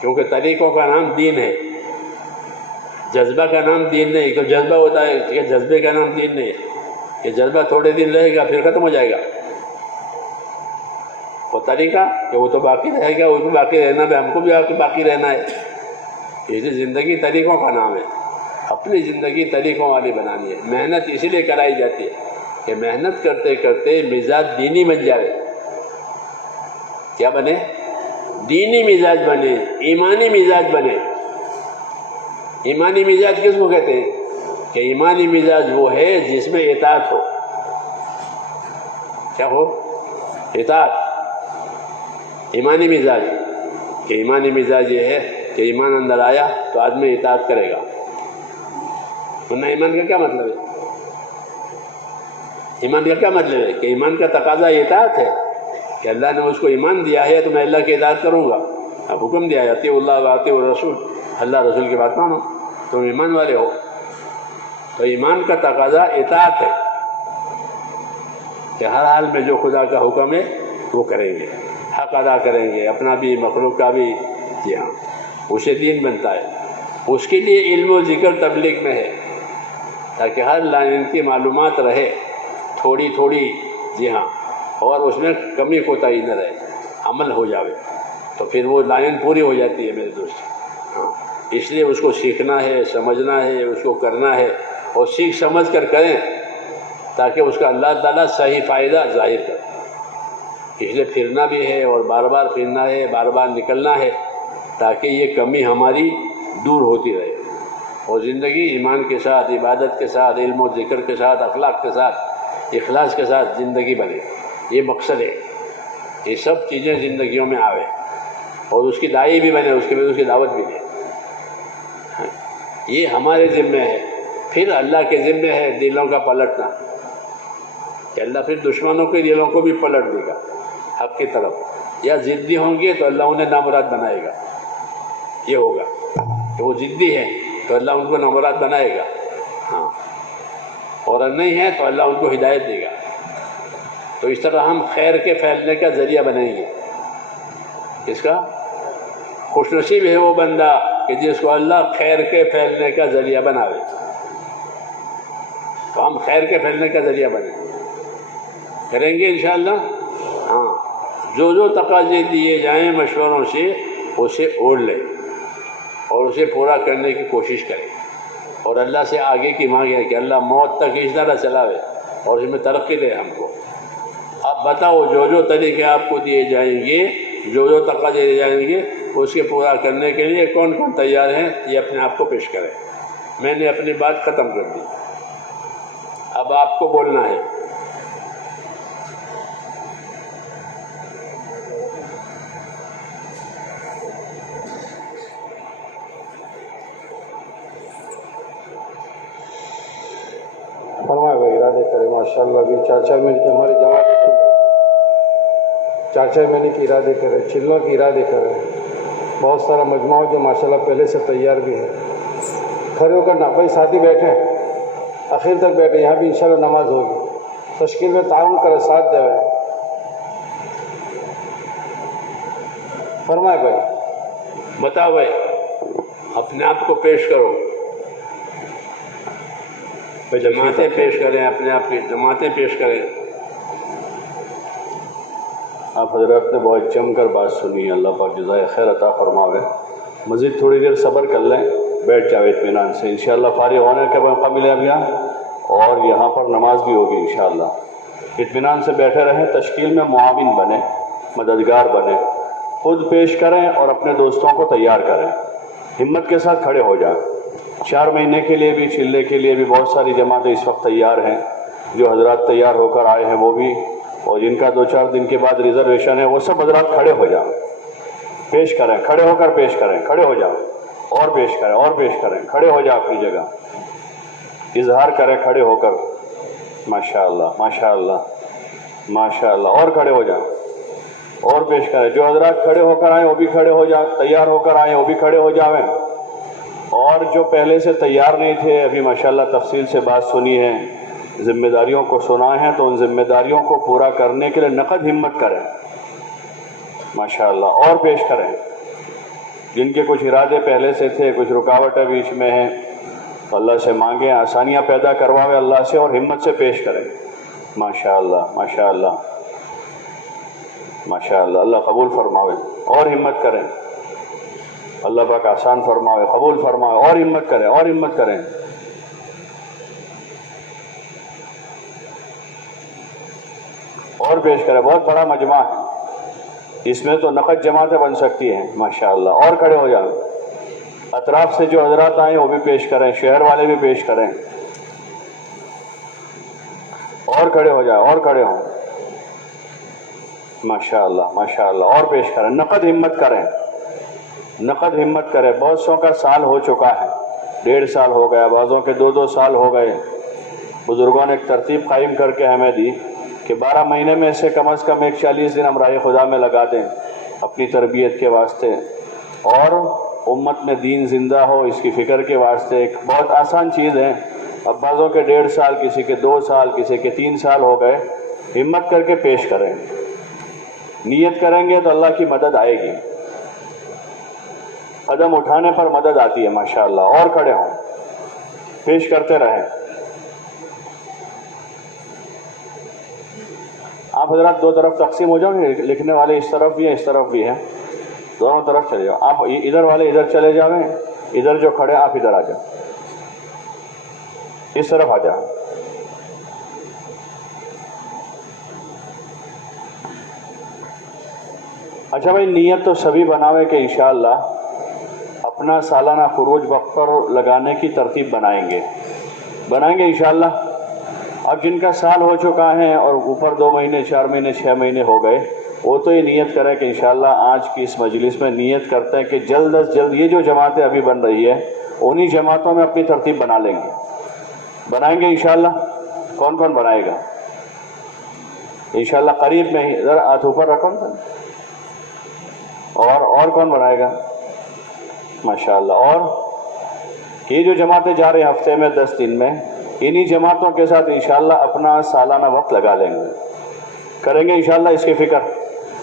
کیونکہ طریقوں کا نام دین ہے، جذبہ کا نام دین نہیں. تو جذبہ ہوتا ہے کہ جذبے کا نام دین نہیں ہے، کہ جذبہ تھوڑے دن رہے گا پھر ختم ہو جائے گا. وہ طریقہ کہ وہ تو باقی رہے گا، اس میں باقی رہنا بھی، ہم کو بھی باقی رہنا ہے. یہ زندگی طریقوں کا نام ہے. اپنی زندگی طریقوں والی بنانی ہے. محنت اسی لیے کرائی جاتی ہے کہ محنت کرتے کرتے مزاج دینی بن جائے. کیا بنے؟ دینی مزاج بنے، ایمانی مزاج بنے. ایمانی مزاج کس کو کہتے ہیں؟ کہ ایمانی مزاج وہ ہے جس میں اطاعت ہو. کیا ہو؟ اطاعت. ایمانی مزاج، کہ ایمانی مزاج یہ ہے کہ ایمان اندر آیا تو آدمی اطاعت کرے گا، ورنہ ایمان کا کیا مطلب ہے؟ ایمان کا کیا مطلب ہے؟ کہ ایمان کا تقاضا اطاعت ہے، کہ اللہ نے اس کو ایمان دیا ہے تو میں اللہ کی اطاعت کروں گا۔ اب حکم دیا ہے اطیعوا اللہ واطیعوا الرسول، اللہ رسول کی بات مانو، تم ایمان والے ہو۔ تو ایمان کا تقاضا اطاعت ہے کہ ہر حال میں جو خدا کا حکم ہے وہ کریں گے، حق ادا کریں گے، اپنا بھی مخلوق کا بھی، جی ہاں، اسے دین بنتا ہے۔ اس کے لیے علم و ذکر تبلیغ میں ہے، تاکہ ہر لائن کی معلومات رہے تھوڑی تھوڑی، جی ہاں، اور اس میں کمی کوتاہی نہ رہے، عمل ہو جاوے تو پھر وہ لائن پوری ہو جاتی ہے میرے دوست۔ ہاں، اس لیے اس کو سیکھنا ہے، سمجھنا ہے، اس کو کرنا ہے، اور سیکھ سمجھ کر کریں تاکہ اس کا اللہ تعالیٰ صحیح فائدہ ظاہر کرے۔ اس لیے پھرنا بھی ہے، اور بار بار پھرنا ہے، بار بار نکلنا ہے، تاکہ یہ کمی ہماری دور ہوتی رہے، اور زندگی ایمان کے ساتھ، عبادت کے ساتھ، علم و ذکر کے ساتھ، اخلاق کے ساتھ، اخلاص کے ساتھ زندگی بنے۔ یہ مقصد ہے، یہ سب چیزیں زندگیوں میں آوے، اور اس کی داعی بھی بنے، اس کے بعد اس کی دعوت بھی دے۔ یہ ہمارے ذمے ہے۔ پھر اللہ کے ذمے ہے دلوں کا پلٹنا، کہ اللہ پھر دشمنوں کے دلوں کو بھی پلٹ دے گا حق کی طرف، یا ضدی ہوں گے تو اللہ انہیں نامراد بنائے گا۔ یہ ہوگا کہ وہ ضدی ہیں تو اللہ ان کو نامراد بنائے گا، ہاں، اور نہیں ہے تو اللہ ان کو ہدایت دے گا۔ تو اس طرح ہم خیر کے پھیلنے کا ذریعہ بنیں گے۔ اس کا خوش نصیب ہے وہ بندہ کہ جس کو اللہ خیر کے پھیلنے کا ذریعہ بناوے۔ تو ہم خیر کے پھیلنے کا ذریعہ بنیں، کریں گے انشاءاللہ۔ ہاں، جو جو تقاضے دیے جائیں مشوروں سے اسے اوڑھ لیں اور اسے پورا کرنے کی کوشش کریں، اور اللہ سے آگے کی مانگیں کہ اللہ موت تک اس طرح چلاوے اور اس میں ترقی دے ہم کو۔ اب بتاؤ، جو جو طریقے آپ کو دیے جائیں گے، جو جو تقاضے دیے جائیں گے، اس کے پورا کرنے کے لیے کون کون تیار ہیں، یہ اپنے آپ کو پیش کریں۔ میں نے اپنی بات ختم کر دی، اب آپ کو بولنا ہے۔ فرمائے بھائی، ارادے کریں۔ ماشاء اللہ ابھی 4 مہینے کی ہماری جماعت 4 مہینے کی ارادے کریں، چلوں کی ارادے کریں۔ بہت سارا مجموعہ جو ماشاء اللہ پہلے سے تیار بھی ہے، کھڑے ہو کر نہ بھائی ساتھی بیٹھیں، آخر تک بیٹھیں، یہاں بھی انشاءاللہ نماز ہوگی۔ تشکیل میں تعاون کرے، ساتھ دے۔ فرمائے بھائی، بتاؤ بھائی، اپنے آپ کو پیش کرو، جماعتیں پیش کریں، اپنے آپ کی جماعتیں پیش کریں۔ آپ حضرات نے بہت جم کر بات سنی، اللہ پاک جزائے خیر عطا فرماوے۔ مزید تھوڑی دیر صبر کر لیں، بیٹھ جاؤ اطمینان سے، انشاءاللہ فارغ ہونے کا موقع ملے اب یہاں، اور یہاں پر نماز بھی ہوگی انشاءاللہ۔ اطمینان سے بیٹھے رہیں، تشکیل میں معاون بنیں، مددگار بنیں، خود پیش کریں اور اپنے دوستوں کو تیار کریں، ہمت کے ساتھ کھڑے ہو جائیں۔ 4 مہینے کے لیے بھی، چلنے کے لیے بھی بہت ساری جماعتیں اس وقت تیار ہیں، جو حضرات تیار ہو کر آئے ہیں وہ بھی، اور جن کا 2-4 دن کے بعد ریزرویشن ہے، وہ سب حضرات کھڑے ہو جائیں، پیش کریں، کھڑے ہو کر پیش کریں، کھڑے ہو جاؤ اور پیش کریں اور پیش کریں، کھڑے ہو جاؤ اپنی جگہ، اظہار کریں کھڑے ہو کر۔ ماشاءاللہ ماشاءاللہ ماشاءاللہ، اور کھڑے ہو جاؤ اور پیش کریں۔ جو حضرات کھڑے ہو کر آئیں وہ بھی کھڑے ہو جائیں، تیار ہو کر آئیں وہ بھی کھڑے ہو جاویں، اور جو پہلے سے تیار نہیں تھے، ابھی ماشاءاللہ تفصیل سے بات سنی ہے، ذمہ داریوں کو سنا ہے، تو ان ذمہ داریوں کو پورا کرنے کے لیے نقد ہمت کریں ماشاءاللہ، اور پیش کریں۔ جن کے کچھ ارادے پہلے سے تھے، کچھ رکاوٹیں بیچ میں ہیں، اللہ سے مانگیں، آسانیاں پیدا کرواوے اللہ سے، اور ہمت سے پیش کریں۔ ماشاءاللہ ماشاءاللہ ماشاءاللہ، اللہ قبول فرماوے، اور ہمت کریں، اللہ پاک آسان فرماوے، قبول فرماوے، اور ہمت کریں اور ہمت کریں۔ اور پیش کریں، بہت بڑا مجمع ہے، اس میں تو نقد جماعتیں بن سکتی ہیں ماشاءاللہ، اور کھڑے ہو جائیں۔ اطراف سے جو حضرات آئیں وہ بھی پیش کریں، شہر والے بھی پیش کریں، اور کھڑے ہو جائیں اور کھڑے ہوں ماشاءاللہ ماشاءاللہ. اور پیش کریں, نقد ہمت کریں, نقد ہمت کریں. بہت سو کا سال ہو چکا ہے, 1.5 سال ہو گیا, بعضوں کے 2 سال ہو گئے. بزرگوں نے ایک ترتیب قائم کر کے ہمیں دی کہ 12 مہینے میں سے کم از کم 40 دن ہم راہ خدا میں لگا دیں اپنی تربیت کے واسطے, اور امت میں دین زندہ ہو اس کی فکر کے واسطے. ایک بہت آسان چیز ہے. اب بعضوں کے 1.5 سال, کسی کے 2 سال, کسی کے 3 سال ہو گئے. ہمت کر کے پیش کریں, نیت کریں گے تو اللہ کی مدد آئے گی. قدم اٹھانے پر مدد آتی ہے ماشاءاللہ. اور کھڑے ہوں, پیش کرتے رہیں. آپ حضرات 2 طرف تقسیم ہو جاؤ, لکھنے والے اس طرف بھی ہیں اس طرف بھی ہیں, دونوں طرف چلے جاؤ. آپ ادھر والے ادھر چلے جاؤیں, ادھر جو کھڑے آپ ادھر آ جاؤ, اس طرف آ جاؤ. اچھا بھائی, نیت تو سبھی بناوے کہ انشاءاللہ اپنا سالانہ خروج وقت پر لگانے کی ترتیب بنائیں گے انشاءاللہ. اب جن کا سال ہو چکا ہے اور اوپر 2 مہینے 4 مہینے 6 مہینے ہو گئے, وہ تو یہ نیت کریں کہ انشاءاللہ آج کی اس مجلس میں نیت کرتے ہیں کہ جلد از جلد یہ جو جماعتیں ابھی بن رہی ہے انہی جماعتوں میں اپنی ترتیب بنا لیں گے, بنائیں گے انشاءاللہ. کون کون بنائے گا انشاءاللہ قریب میں ہی؟ ذرا ہاتھ اوپر رکھو. اور کون بنائے گا ماشاءاللہ. اور یہ جو جماعتیں جا رہے ہیں ہفتے میں 10 دن میں, انہی جماعتوں کے ساتھ انشاءاللہ اپنا سالانہ وقت لگا لیں گے, کریں گے انشاءاللہ اس کی فکر.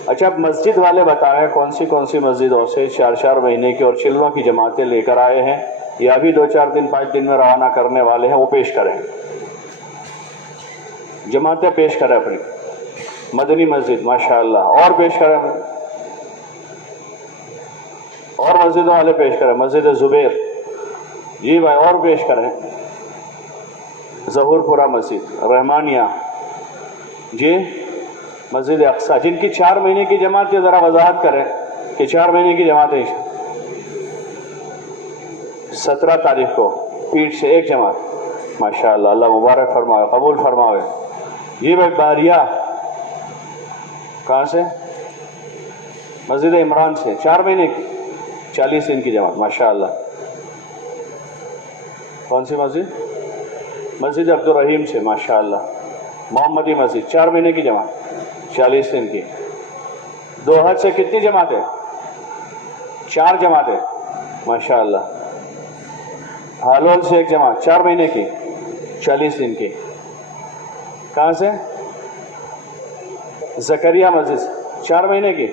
اچھا, اب مسجد والے بتائیں کون سی مسجدوں سے 4 مہینے کی اور چلوں کی جماعتیں لے کر آئے ہیں یا ابھی 2-4 دن 5 دن میں روانہ کرنے والے ہیں, وہ پیش کریں. جماعتیں پیش کریں اپنی. مدنی مسجد ماشاءاللہ, اور پیش کریں اپنی. اور مسجدوں والے پیش کریں. مسجد زبیر, جی بھائی, اور پیش کریں. ظہور پورہ مسجد, رحمانیہ, جی مسجد اقصی. جن کی 4 مہینے کی جماعت ہے ذرا وضاحت کریں کہ 4 مہینے کی جماعت ہے. 17 تاریخ کو پیٹ سے ایک جماعت ماشاءاللہ. اللہ مبارک فرمائے, قبول فرمائے. جی بھائی, باریہ کہاں سے؟ مسجد عمران سے 4 مہینے کی 40 دن کی جماعت ماشاءاللہ. کون سی مسجد؟ مسجد عبدالرحیم سے ماشاءاللہ. محمدی مسجد 4 مہینے کی جماعت 40 دن کی. دوحد سے کتنی جماعتیں؟ 4 جماعتیں ماشاءاللہ. ہالول سے ایک جماعت 4 مہینے کی 40 دن کی. کہاں سے؟ زکریہ مسجد سے 4 مہینے کی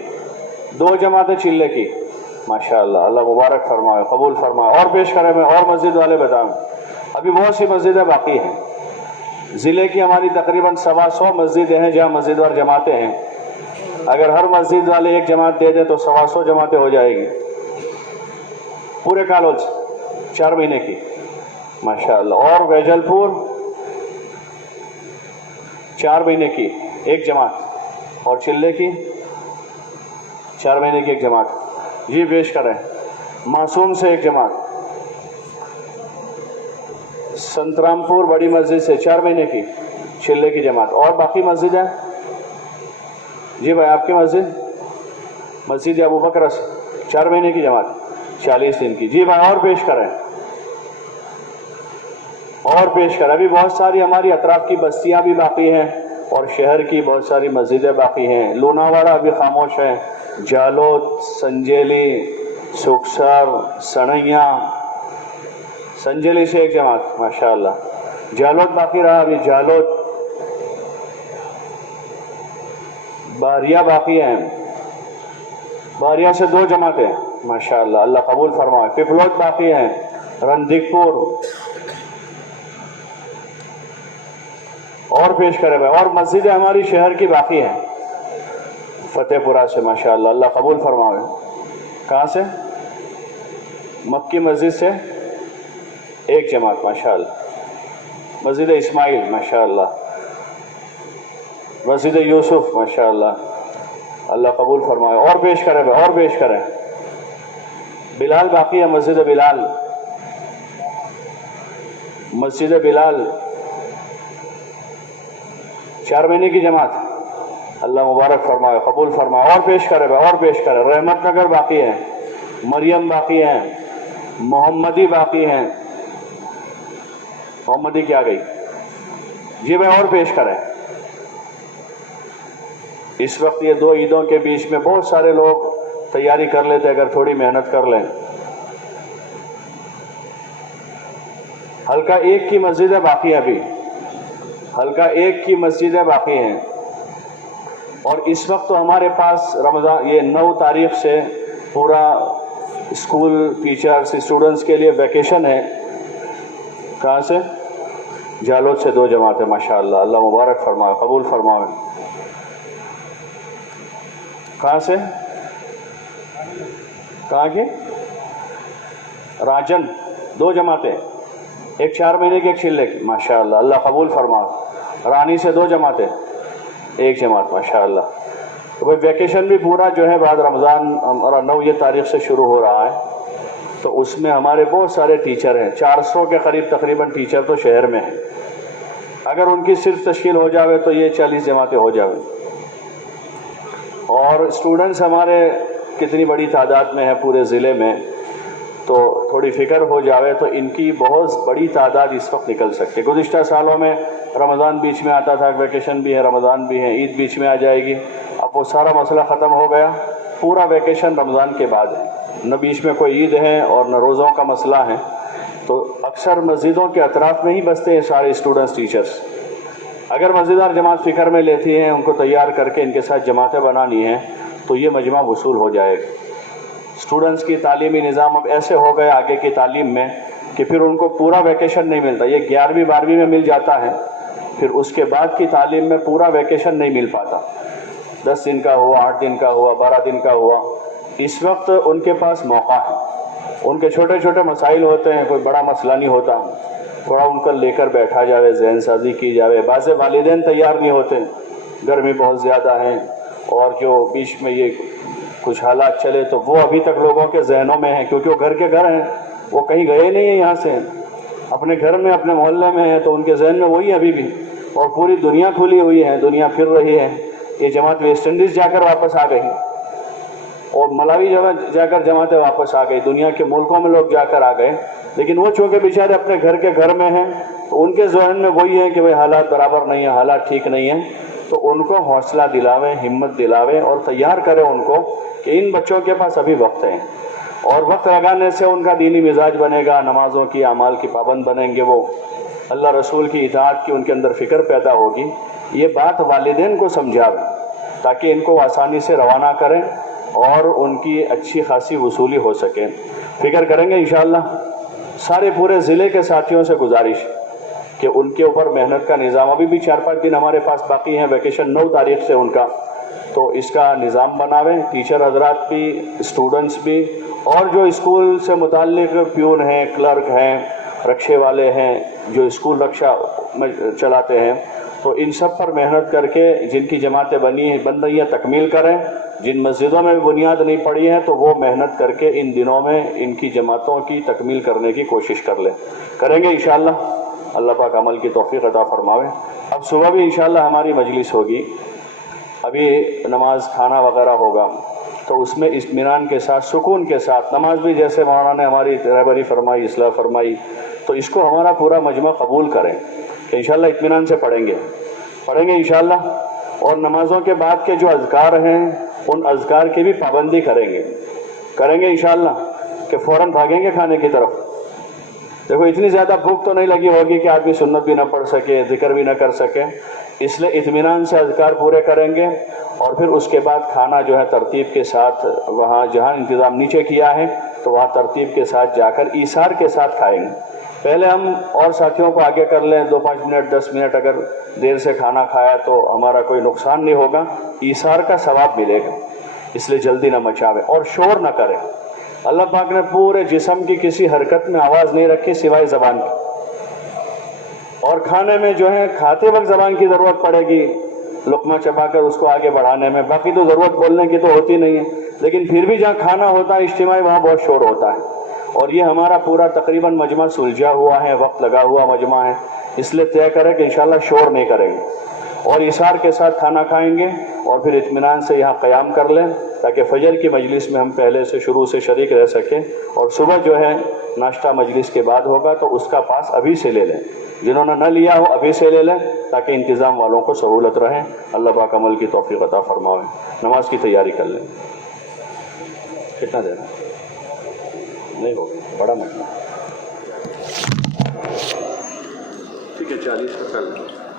2 جماعتیں چلے کی ماشاءاللہ. اللہ مبارک فرمائے, قبول فرمائے. اور پیش کریں. میں اور مسجد والے بتاؤں, ابھی بہت سی مسجدیں باقی ہیں. ضلع کی ہماری تقریباً 125 مسجدیں ہیں جہاں مسجد وار جماعتیں ہیں. اگر ہر مسجد والے ایک جماعت دے دیں تو 125 جماعتیں ہو جائے گی پورے کالج 4 مہینے کی ماشاءاللہ. اور ویجل پور 4 مہینے کی ایک جماعت, اور چلے کی 4 مہینے کی ایک جماعت. جی پیش کریں. معصوم سے ایک جماعت, سنترام پور بڑی مسجد سے 4 مہینے کی چلے کی جماعت. اور باقی مسجد ہے؟ جی بھائی, آپ کی مسجد ابو بکر سے 4 مہینے کی جماعت 40 دن کی. جی بھائی, اور پیش کریں. اور پیش کریں. ابھی بہت ساری ہماری اطراف کی بستیاں بھی باقی ہیں اور شہر کی بہت ساری مسجدیں باقی ہیں. لوناواڑہ ابھی خاموش ہے, جالوت, سنجیلی, سکسر, سنیا. سنجیلی سے ایک جماعت ماشاءاللہ. جالوت باقی رہا ابھی, جالوت. باریہ باقی ہیں, باریہ سے 2 جماعتیں ماشاءاللہ. اللہ قبول فرمائے. پپلوت باقی ہیں, رندک پور. اور پیش کرے بھائی. اور مسجدیں ہماری شہر کی باقی ہیں, فتح پورہ سے ماشاءاللہ. اللہ قبول فرمائے. کہاں سے؟ مکی مسجد سے ایک جماعت ماشاءاللہ. مسجد اسماعیل ماشاءاللہ. مسجد یوسف ماشاءاللہ. اللہ قبول فرمائے. اور پیش کرے بھائی, اور پیش کریں. بلال باقی ہے, مسجد بلال. مسجد بلال 4 مہینے کی جماعت اللہ مبارک فرمائے، قبول فرمائے، اور پیش کرے بھائی، اور پیش کرے۔ رحمت نگر باقی ہیں، مریم باقی ہیں، محمدی باقی ہیں، محمدی کیا گئی جی بھائی، اور پیش کریں۔ اس وقت یہ 2 عیدوں کے بیچ میں بہت سارے لوگ تیاری کر لیتے اگر تھوڑی محنت کر لیں۔ حلقہ 1 کی مسجدیں باقی ہیں، ابھی حلقہ 1 کی مسجدیں باقی ہیں، اور اس وقت تو ہمارے پاس رمضان یہ 9 تاریخ سے پورا اسکول ٹیچرز اسٹوڈنٹس کے لیے ویکیشن ہے۔ کہاں سے؟ جالود سے 2 جماعتیں، ماشاءاللہ، اللہ مبارک فرمائے، قبول فرمائے۔ کہاں سے؟ کہاں کی؟ راجن 2 جماعتیں، ایک 4 مہینے کی، ایک چلے کی، ماشاءاللہ، اللہ قبول فرمائے۔ رانی سے 2 جماعتیں، 1 جماعت، ماشاءاللہ۔ تو بھائی ویکیشن بھی پورا جو ہے بعد رمضان ہمارا 9 تاریخ سے شروع ہو رہا ہے، تو اس میں ہمارے بہت سارے ٹیچر ہیں، 400 کے قریب تقریباً ٹیچر تو شہر میں ہیں۔ اگر ان کی صرف تشکیل ہو جاوے تو یہ 40 جماعتیں ہو جاوے، اور اسٹوڈنٹس ہمارے کتنی بڑی تعداد میں ہیں پورے ضلع میں، تو تھوڑی فکر ہو جاوے تو ان کی بہت بڑی تعداد اس وقت نکل سکتی۔ گزشتہ سالوں میں رمضان بیچ میں آتا تھا، ویکیشن بھی ہے، رمضان بھی ہے، عید بیچ میں آ جائے گی، اب وہ سارا مسئلہ ختم ہو گیا، پورا ویکیشن رمضان کے بعد ہے، نہ بیچ میں کوئی عید ہے اور نہ روزوں کا مسئلہ ہے، تو اکثر مسجدوں کے اطراف میں ہی بستے ہیں سارے اسٹوڈنٹس ٹیچرز۔ اگر مسجد اور جماعت فکر میں لیتی ہیں ان کو تیار کر کے ان کے ساتھ جماعتیں بنانی ہیں تو یہ مجمع وصول ہو جائے گا۔ اسٹوڈنٹس کی تعلیمی نظام اب ایسے ہو گئے آگے کی تعلیم میں کہ پھر ان کو پورا ویکیشن نہیں ملتا، یہ 11ویں 12ویں میں مل جاتا ہے، پھر اس کے بعد کی تعلیم میں پورا ویکیشن نہیں مل پاتا، 10 دن کا ہوا، 8 دن کا ہوا، 12 دن کا ہوا۔ اس وقت ان کے پاس موقع ہے، ان کے چھوٹے چھوٹے مسائل ہوتے ہیں، کوئی بڑا مسئلہ نہیں ہوتا، تھوڑا ان کو لے کر بیٹھا جاوے، ذہن سازی کی جاوے۔ بعض والدین تیار نہیں ہوتے، گرمی بہت زیادہ ہے، اور جو بیچ میں یہ کچھ حالات چلے تو وہ ابھی تک لوگوں کے ذہنوں میں ہیں، کیونکہ وہ گھر کے گھر ہیں، وہ کہیں گئے نہیں ہیں یہاں سے، اپنے گھر میں اپنے محلے میں ہیں، تو ان کے ذہن میں وہی ابھی بھی، اور پوری دنیا کھلی ہوئی ہے، دنیا پھر رہی ہے۔ یہ جماعت ویسٹ انڈیز جا کر واپس آ گئی، اور ملاوی جا کر جماعتیں واپس آ گئی، دنیا کے ملکوں میں لوگ جا کر آ گئے، لیکن وہ چونکہ بیچارے اپنے گھر کے گھر میں ہیں تو ان کے ذہن میں وہی ہے کہ بھئی حالات برابر نہیں ہیں، حالات ٹھیک نہیں ہیں، تو ان کو حوصلہ دلاویں، ہمت دلاویں، اور تیار کریں ان کو کہ ان بچوں کے پاس ابھی وقت ہے، اور وقت لگانے سے ان کا دینی مزاج بنے گا، نمازوں کی، اعمال کی پابند بنیں گے، وہ اللہ رسول کی اطاعت کی ان کے اندر فکر پیدا ہوگی۔ یہ بات والدین کو سمجھاویں تاکہ ان کو آسانی سے روانہ کریں اور ان کی اچھی خاصی وصولی ہو سکے۔ فکر کریں گے انشاءاللہ۔ سارے پورے ضلع کے ساتھیوں سے گزارش کہ ان کے اوپر محنت کا نظام، ابھی بھی 4-5 دن ہمارے پاس باقی ہیں ویکیشن 9 تاریخ سے ان کا، تو اس کا نظام بناویں، ٹیچر حضرات بھی، اسٹوڈنٹس بھی، اور جو اسکول سے متعلق پیون ہیں، کلرک ہیں، رکشے والے ہیں، جو اسکول رکشہ چلاتے ہیں، تو ان سب پر محنت کر کے جن کی جماعتیں بن رہی ہیں تکمیل کریں، جن مسجدوں میں بنیاد نہیں پڑی ہے تو وہ محنت کر کے ان دنوں میں ان کی جماعتوں کی تکمیل کرنے کی کوشش کریں گے انشاءاللہ۔ اللہ پاک عمل کی توفیق عطا فرماوے۔ اب صبح بھی انشاءاللہ ہماری مجلس ہوگی، ابھی نماز کھانا وغیرہ ہوگا، تو اس میں اطمینان کے ساتھ، سکون کے ساتھ نماز بھی جیسے مولانا نے ہماری رہبری فرمائی، اصلاح فرمائی، تو اس کو ہمارا پورا مجمع قبول کریں کہ انشاءاللہ اطمینان سے پڑھیں گے انشاءاللہ، اور نمازوں کے بعد کے جو اذکار ہیں ان اذکار کی بھی پابندی کریں گے انشاءاللہ، کہ فوراً بھاگیں گے کھانے کی طرف۔ دیکھو اتنی زیادہ بھوک تو نہیں لگی ہوگی کہ آدمی سنت بھی نہ پڑھ سکے، ذکر بھی نہ کر سکے، اس لیے اطمینان سے اذکار پورے کریں گے، اور پھر اس کے بعد کھانا جو ہے ترتیب کے ساتھ، وہاں جہاں انتظام نیچے کیا ہے تو وہاں ترتیب کے ساتھ جا کر ایثار کے ساتھ کھائیں گے۔ پہلے ہم اور ساتھیوں کو آگے کر لیں، 2-5 منٹ 10 منٹ اگر دیر سے کھانا کھایا تو ہمارا کوئی نقصان نہیں ہوگا، ایثار کا ثواب ملے گا، اس لیے جلدی نہ مچاویں اور شور نہ کریں۔ اللہ پاک نے پورے جسم کی کسی حرکت میں آواز نہیں رکھی سوائے زبان کی، اور کھانے میں جو ہے کھاتے وقت زبان کی ضرورت پڑے گی لقمہ چبا کر اس کو آگے بڑھانے میں، باقی تو ضرورت بولنے کی تو ہوتی نہیں ہے، لیکن پھر بھی جہاں کھانا ہوتا ہے اجتماعی وہاں بہت شور ہوتا ہے، اور یہ ہمارا پورا تقریباً مجمع سلجھا ہوا ہے، وقت لگا ہوا مجمع ہے، اس لیے طے کریں کہ انشاءاللہ شور نہیں کریں گے، اور اثار کے ساتھ کھانا کھائیں گے اور پھر اطمینان سے یہاں قیام کر لیں تاکہ فجر کی مجلس میں ہم پہلے سے شروع سے شریک رہ سکیں، اور صبح جو ہے ناشتہ مجلس کے بعد ہوگا تو اس کا پاس ابھی سے لے لیں، جنہوں نے نہ لیا ہو ابھی سے لے لیں تاکہ انتظام والوں کو سہولت رہے۔ اللہ پاک عمل کی توفیق عطا فرمائے۔ نماز کی تیاری کر لیں۔ کتنا دینا نہیں ہوگا، بڑا مسئلہ ٹھیک ہے، 40 کا کر لیں۔